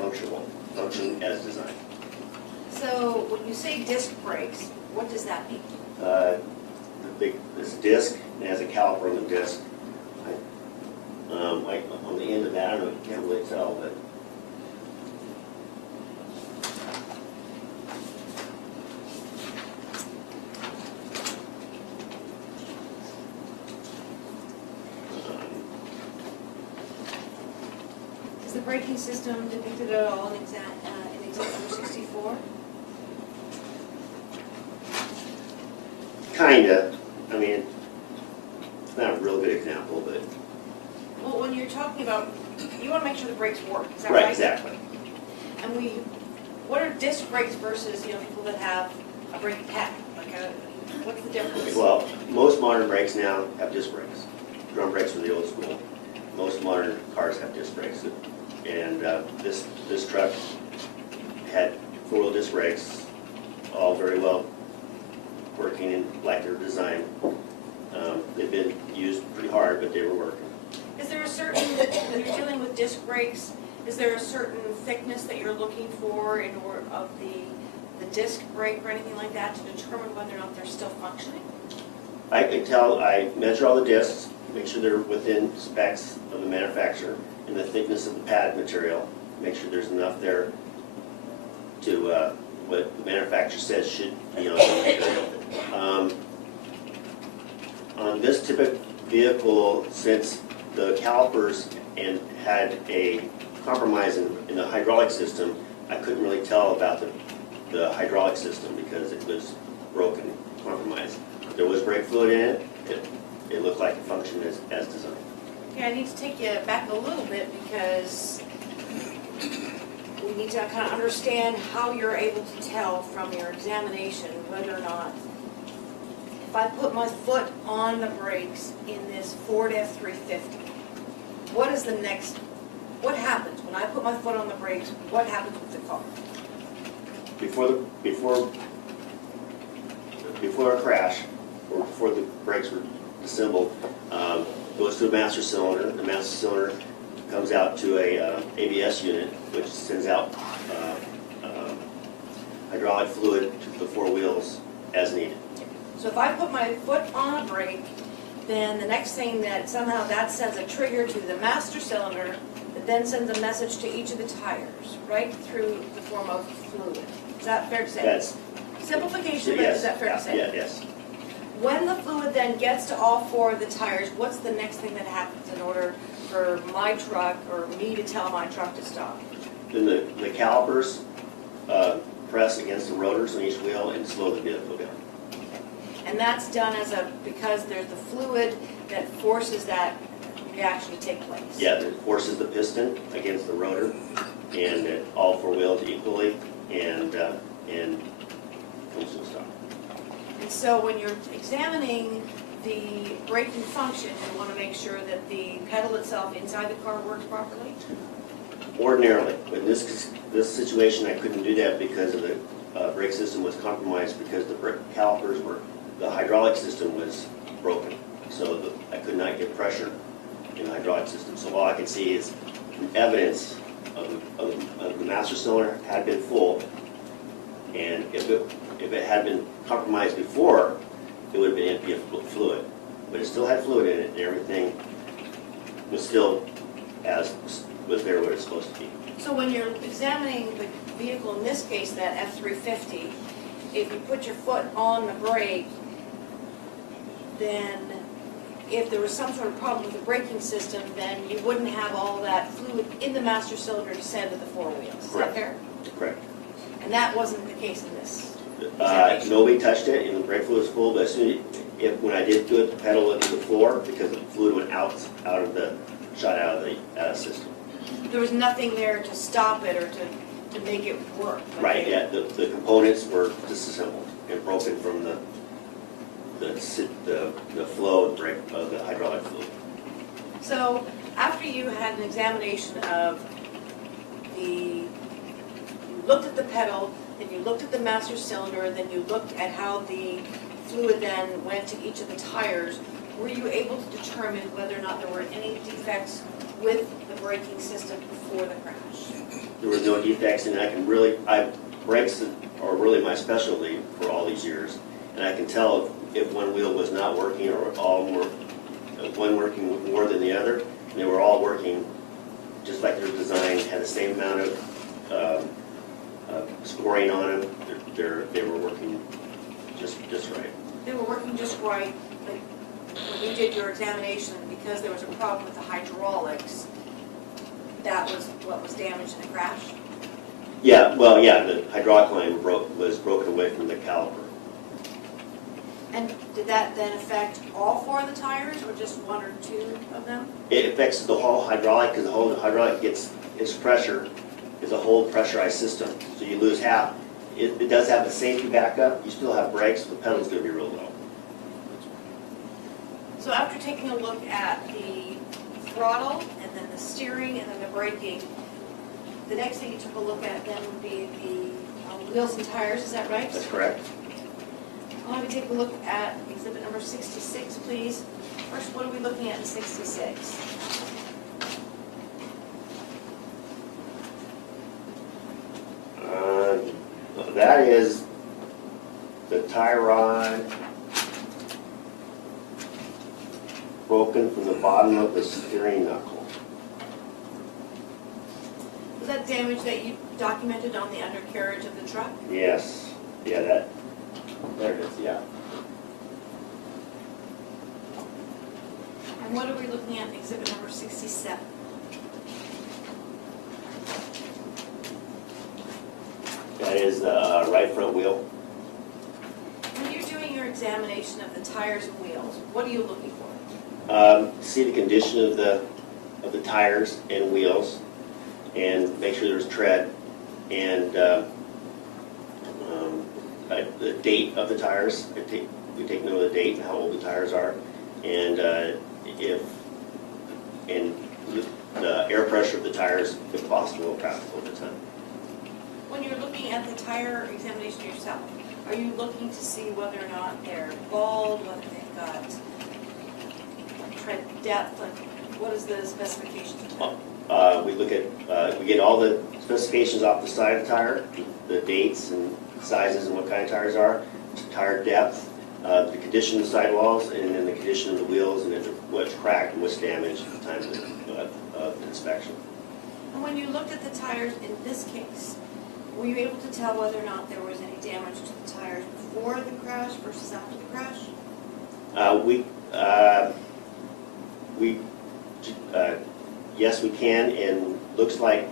functioning as designed. So when you say disc brakes, what does that mean? This disc, it has a caliper on the disc. Like on the end of that, I don't know, you can't really tell, but Is the braking system depicted at all in example number 64? kinda. I mean, it's not a real good example, but Well, when you're talking about, you want to make sure the brakes work, is that right? right, exactly. And what are disc brakes versus, people that have a brake pad? What's the difference? Well, most modern brakes now have disc brakes. Drum brakes were the old school. Most modern cars have disc brakes. And this truck had four-wheel disc brakes, all very well working and like they're designed. They've been used pretty hard, but they were working. Is there a certain, when you're dealing with disc brakes, is there a certain thickness that you're looking for in order of the disc brake or anything like that to determine whether or not they're still functioning? I can tell, I measure all the discs, make sure they're within specs of the manufacturer, and the thickness of the pad material, make sure there's enough there to what the manufacturer says should be on the material. On this typical vehicle, since the calipers had a compromise in the hydraulic system, I couldn't really tell about the hydraulic system because it was broken, compromised. There was brake fluid in it. It looked like it functioned as designed. Okay, I need to take you back a little bit because we need to kind of understand how you're able to tell from your examination whether or not, if I put my foot on the brakes in this Ford F-350, what happens when I put my foot on the brakes? What happens with the car? Before a crash, or before the brakes were assembled, goes to a master cylinder. The master cylinder comes out to a ABS unit, which sends out hydraulic fluid to the four wheels as needed. So if I put my foot on a brake, then the next thing that somehow that sends a trigger to the master cylinder that then sends a message to each of the tires, right, through the form of fluid. Is that fair to say? That's Simplification, but yes. is that fair to say? Yeah, yes. When the fluid then gets to all four of the tires, what's the next thing that happens in order for my truck or me to tell my truck to stop? Then the calipers press against the rotors on each wheel and slow the vehicle down. And that's done because there's the fluid that forces that reaction to take place. Yeah, it forces the piston against the rotor, and that all four wheels equally, and comes to a stop. And so when you're examining the braking function, you want to make sure that the pedal itself inside the car works properly? Ordinarily, but in this situation, I couldn't do that because of the brake system was compromised because the brake calipers the hydraulic system was broken. So I could not get pressure in the hydraulic system. So all I could see is evidence of the master cylinder had been full, and if it had been compromised before, it would have been empty of fluid. But it still had fluid in it, and everything was still was there what it's supposed to be. So when you're examining the vehicle, in this case, that F-350, if you put your foot on the brake, then if there was some sort of problem with the braking system, then you wouldn't have all that fluid in the master cylinder to send to the four wheels. Is that Correct. fair? Correct. And that wasn't the case in this examination? Nobody touched it, and the brake fluid was full, but as soon when I did do it, the pedal went to the floor because the fluid went out of the system. There was nothing there to stop it or to make it work? Right, okay? yeah, the components were disassembled and broken from the flow of the hydraulic fluid. So after you had an examination of you looked at the pedal, then you looked at the master cylinder, then you looked at how the fluid then went to each of the tires, were you able to determine whether or not there were any defects with the braking system before the crash? There were no defects, and brakes are really my specialty for all these years, and I can tell if one wheel was not working or one working more than the other, and they were all working just like they're designed, had the same amount of scoring on them. They were working just right. They were working just right, but when you did your examination, because there was a problem with the hydraulics, that was what was damaged in the crash? Yeah, well, yeah, the hydraulic line was broken away from the caliper. And did that then affect all four of the tires, or just one or two of them? It affects the whole hydraulic, because the whole hydraulic gets its pressure, is a whole pressurized system, so you lose half. It does have a safety backup, you still have brakes, the pedal's gonna be real low. So after taking a look at the throttle, and then the steering, and then the braking, the next thing you took a look at then would be the wheels and tires, is that right? That's correct. I'll have you take a look at exhibit number 66, please. First, what are we looking at in 66? That is the tie rod broken from the bottom of the steering knuckle. Was that damage that you documented on the undercarriage of the truck? Yes, yeah, there it is, yeah. And what are we looking at in exhibit number 67? That is the right front wheel. When you're doing your examination of the tires and wheels, what are you looking for? See the condition of the tires and wheels, and make sure there's tread, and the date of the tires. We take note of the date and how old the tires are, and the air pressure of the tires, if possible, practical at the time. When you're looking at the tire examination yourself, are you looking to see whether or not they're bald, whether they've got tread depth, like what is the specifications of that? We get all the specifications off the side of the tire, the dates and sizes and what kind of tires are, tire depth, the condition of the sidewalls, and then the condition of the wheels, and what's cracked and what's damaged at the time of the inspection. And when you looked at the tires in this case, were you able to tell whether or not there was any damage to the tires before the crash versus after the crash? Yes, we can, and looks like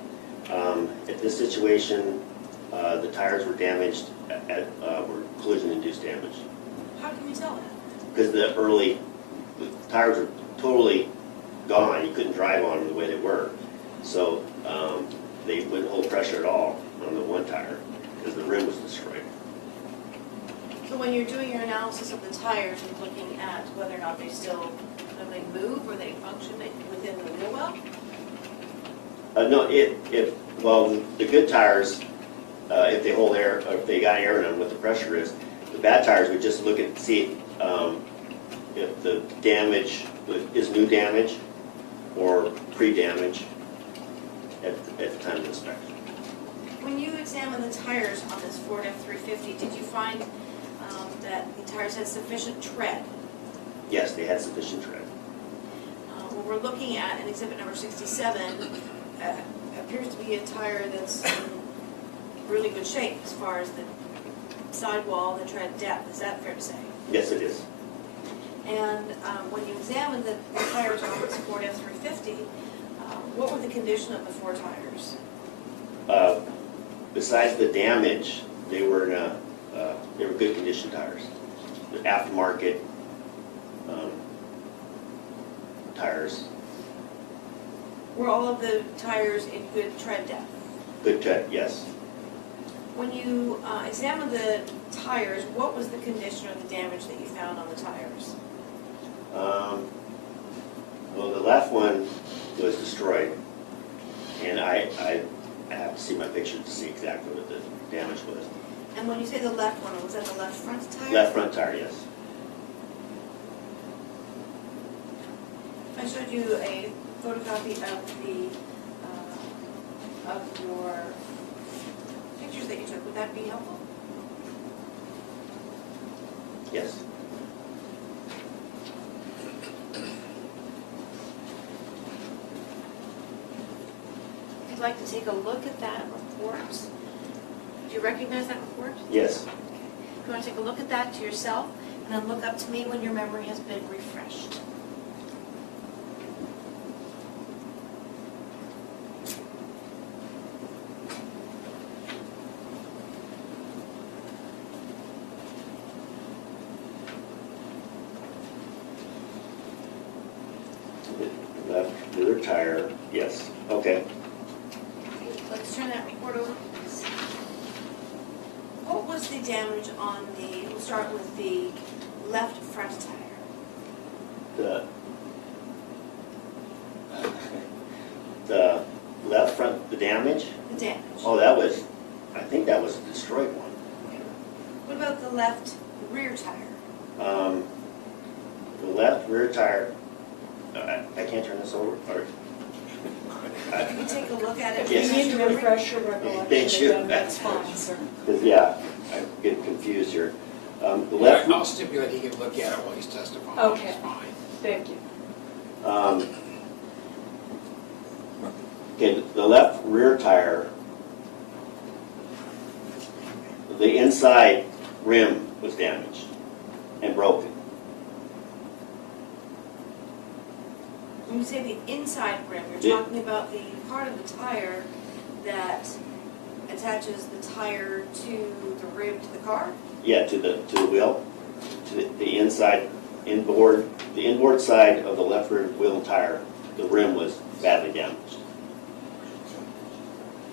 at this situation, the tires were damaged, were collision-induced damage. How can you tell that? Because the tires were totally gone, you couldn't drive on them the way they were. So they wouldn't hold pressure at all on the one tire because the rim was destroyed. So when you're doing your analysis of the tires and looking at whether or not they still, whether they move or they function within the wheel well? No, well, the good tires, if they hold air, or if they got air in them, what the pressure is. The bad tires, we just look at, see if the damage is new damage or pre-damage at the time of inspection. When you examine the tires on this Ford F-350, did you find that the tires had sufficient tread? Yes, they had sufficient tread. What we're looking at in exhibit number 67 appears to be a tire that's in really good shape as far as the sidewall, the tread depth. Is that fair to say? Yes, it is. And when you examine the tires on this Ford F-350, what were the condition of the four tires? Besides the damage, they were good condition tires. The aftermarket tires, Were all of the tires in good tread depth? good tread, yes. When you examined the tires, what was the condition or the damage that you found on the tires? Well, the left one was destroyed, and I have to see my picture to see exactly what the damage was. And when you say the left one, was that the left front tire? Left front tire, yes. If I showed you a photocopy of your pictures that you took, would that be helpful? Yes. If you'd like to take a look at that report, do you recognize that report? Yes. If you want to take a look at that to yourself, and then look up to me when your memory has been refreshed. Left rear tire, yes. Okay. Let's turn that report over, please. What was the damage on the, we'll start with the left front tire. The left front, the damage? The damage. Oh, that was, I think that was a destroyed one. What about the left rear tire? The left rear tire, I can't turn this over, or? Can you take a look at it? You Yes. need to refresh your recollection Thank you. again, that's fine, sir. Yeah, I get confused here. The left, I'll stipulate he can look at it while he's testifying. Okay. It's fine. Thank you. okay, the left rear tire, the inside rim was damaged and broken. When you say the inside rim, Yeah. you're talking about the part of the tire that attaches the tire to the rim to the car? Yeah, to the wheel, to the inside, the inboard side of the left rear wheel tire, the rim was badly damaged.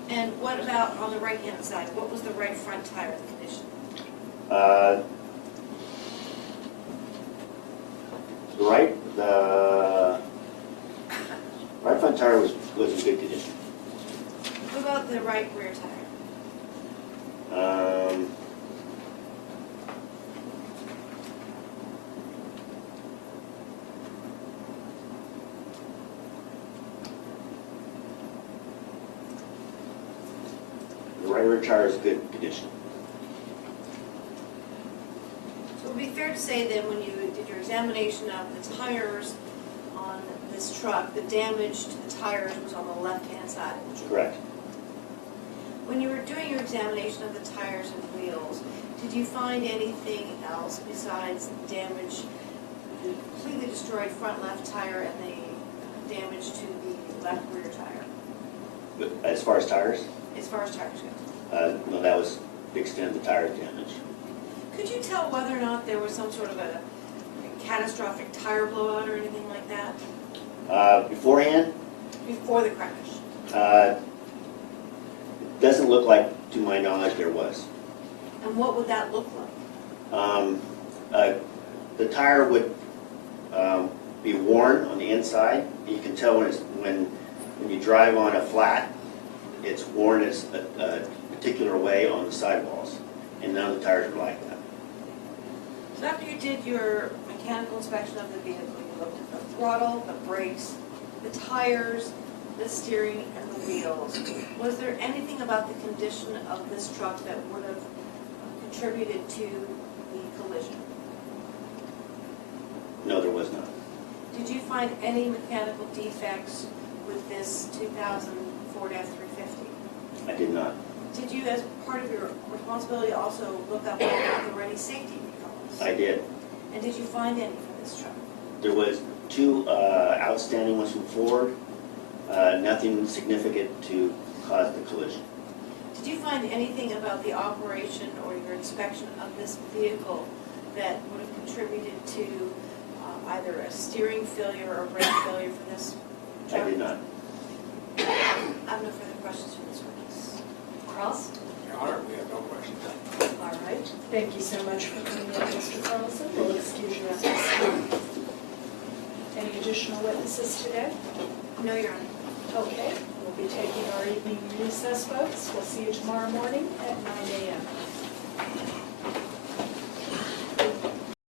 And what about on the right-hand side? What was the right front tire condition? The right front tire was in good condition. What about the right rear tire? The right rear tire is good condition. So it would be fair to say then when you did your examination of the tires on this truck, the damage to the tires was on the left-hand side of the truck? Correct. When you were doing your examination of the tires and wheels, did you find anything else besides damage, the completely destroyed front left tire and the damage to the left rear tire, But as far as tires, as far as tires go? no, that was the extent of the tire damage. Could you tell whether or not there was some sort of a catastrophic tire blowout or anything like that Beforehand, before the crash? Doesn't look like, to my knowledge, there was. And what would that look like? The tire would be worn on the inside. You can tell when you drive on a flat, it's worn as a particular way on the sidewalls, and none of the tires were like that. So after you did your mechanical inspection of the vehicle, you looked at the throttle, the brakes, the tires, the steering, and the wheels. Was there anything about the condition of this truck that would have contributed to the collision? No, there was not. Did you find any mechanical defects with this 2000 Ford F-350? I did not. Did you, as part of your responsibility, also look up whether there were any safety recalls? I did. And did you find any for this truck? There was 2 outstanding ones from Ford, nothing significant to cause the collision. Did you find anything about the operation or your inspection of this vehicle that would have contributed to either a steering failure or brake failure for this truck? I did not. I have no further questions for this witness. Cross? Your Honor, we have no questions. All right. Thank you so much for coming in, Mr. Carlson. We'll excuse you at this time. Any additional witnesses today? No, Your Honor. Okay, we'll be taking our evening recess, folks. We'll see you tomorrow morning at 9 a.m.